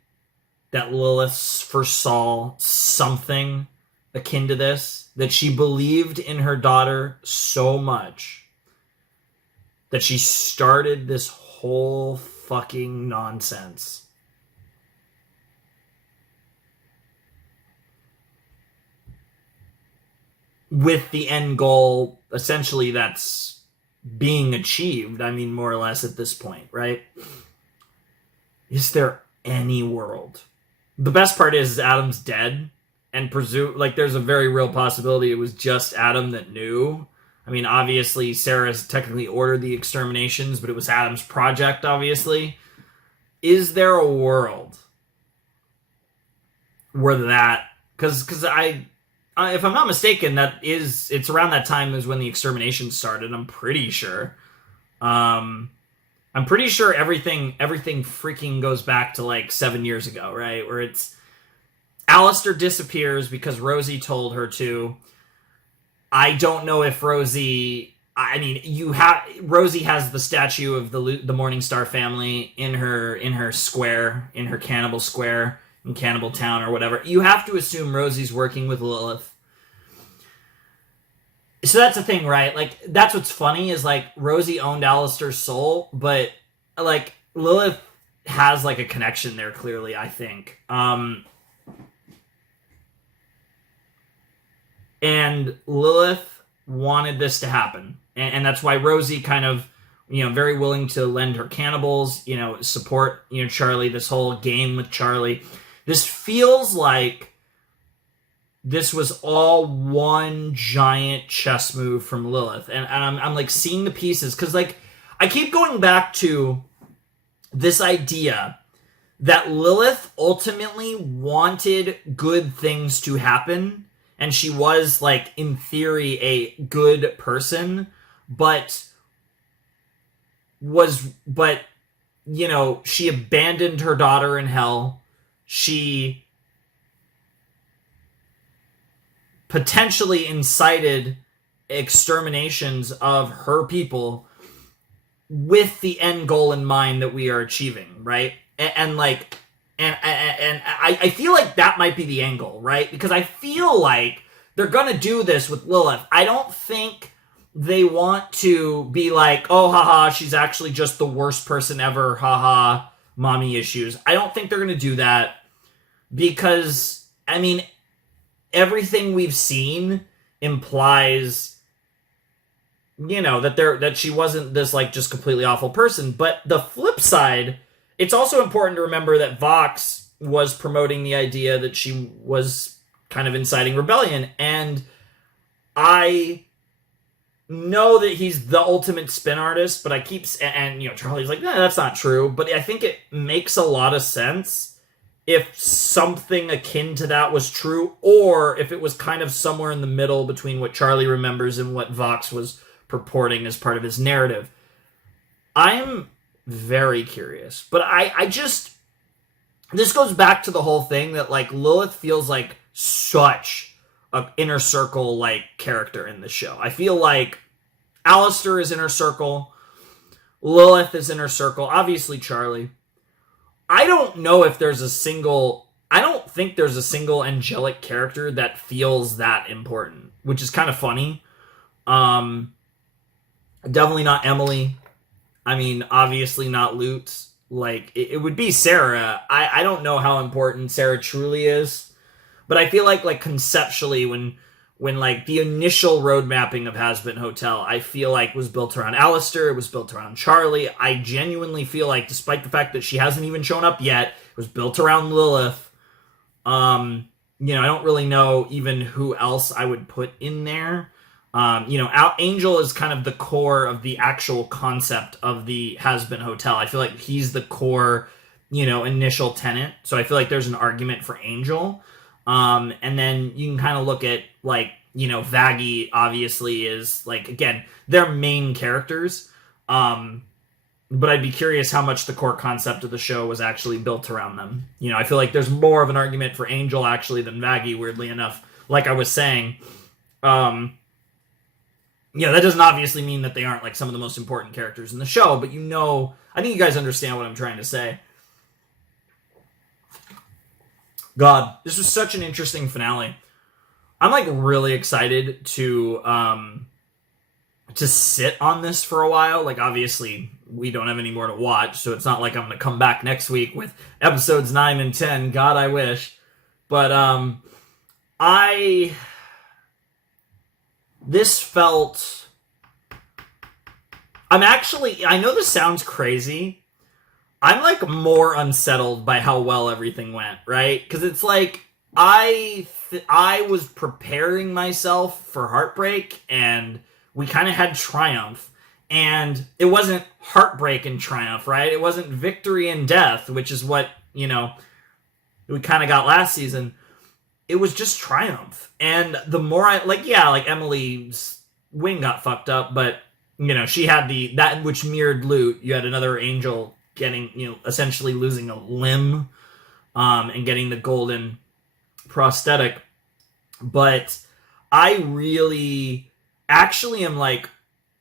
that Lilith foresaw something akin to this? That she believed in her daughter so much that she started this whole fucking nonsense? With the end goal, essentially, that's being achieved, I mean, more or less at this point, right? Is there any world? The best part is Adam's dead, and there's a very real possibility it was just Adam that knew. I mean, obviously, Sarah's technically ordered the exterminations, but it was Adam's project, obviously. Is there a world where that... Because if I'm not mistaken, it's around that time is when the extermination started. I'm pretty sure. I'm pretty sure everything freaking goes back to like 7 years ago, right? Where it's Alastor disappears because Rosie told her to. I don't know if Rosie. I mean, Rosie has the statue of the Morningstar family in her square, in her cannibal square in Cannibal Town or whatever. You have to assume Rosie's working with Lilith. So that's the thing, right? Like, that's what's funny is, like, Rosie owned Alastor's soul, but, like, Lilith has, like, a connection there, clearly, I think. And Lilith wanted this to happen. And that's why Rosie kind of, very willing to lend her cannibals, support, Charlie, this whole game with Charlie. This feels like this was all one giant chess move from Lilith. And I'm like seeing the pieces because like I keep going back to this idea that Lilith ultimately wanted good things to happen. And she was like in theory a good person, but she abandoned her daughter in hell. She potentially incited exterminations of her people with the end goal in mind that we are achieving, right? And I feel like that might be the angle, right? Because I feel like they're gonna do this with Lilith. I don't think they want to be like, oh, haha, she's actually just the worst person ever, haha, mommy issues. I don't think they're gonna do that because, I mean, everything we've seen implies, that she wasn't this like just completely awful person. But the flip side, it's also important to remember that Vox was promoting the idea that she was kind of inciting rebellion, and I know that he's the ultimate spin artist, but I keep Charlie's like, that's not true, but I think it makes a lot of sense if something akin to that was true, or if it was kind of somewhere in the middle between what Charlie remembers and what Vox was purporting as part of his narrative. I'm very curious, but this goes back to the whole thing that like Lilith feels like such an inner circle like character in the show. I feel like Alastor is inner circle, Lilith is inner circle, obviously Charlie. I don't think there's a single angelic character that feels that important, which is kind of funny. Definitely not Emily. I mean, obviously not Lute. Like, it would be Sarah. I don't know how important Sarah truly is, but I feel like conceptually when like the initial road mapping of Hazbin Hotel, I feel like was built around Alastor, it was built around Charlie. I genuinely feel like, despite the fact that she hasn't even shown up yet, it was built around Lilith. I don't really know even who else I would put in there. Angel is kind of the core of the actual concept of the Hazbin Hotel. I feel like he's the core, initial tenant. So I feel like there's an argument for Angel. And then you can kind of look at like, Vaggie obviously is like, again, they're main characters. but I'd be curious how much the core concept of the show was actually built around them. You know, I feel like there's more of an argument for Angel actually than Maggie, weirdly enough. Like I was saying, that doesn't obviously mean that they aren't like some of the most important characters in the show, but I think you guys understand what I'm trying to say. God, this was such an interesting finale. I'm like really excited to sit on this for a while. Like obviously we don't have any more to watch, so it's not like I'm gonna come back next week with episodes 9 and 10. God, I wish. But this felt... I know this sounds crazy. I'm like more unsettled by how well everything went, right? Because it's like I was preparing myself for heartbreak, and we kind of had triumph, and it wasn't heartbreak and triumph, right? It wasn't victory and death, which is what we kind of got last season. It was just triumph, and the more Emily's wing got fucked up, but she had that which mirrored Lute. You had another angel getting, essentially losing a limb, and getting the golden prosthetic. But I really actually am like,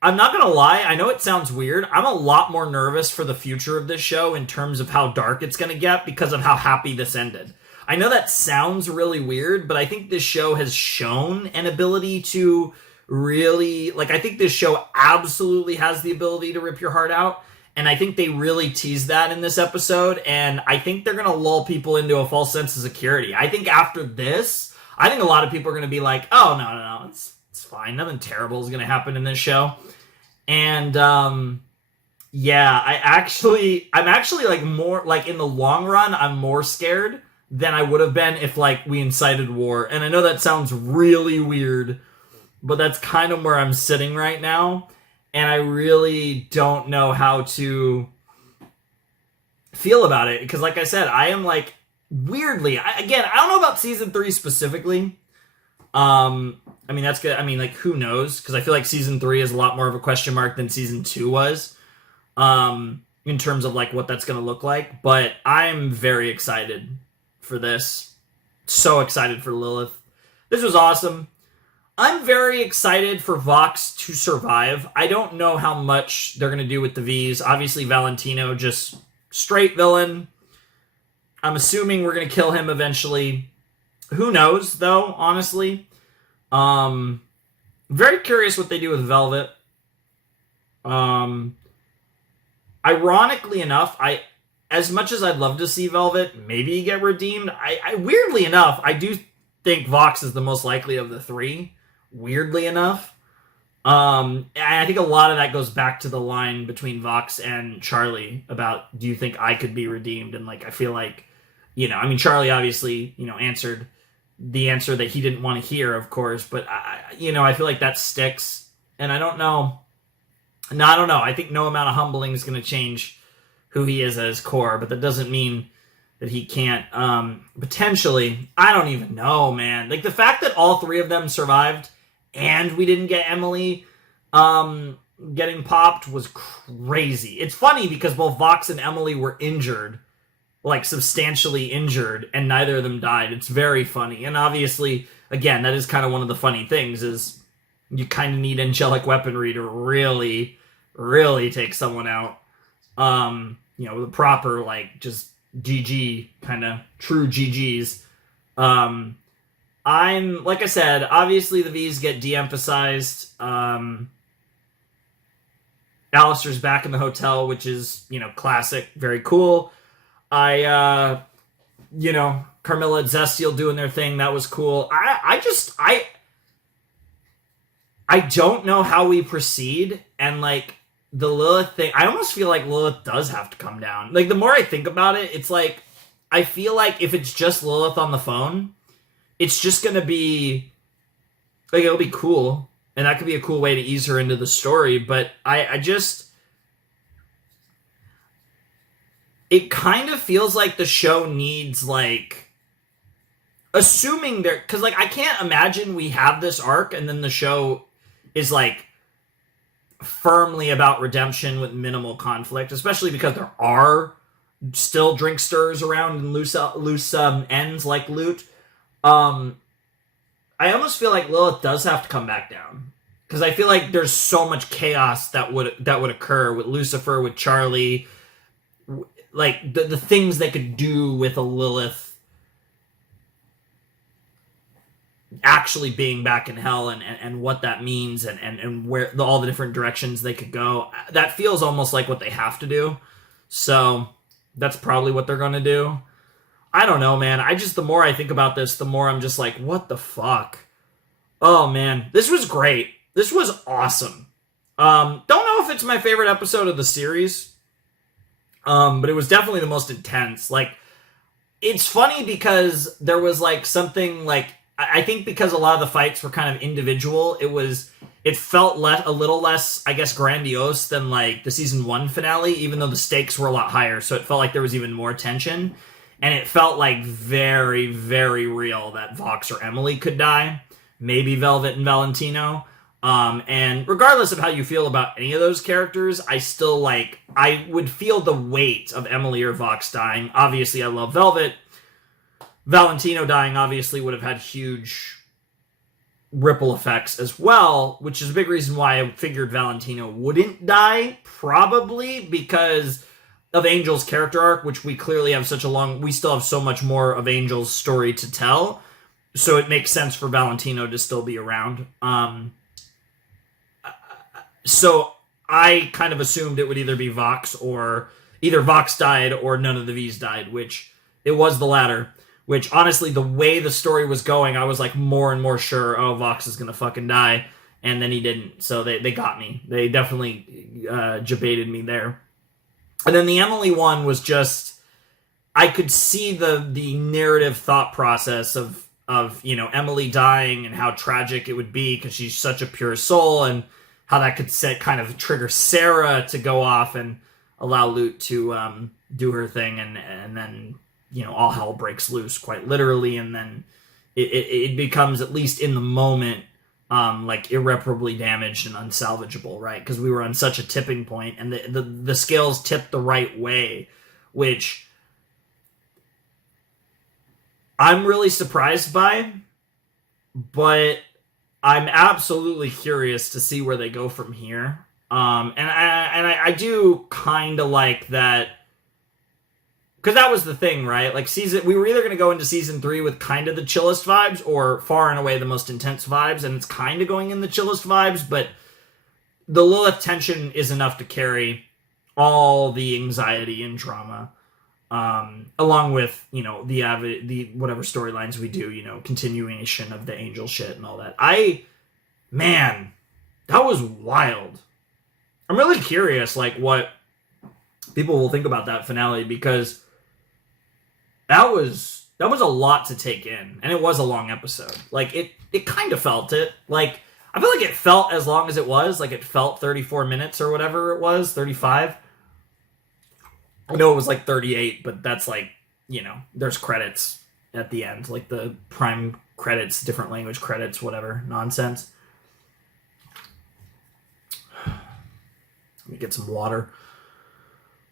I'm not gonna lie, I know it sounds weird, I'm a lot more nervous for the future of this show in terms of how dark it's gonna get because of how happy this ended. I know that sounds really weird, but I think this show has shown an ability to really, I think this show absolutely has the ability to rip your heart out, and I think they really teased that in this episode, and I think they're gonna lull people into a false sense of security. I think after this, I think a lot of people are gonna be like, oh, no, it's fine, nothing terrible is gonna happen in this show. And I'm actually like more, like in the long run, I'm more scared than I would have been if we incited war. And I know that sounds really weird, but that's kind of where I'm sitting right now. And I really don't know how to feel about it. Because like I said, I am like weirdly, I don't know about season 3 specifically. I mean, that's good. I mean, who knows? Because I feel like season 3 is a lot more of a question mark than season 2 was. In terms of what that's going to look like. But I'm very excited for this. So excited for Lilith. This was awesome. I'm very excited for Vox to survive. I don't know how much they're going to do with the V's. Obviously, Valentino, just straight villain. I'm assuming we're going to kill him eventually. Who knows, though, honestly. Very curious what they do with Velvet. Ironically enough, as much as I'd love to see Velvet maybe get redeemed, I weirdly enough, I do think Vox is the most likely of the 3. Weirdly enough. And I think a lot of that goes back to the line between Vox and Charlie about, do you think I could be redeemed? And I feel like, Charlie obviously, answered the answer that he didn't want to hear, of course, but I feel like that sticks. And I don't know. No, I don't know. I think no amount of humbling is going to change who he is at his core, but that doesn't mean that he can't, potentially, I don't even know, man. The fact that all 3 of them survived and we didn't get Emily, getting popped was crazy. It's funny because both Vox and Emily were injured, substantially injured, and neither of them died. It's very funny. And obviously, again, that is kind of one of the funny things is you kind of need angelic weaponry to really, really take someone out. The proper, just GG, kind of true GGs. I'm, like I said, obviously the V's get de-emphasized. Alastor's back in the hotel, which is, classic, very cool. Carmilla and Zestiel doing their thing, that was cool. I don't know how we proceed, and, the Lilith thing, I almost feel like Lilith does have to come down. The more I think about it, it's I feel like if it's just Lilith on the phone, it's just gonna be, it'll be cool, and that could be a cool way to ease her into the story, but it kind of feels like the show needs, assuming there, because, I can't imagine we have this arc, and then the show is, firmly about redemption with minimal conflict, especially because there are still drinksters around and loose ends like Lute. I almost feel like Lilith does have to come back down, because I feel like there's so much chaos that would occur with Lucifer, with Charlie, like the things they could do with a Lilith actually being back in hell, and what that means, and where all the different directions they could go. That feels almost like what they have to do. So that's probably what they're going to do. I don't know, man. The more I think about this, the more I'm just like, what the fuck? Oh, man. This was great. This was awesome. Don't know if it's my favorite episode of the series, but it was definitely the most intense. Like, it's funny because there was, like, something, like, I think because a lot of the fights were kind of individual, it felt a little less, I guess, grandiose than, like, the season 1 finale, even though the stakes were a lot higher, so it felt like there was even more tension, and it felt, like, very, very real that Vox or Emily could die, maybe Velvet and Valentino, and regardless of how you feel about any of those characters, I would feel the weight of Emily or Vox dying. Obviously, I love Velvet. Valentino dying obviously would have had huge ripple effects as well, which is a big reason why I figured Valentino wouldn't die, probably because of Angel's character arc, which we clearly have we still have so much more of Angel's story to tell, so it makes sense for Valentino to still be around. So I kind of assumed it would either be Vox, or either Vox died or none of the V's died, which it was the latter. Which, honestly, the way the story was going, I was, like, more and more sure, oh, Vox is gonna fucking die. And then he didn't. So they got me. They definitely jebaited me there. And then the Emily one was just... I could see the narrative thought process of Emily dying and how tragic it would be because she's such a pure soul, and how that could kind of trigger Sarah to go off and allow Lute to do her thing, and then... all hell breaks loose, quite literally, and then it becomes, at least in the moment, like, irreparably damaged and unsalvageable, right? Because we were on such a tipping point, and the scales tipped the right way, which I'm really surprised by, but I'm absolutely curious to see where they go from here. And I do kind of like that. Because that was the thing, right? Like, we were either going to go into season 3 with kind of the chillest vibes, or far and away the most intense vibes, and it's kind of going in the chillest vibes, but the Lilith tension is enough to carry all the anxiety and drama, along with, the whatever storylines we do, continuation of the Angel shit and all that. Man, that was wild. I'm really curious, like, what people will think about that finale, because that was a lot to take in, and it was a long episode. Like, it kind of felt it. Like, I feel like it felt as long as it was. Like, it felt 34 minutes or whatever it was, 35. I know it was like 38, but that's like, there's credits at the end, like the prime credits, different language credits, whatever nonsense. Let me get some water.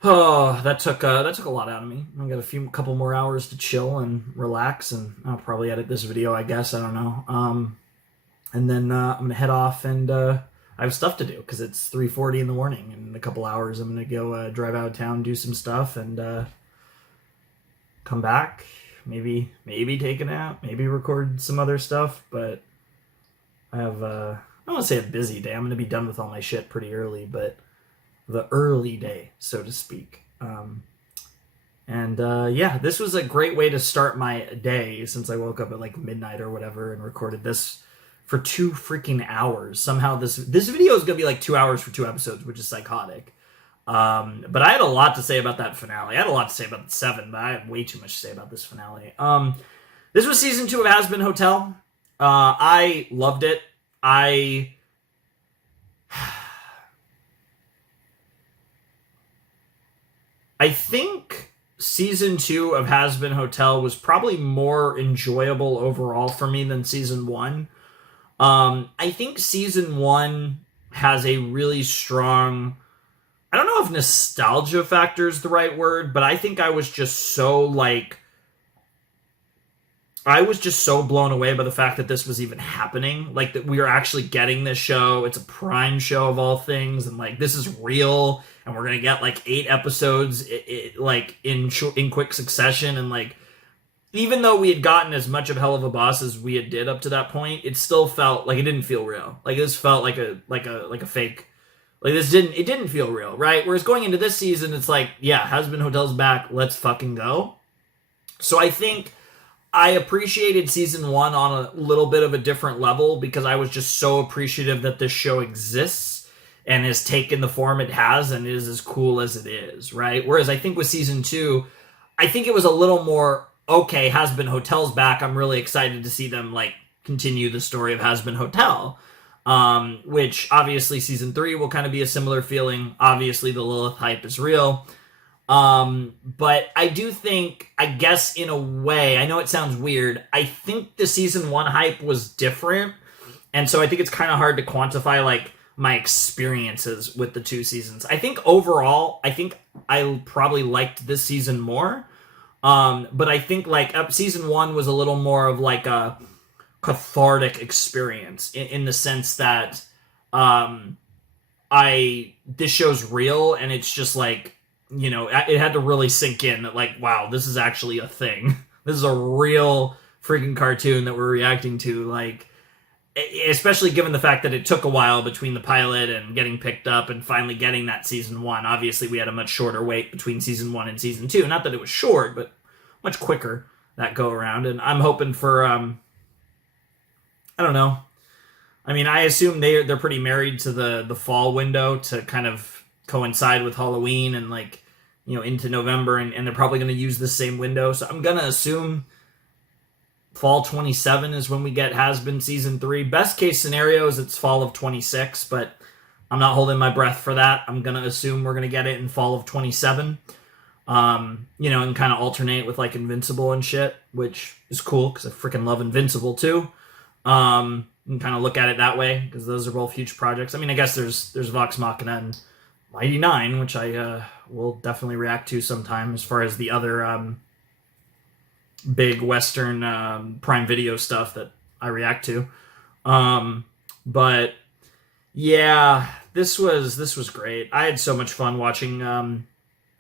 Oh, that took a lot out of me. I got a couple more hours to chill and relax, and I'll probably edit this video, I guess. I don't know. And then I'm gonna head off, and I have stuff to do because it's 3:40 in the morning. And in a couple hours, I'm gonna go drive out of town, do some stuff, and come back. Maybe take a nap. Maybe record some other stuff. But I have I don't want to say a busy day. I'm gonna be done with all my shit pretty early, but the early day, so to speak. Yeah, this was a great way to start my day, since I woke up at like midnight or whatever and recorded this for 2 freaking hours. Somehow this video is gonna be like 2 hours for 2 episodes, which is psychotic. But I had a lot to say about that finale. I had a lot to say about the 7, but I have way too much to say about this finale. This was season 2 of Hazbin Hotel. I loved it. I think season 2 of Hazbin Hotel was probably more enjoyable overall for me than season 1. I think season 1 has a really strong, I don't know if nostalgia factor is the right word, but I think I was just so blown away by the fact that this was even happening, like that we are actually getting this show. It's a Prime show of all things, and like this is real, and we're gonna get like 8 episodes like in quick succession, and like even though we had gotten as much of Hell of a Boss as we had did up to that point, it still felt like it didn't feel real. Like this felt like a fake. Like it didn't feel real, right? Whereas going into this season, it's like, yeah, Hazbin Hotel's back, let's fucking go. So I think I appreciated season 1 on a little bit of a different level because I was just so appreciative that this show exists and has taken the form it has and is as cool as it is, right? Whereas I think with season 2, I think it was a little more, okay, Hazbin Hotel's back. I'm really excited to see them like continue the story of Hazbin Hotel. Which obviously season 3 will kind of be a similar feeling. Obviously the Lilith hype is real. But I do think, I guess in a way, I know it sounds weird, I think the season 1 hype was different. And so I think it's kind of hard to quantify like my experiences with the 2 seasons. I think overall, I think I probably liked this season more. But I think like season 1 was a little more of like a cathartic experience in the sense that this show's real, and it's just like, you know, it had to really sink in that like, wow, this is actually a thing. This is a real freaking cartoon that we're reacting to, like, especially given the fact that it took a while between the pilot and getting picked up and finally getting that season 1. Obviously we had a much shorter wait between season 1 and season 2. Not that it was short, but much quicker that go around. And I'm hoping for I don't know. I mean, I assume they're pretty married to the fall window to kind of coincide with Halloween and like, you know, into November, and they're probably going to use the same window. So I'm going to assume fall 27 is when we get Hazbin season 3. Best case scenario is it's fall of 26, but I'm not holding my breath for that. I'm going to assume we're going to get it in fall of 27. You know, and kind of alternate with like Invincible and shit, which is cool because I freaking love Invincible too. And kind of look at it that way because those are both huge projects. I mean, I guess there's Vox Machina and Mighty 9, which I will definitely react to sometime as far as the other big Western Prime Video stuff that I react to. But yeah, this was great. I had so much fun watching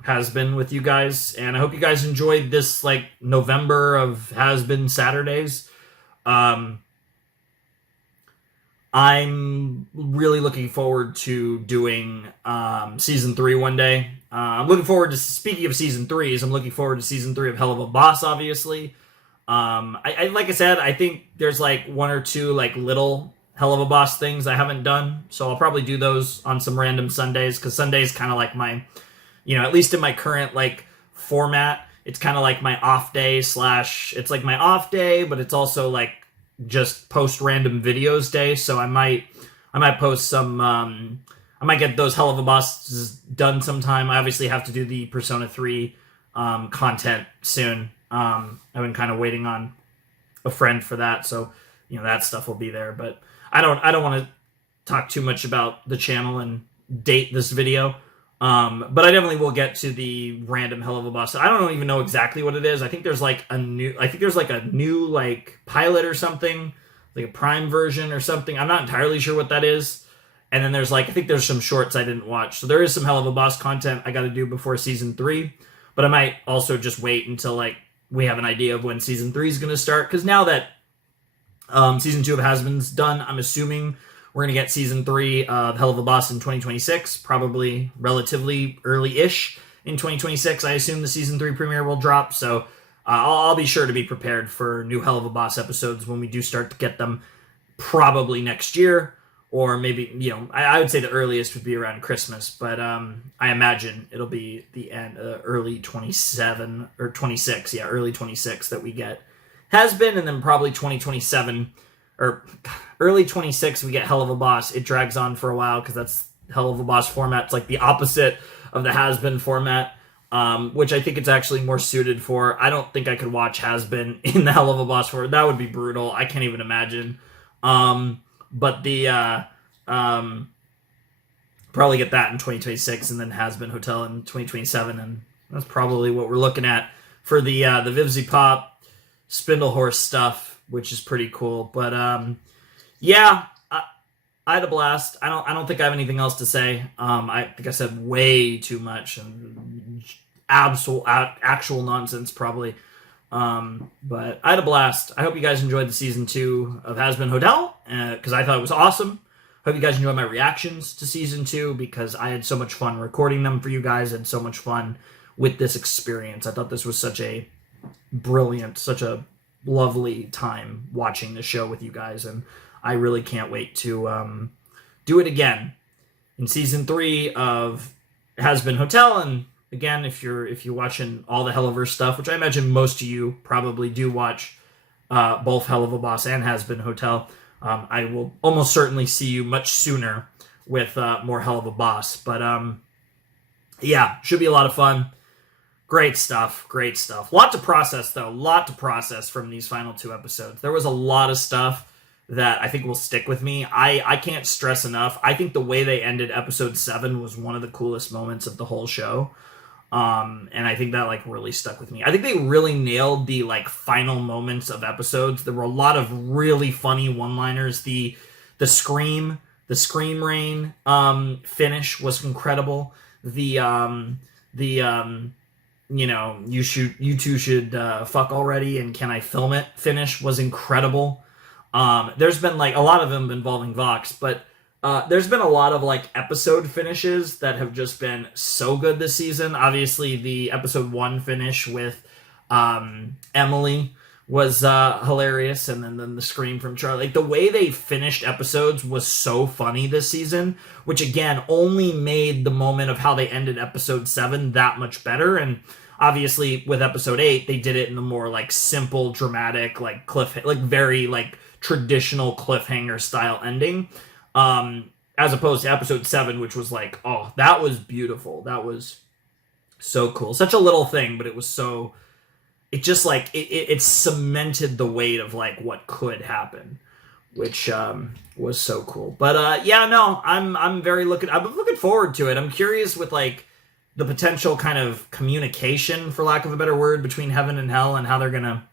Hazbin with you guys, and I hope you guys enjoyed this like November of Hazbin Saturdays. I'm really looking forward to doing season 3 one day. I'm looking forward to, speaking of season 3s, I'm looking forward to season 3 of Hell of a Boss, obviously. I like I said, I think there's like 1 or 2 like little Hell of a Boss things I haven't done, so I'll probably do those on some random Sundays, because Sunday's kind of like my, you know, at least in my current like format, it's kind of like my off day slash, it's like my off day, but it's also like just post random videos day. So I might post some, I might get those Hell of a Bosses done sometime. I obviously have to do the Persona 3 content soon. I've been kind of waiting on a friend for that, so you know that stuff will be there. But I don't want to talk too much about the channel and date this video. But I definitely will get to the random Hell of a Boss. I don't even know exactly what it is. I think there's like a new like pilot or something, like a Prime version or something. I'm not entirely sure what that is. And then there's like, I think there's some shorts I didn't watch. So there is some Hell of a Boss content I got to do before season 3. But I might also just wait until like we have an idea of when season 3 is going to start. Because now that season 2 of Hazbin's done, I'm assuming we're going to get season 3 of Hell of a Boss in 2026, probably relatively early-ish in 2026. I assume the season 3 premiere will drop, so I'll be sure to be prepared for new Hell of a Boss episodes when we do start to get them, probably next year, or maybe, you know, I would say the earliest would be around Christmas, but I imagine it'll be the end, early 27, or 26, yeah, early 26 that we get Hazbin, and then probably 2027, or early 26 we get Hell of a Boss. It drags on for a while because that's Hell of a Boss format. It's like the opposite of the Hazbin format, which I think it's actually more suited for. I don't think I could watch Hazbin in the Hell of a Boss format. That would be brutal. I can't even imagine. But the probably get that in 2026, and then Hazbin Hotel in 2027, and that's probably what we're looking at for the Vivzy Pop Spindlehorse stuff, which is pretty cool. But yeah, I had a blast. I don't think I have anything else to say. I think I said way too much and actual nonsense probably. But I had a blast. I hope you guys enjoyed the season 2 of Hazbin Hotel, because I thought it was awesome. Hope you guys enjoyed my reactions to season 2, because I had so much fun recording them for you guys and so much fun with this experience. I thought this was such a brilliant, such a lovely time watching the show with you guys, and I really can't wait to do it again in season 3 of Hazbin Hotel. And again, if you're watching all the Helliverse stuff, which I imagine most of you probably do watch both Hell of a Boss and Hazbin Hotel, I will almost certainly see you much sooner with more Hell of a Boss. But yeah, should be a lot of fun. Great stuff. Lot to process, though. Lot to process from these final 2 episodes. There was a lot of stuff that I think will stick with me. I can't stress enough. I think the way they ended episode 7 was one of the coolest moments of the whole show. And I think that like really stuck with me. I think they really nailed the like final moments of episodes. There were a lot of really funny one-liners. The scream rain finish was incredible. You know, you two should fuck already and can I film it finish was incredible. There's been like a lot of them involving Vox, but there's been a lot of like episode finishes that have just been so good this season. Obviously the episode 1 finish with Emily was hilarious, and then the scream from Charlie. Like the way they finished episodes was so funny this season, which again only made the moment of how they ended episode 7 that much better. And obviously with episode 8 they did it in a more like simple, dramatic, like very like traditional cliffhanger style ending, as opposed to episode 7, which was like, oh, that was beautiful. That was so cool. Such a little thing, but it was so, it just like it cemented the weight of like what could happen, which was so cool. But yeah, no, I'm looking forward to it. I'm curious with like the potential kind of communication, for lack of a better word, between heaven and hell, and how they're gonna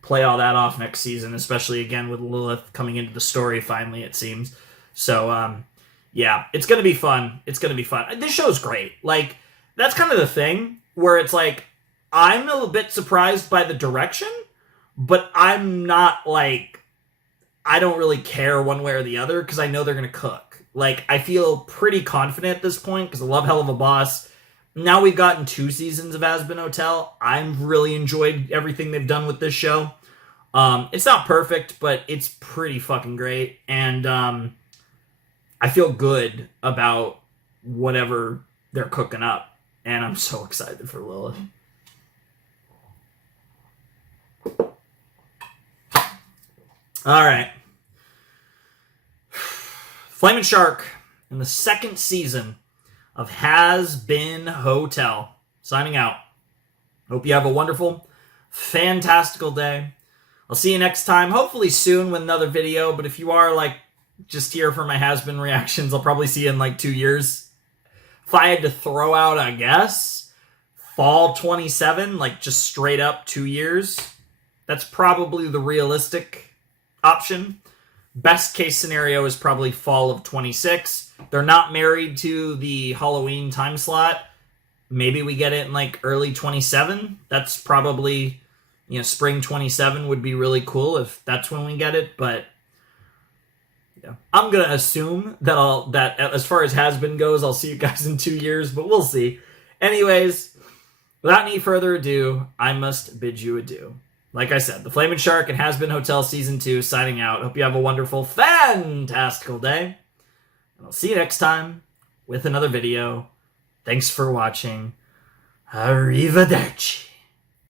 play all that off next season, especially again with Lilith coming into the story finally, it seems. So yeah, it's gonna be fun. This show's great. Like that's kind of the thing where it's like I'm a bit surprised by the direction, but I'm not like, I don't really care one way or the other because I know they're going to cook. Like, I feel pretty confident at this point because I love Hell of a Boss. Now we've gotten 2 seasons of Hazbin Hotel. I've really enjoyed everything they've done with this show. It's not perfect, but it's pretty fucking great. And I feel good about whatever they're cooking up. And I'm so excited for Lilith. All right. Flamin' Shark in the 2nd season of Hazbin Hotel. Signing out. Hope you have a wonderful, fantastical day. I'll see you next time, hopefully soon with another video, but if you are like just here for my Hazbin reactions, I'll probably see you in like 2 years. If I had to throw out, I guess, fall 27, like just straight up 2 years, that's probably the realistic option. Best case scenario is probably fall of 26. They're not married to the Halloween time slot. Maybe we get it in like early 27. That's probably, you know, spring 27 would be really cool if that's when we get it. But yeah, I'm gonna assume that as far as Hazbin goes, I'll see you guys in 2 years, but we'll see. Anyways, without any further ado, I must bid you adieu. Like I said, the Flamin' Shark and Hazbin Hotel Season 2 signing out. Hope you have a wonderful, fantastical day. And I'll see you next time with another video. Thanks for watching. Arrivederci.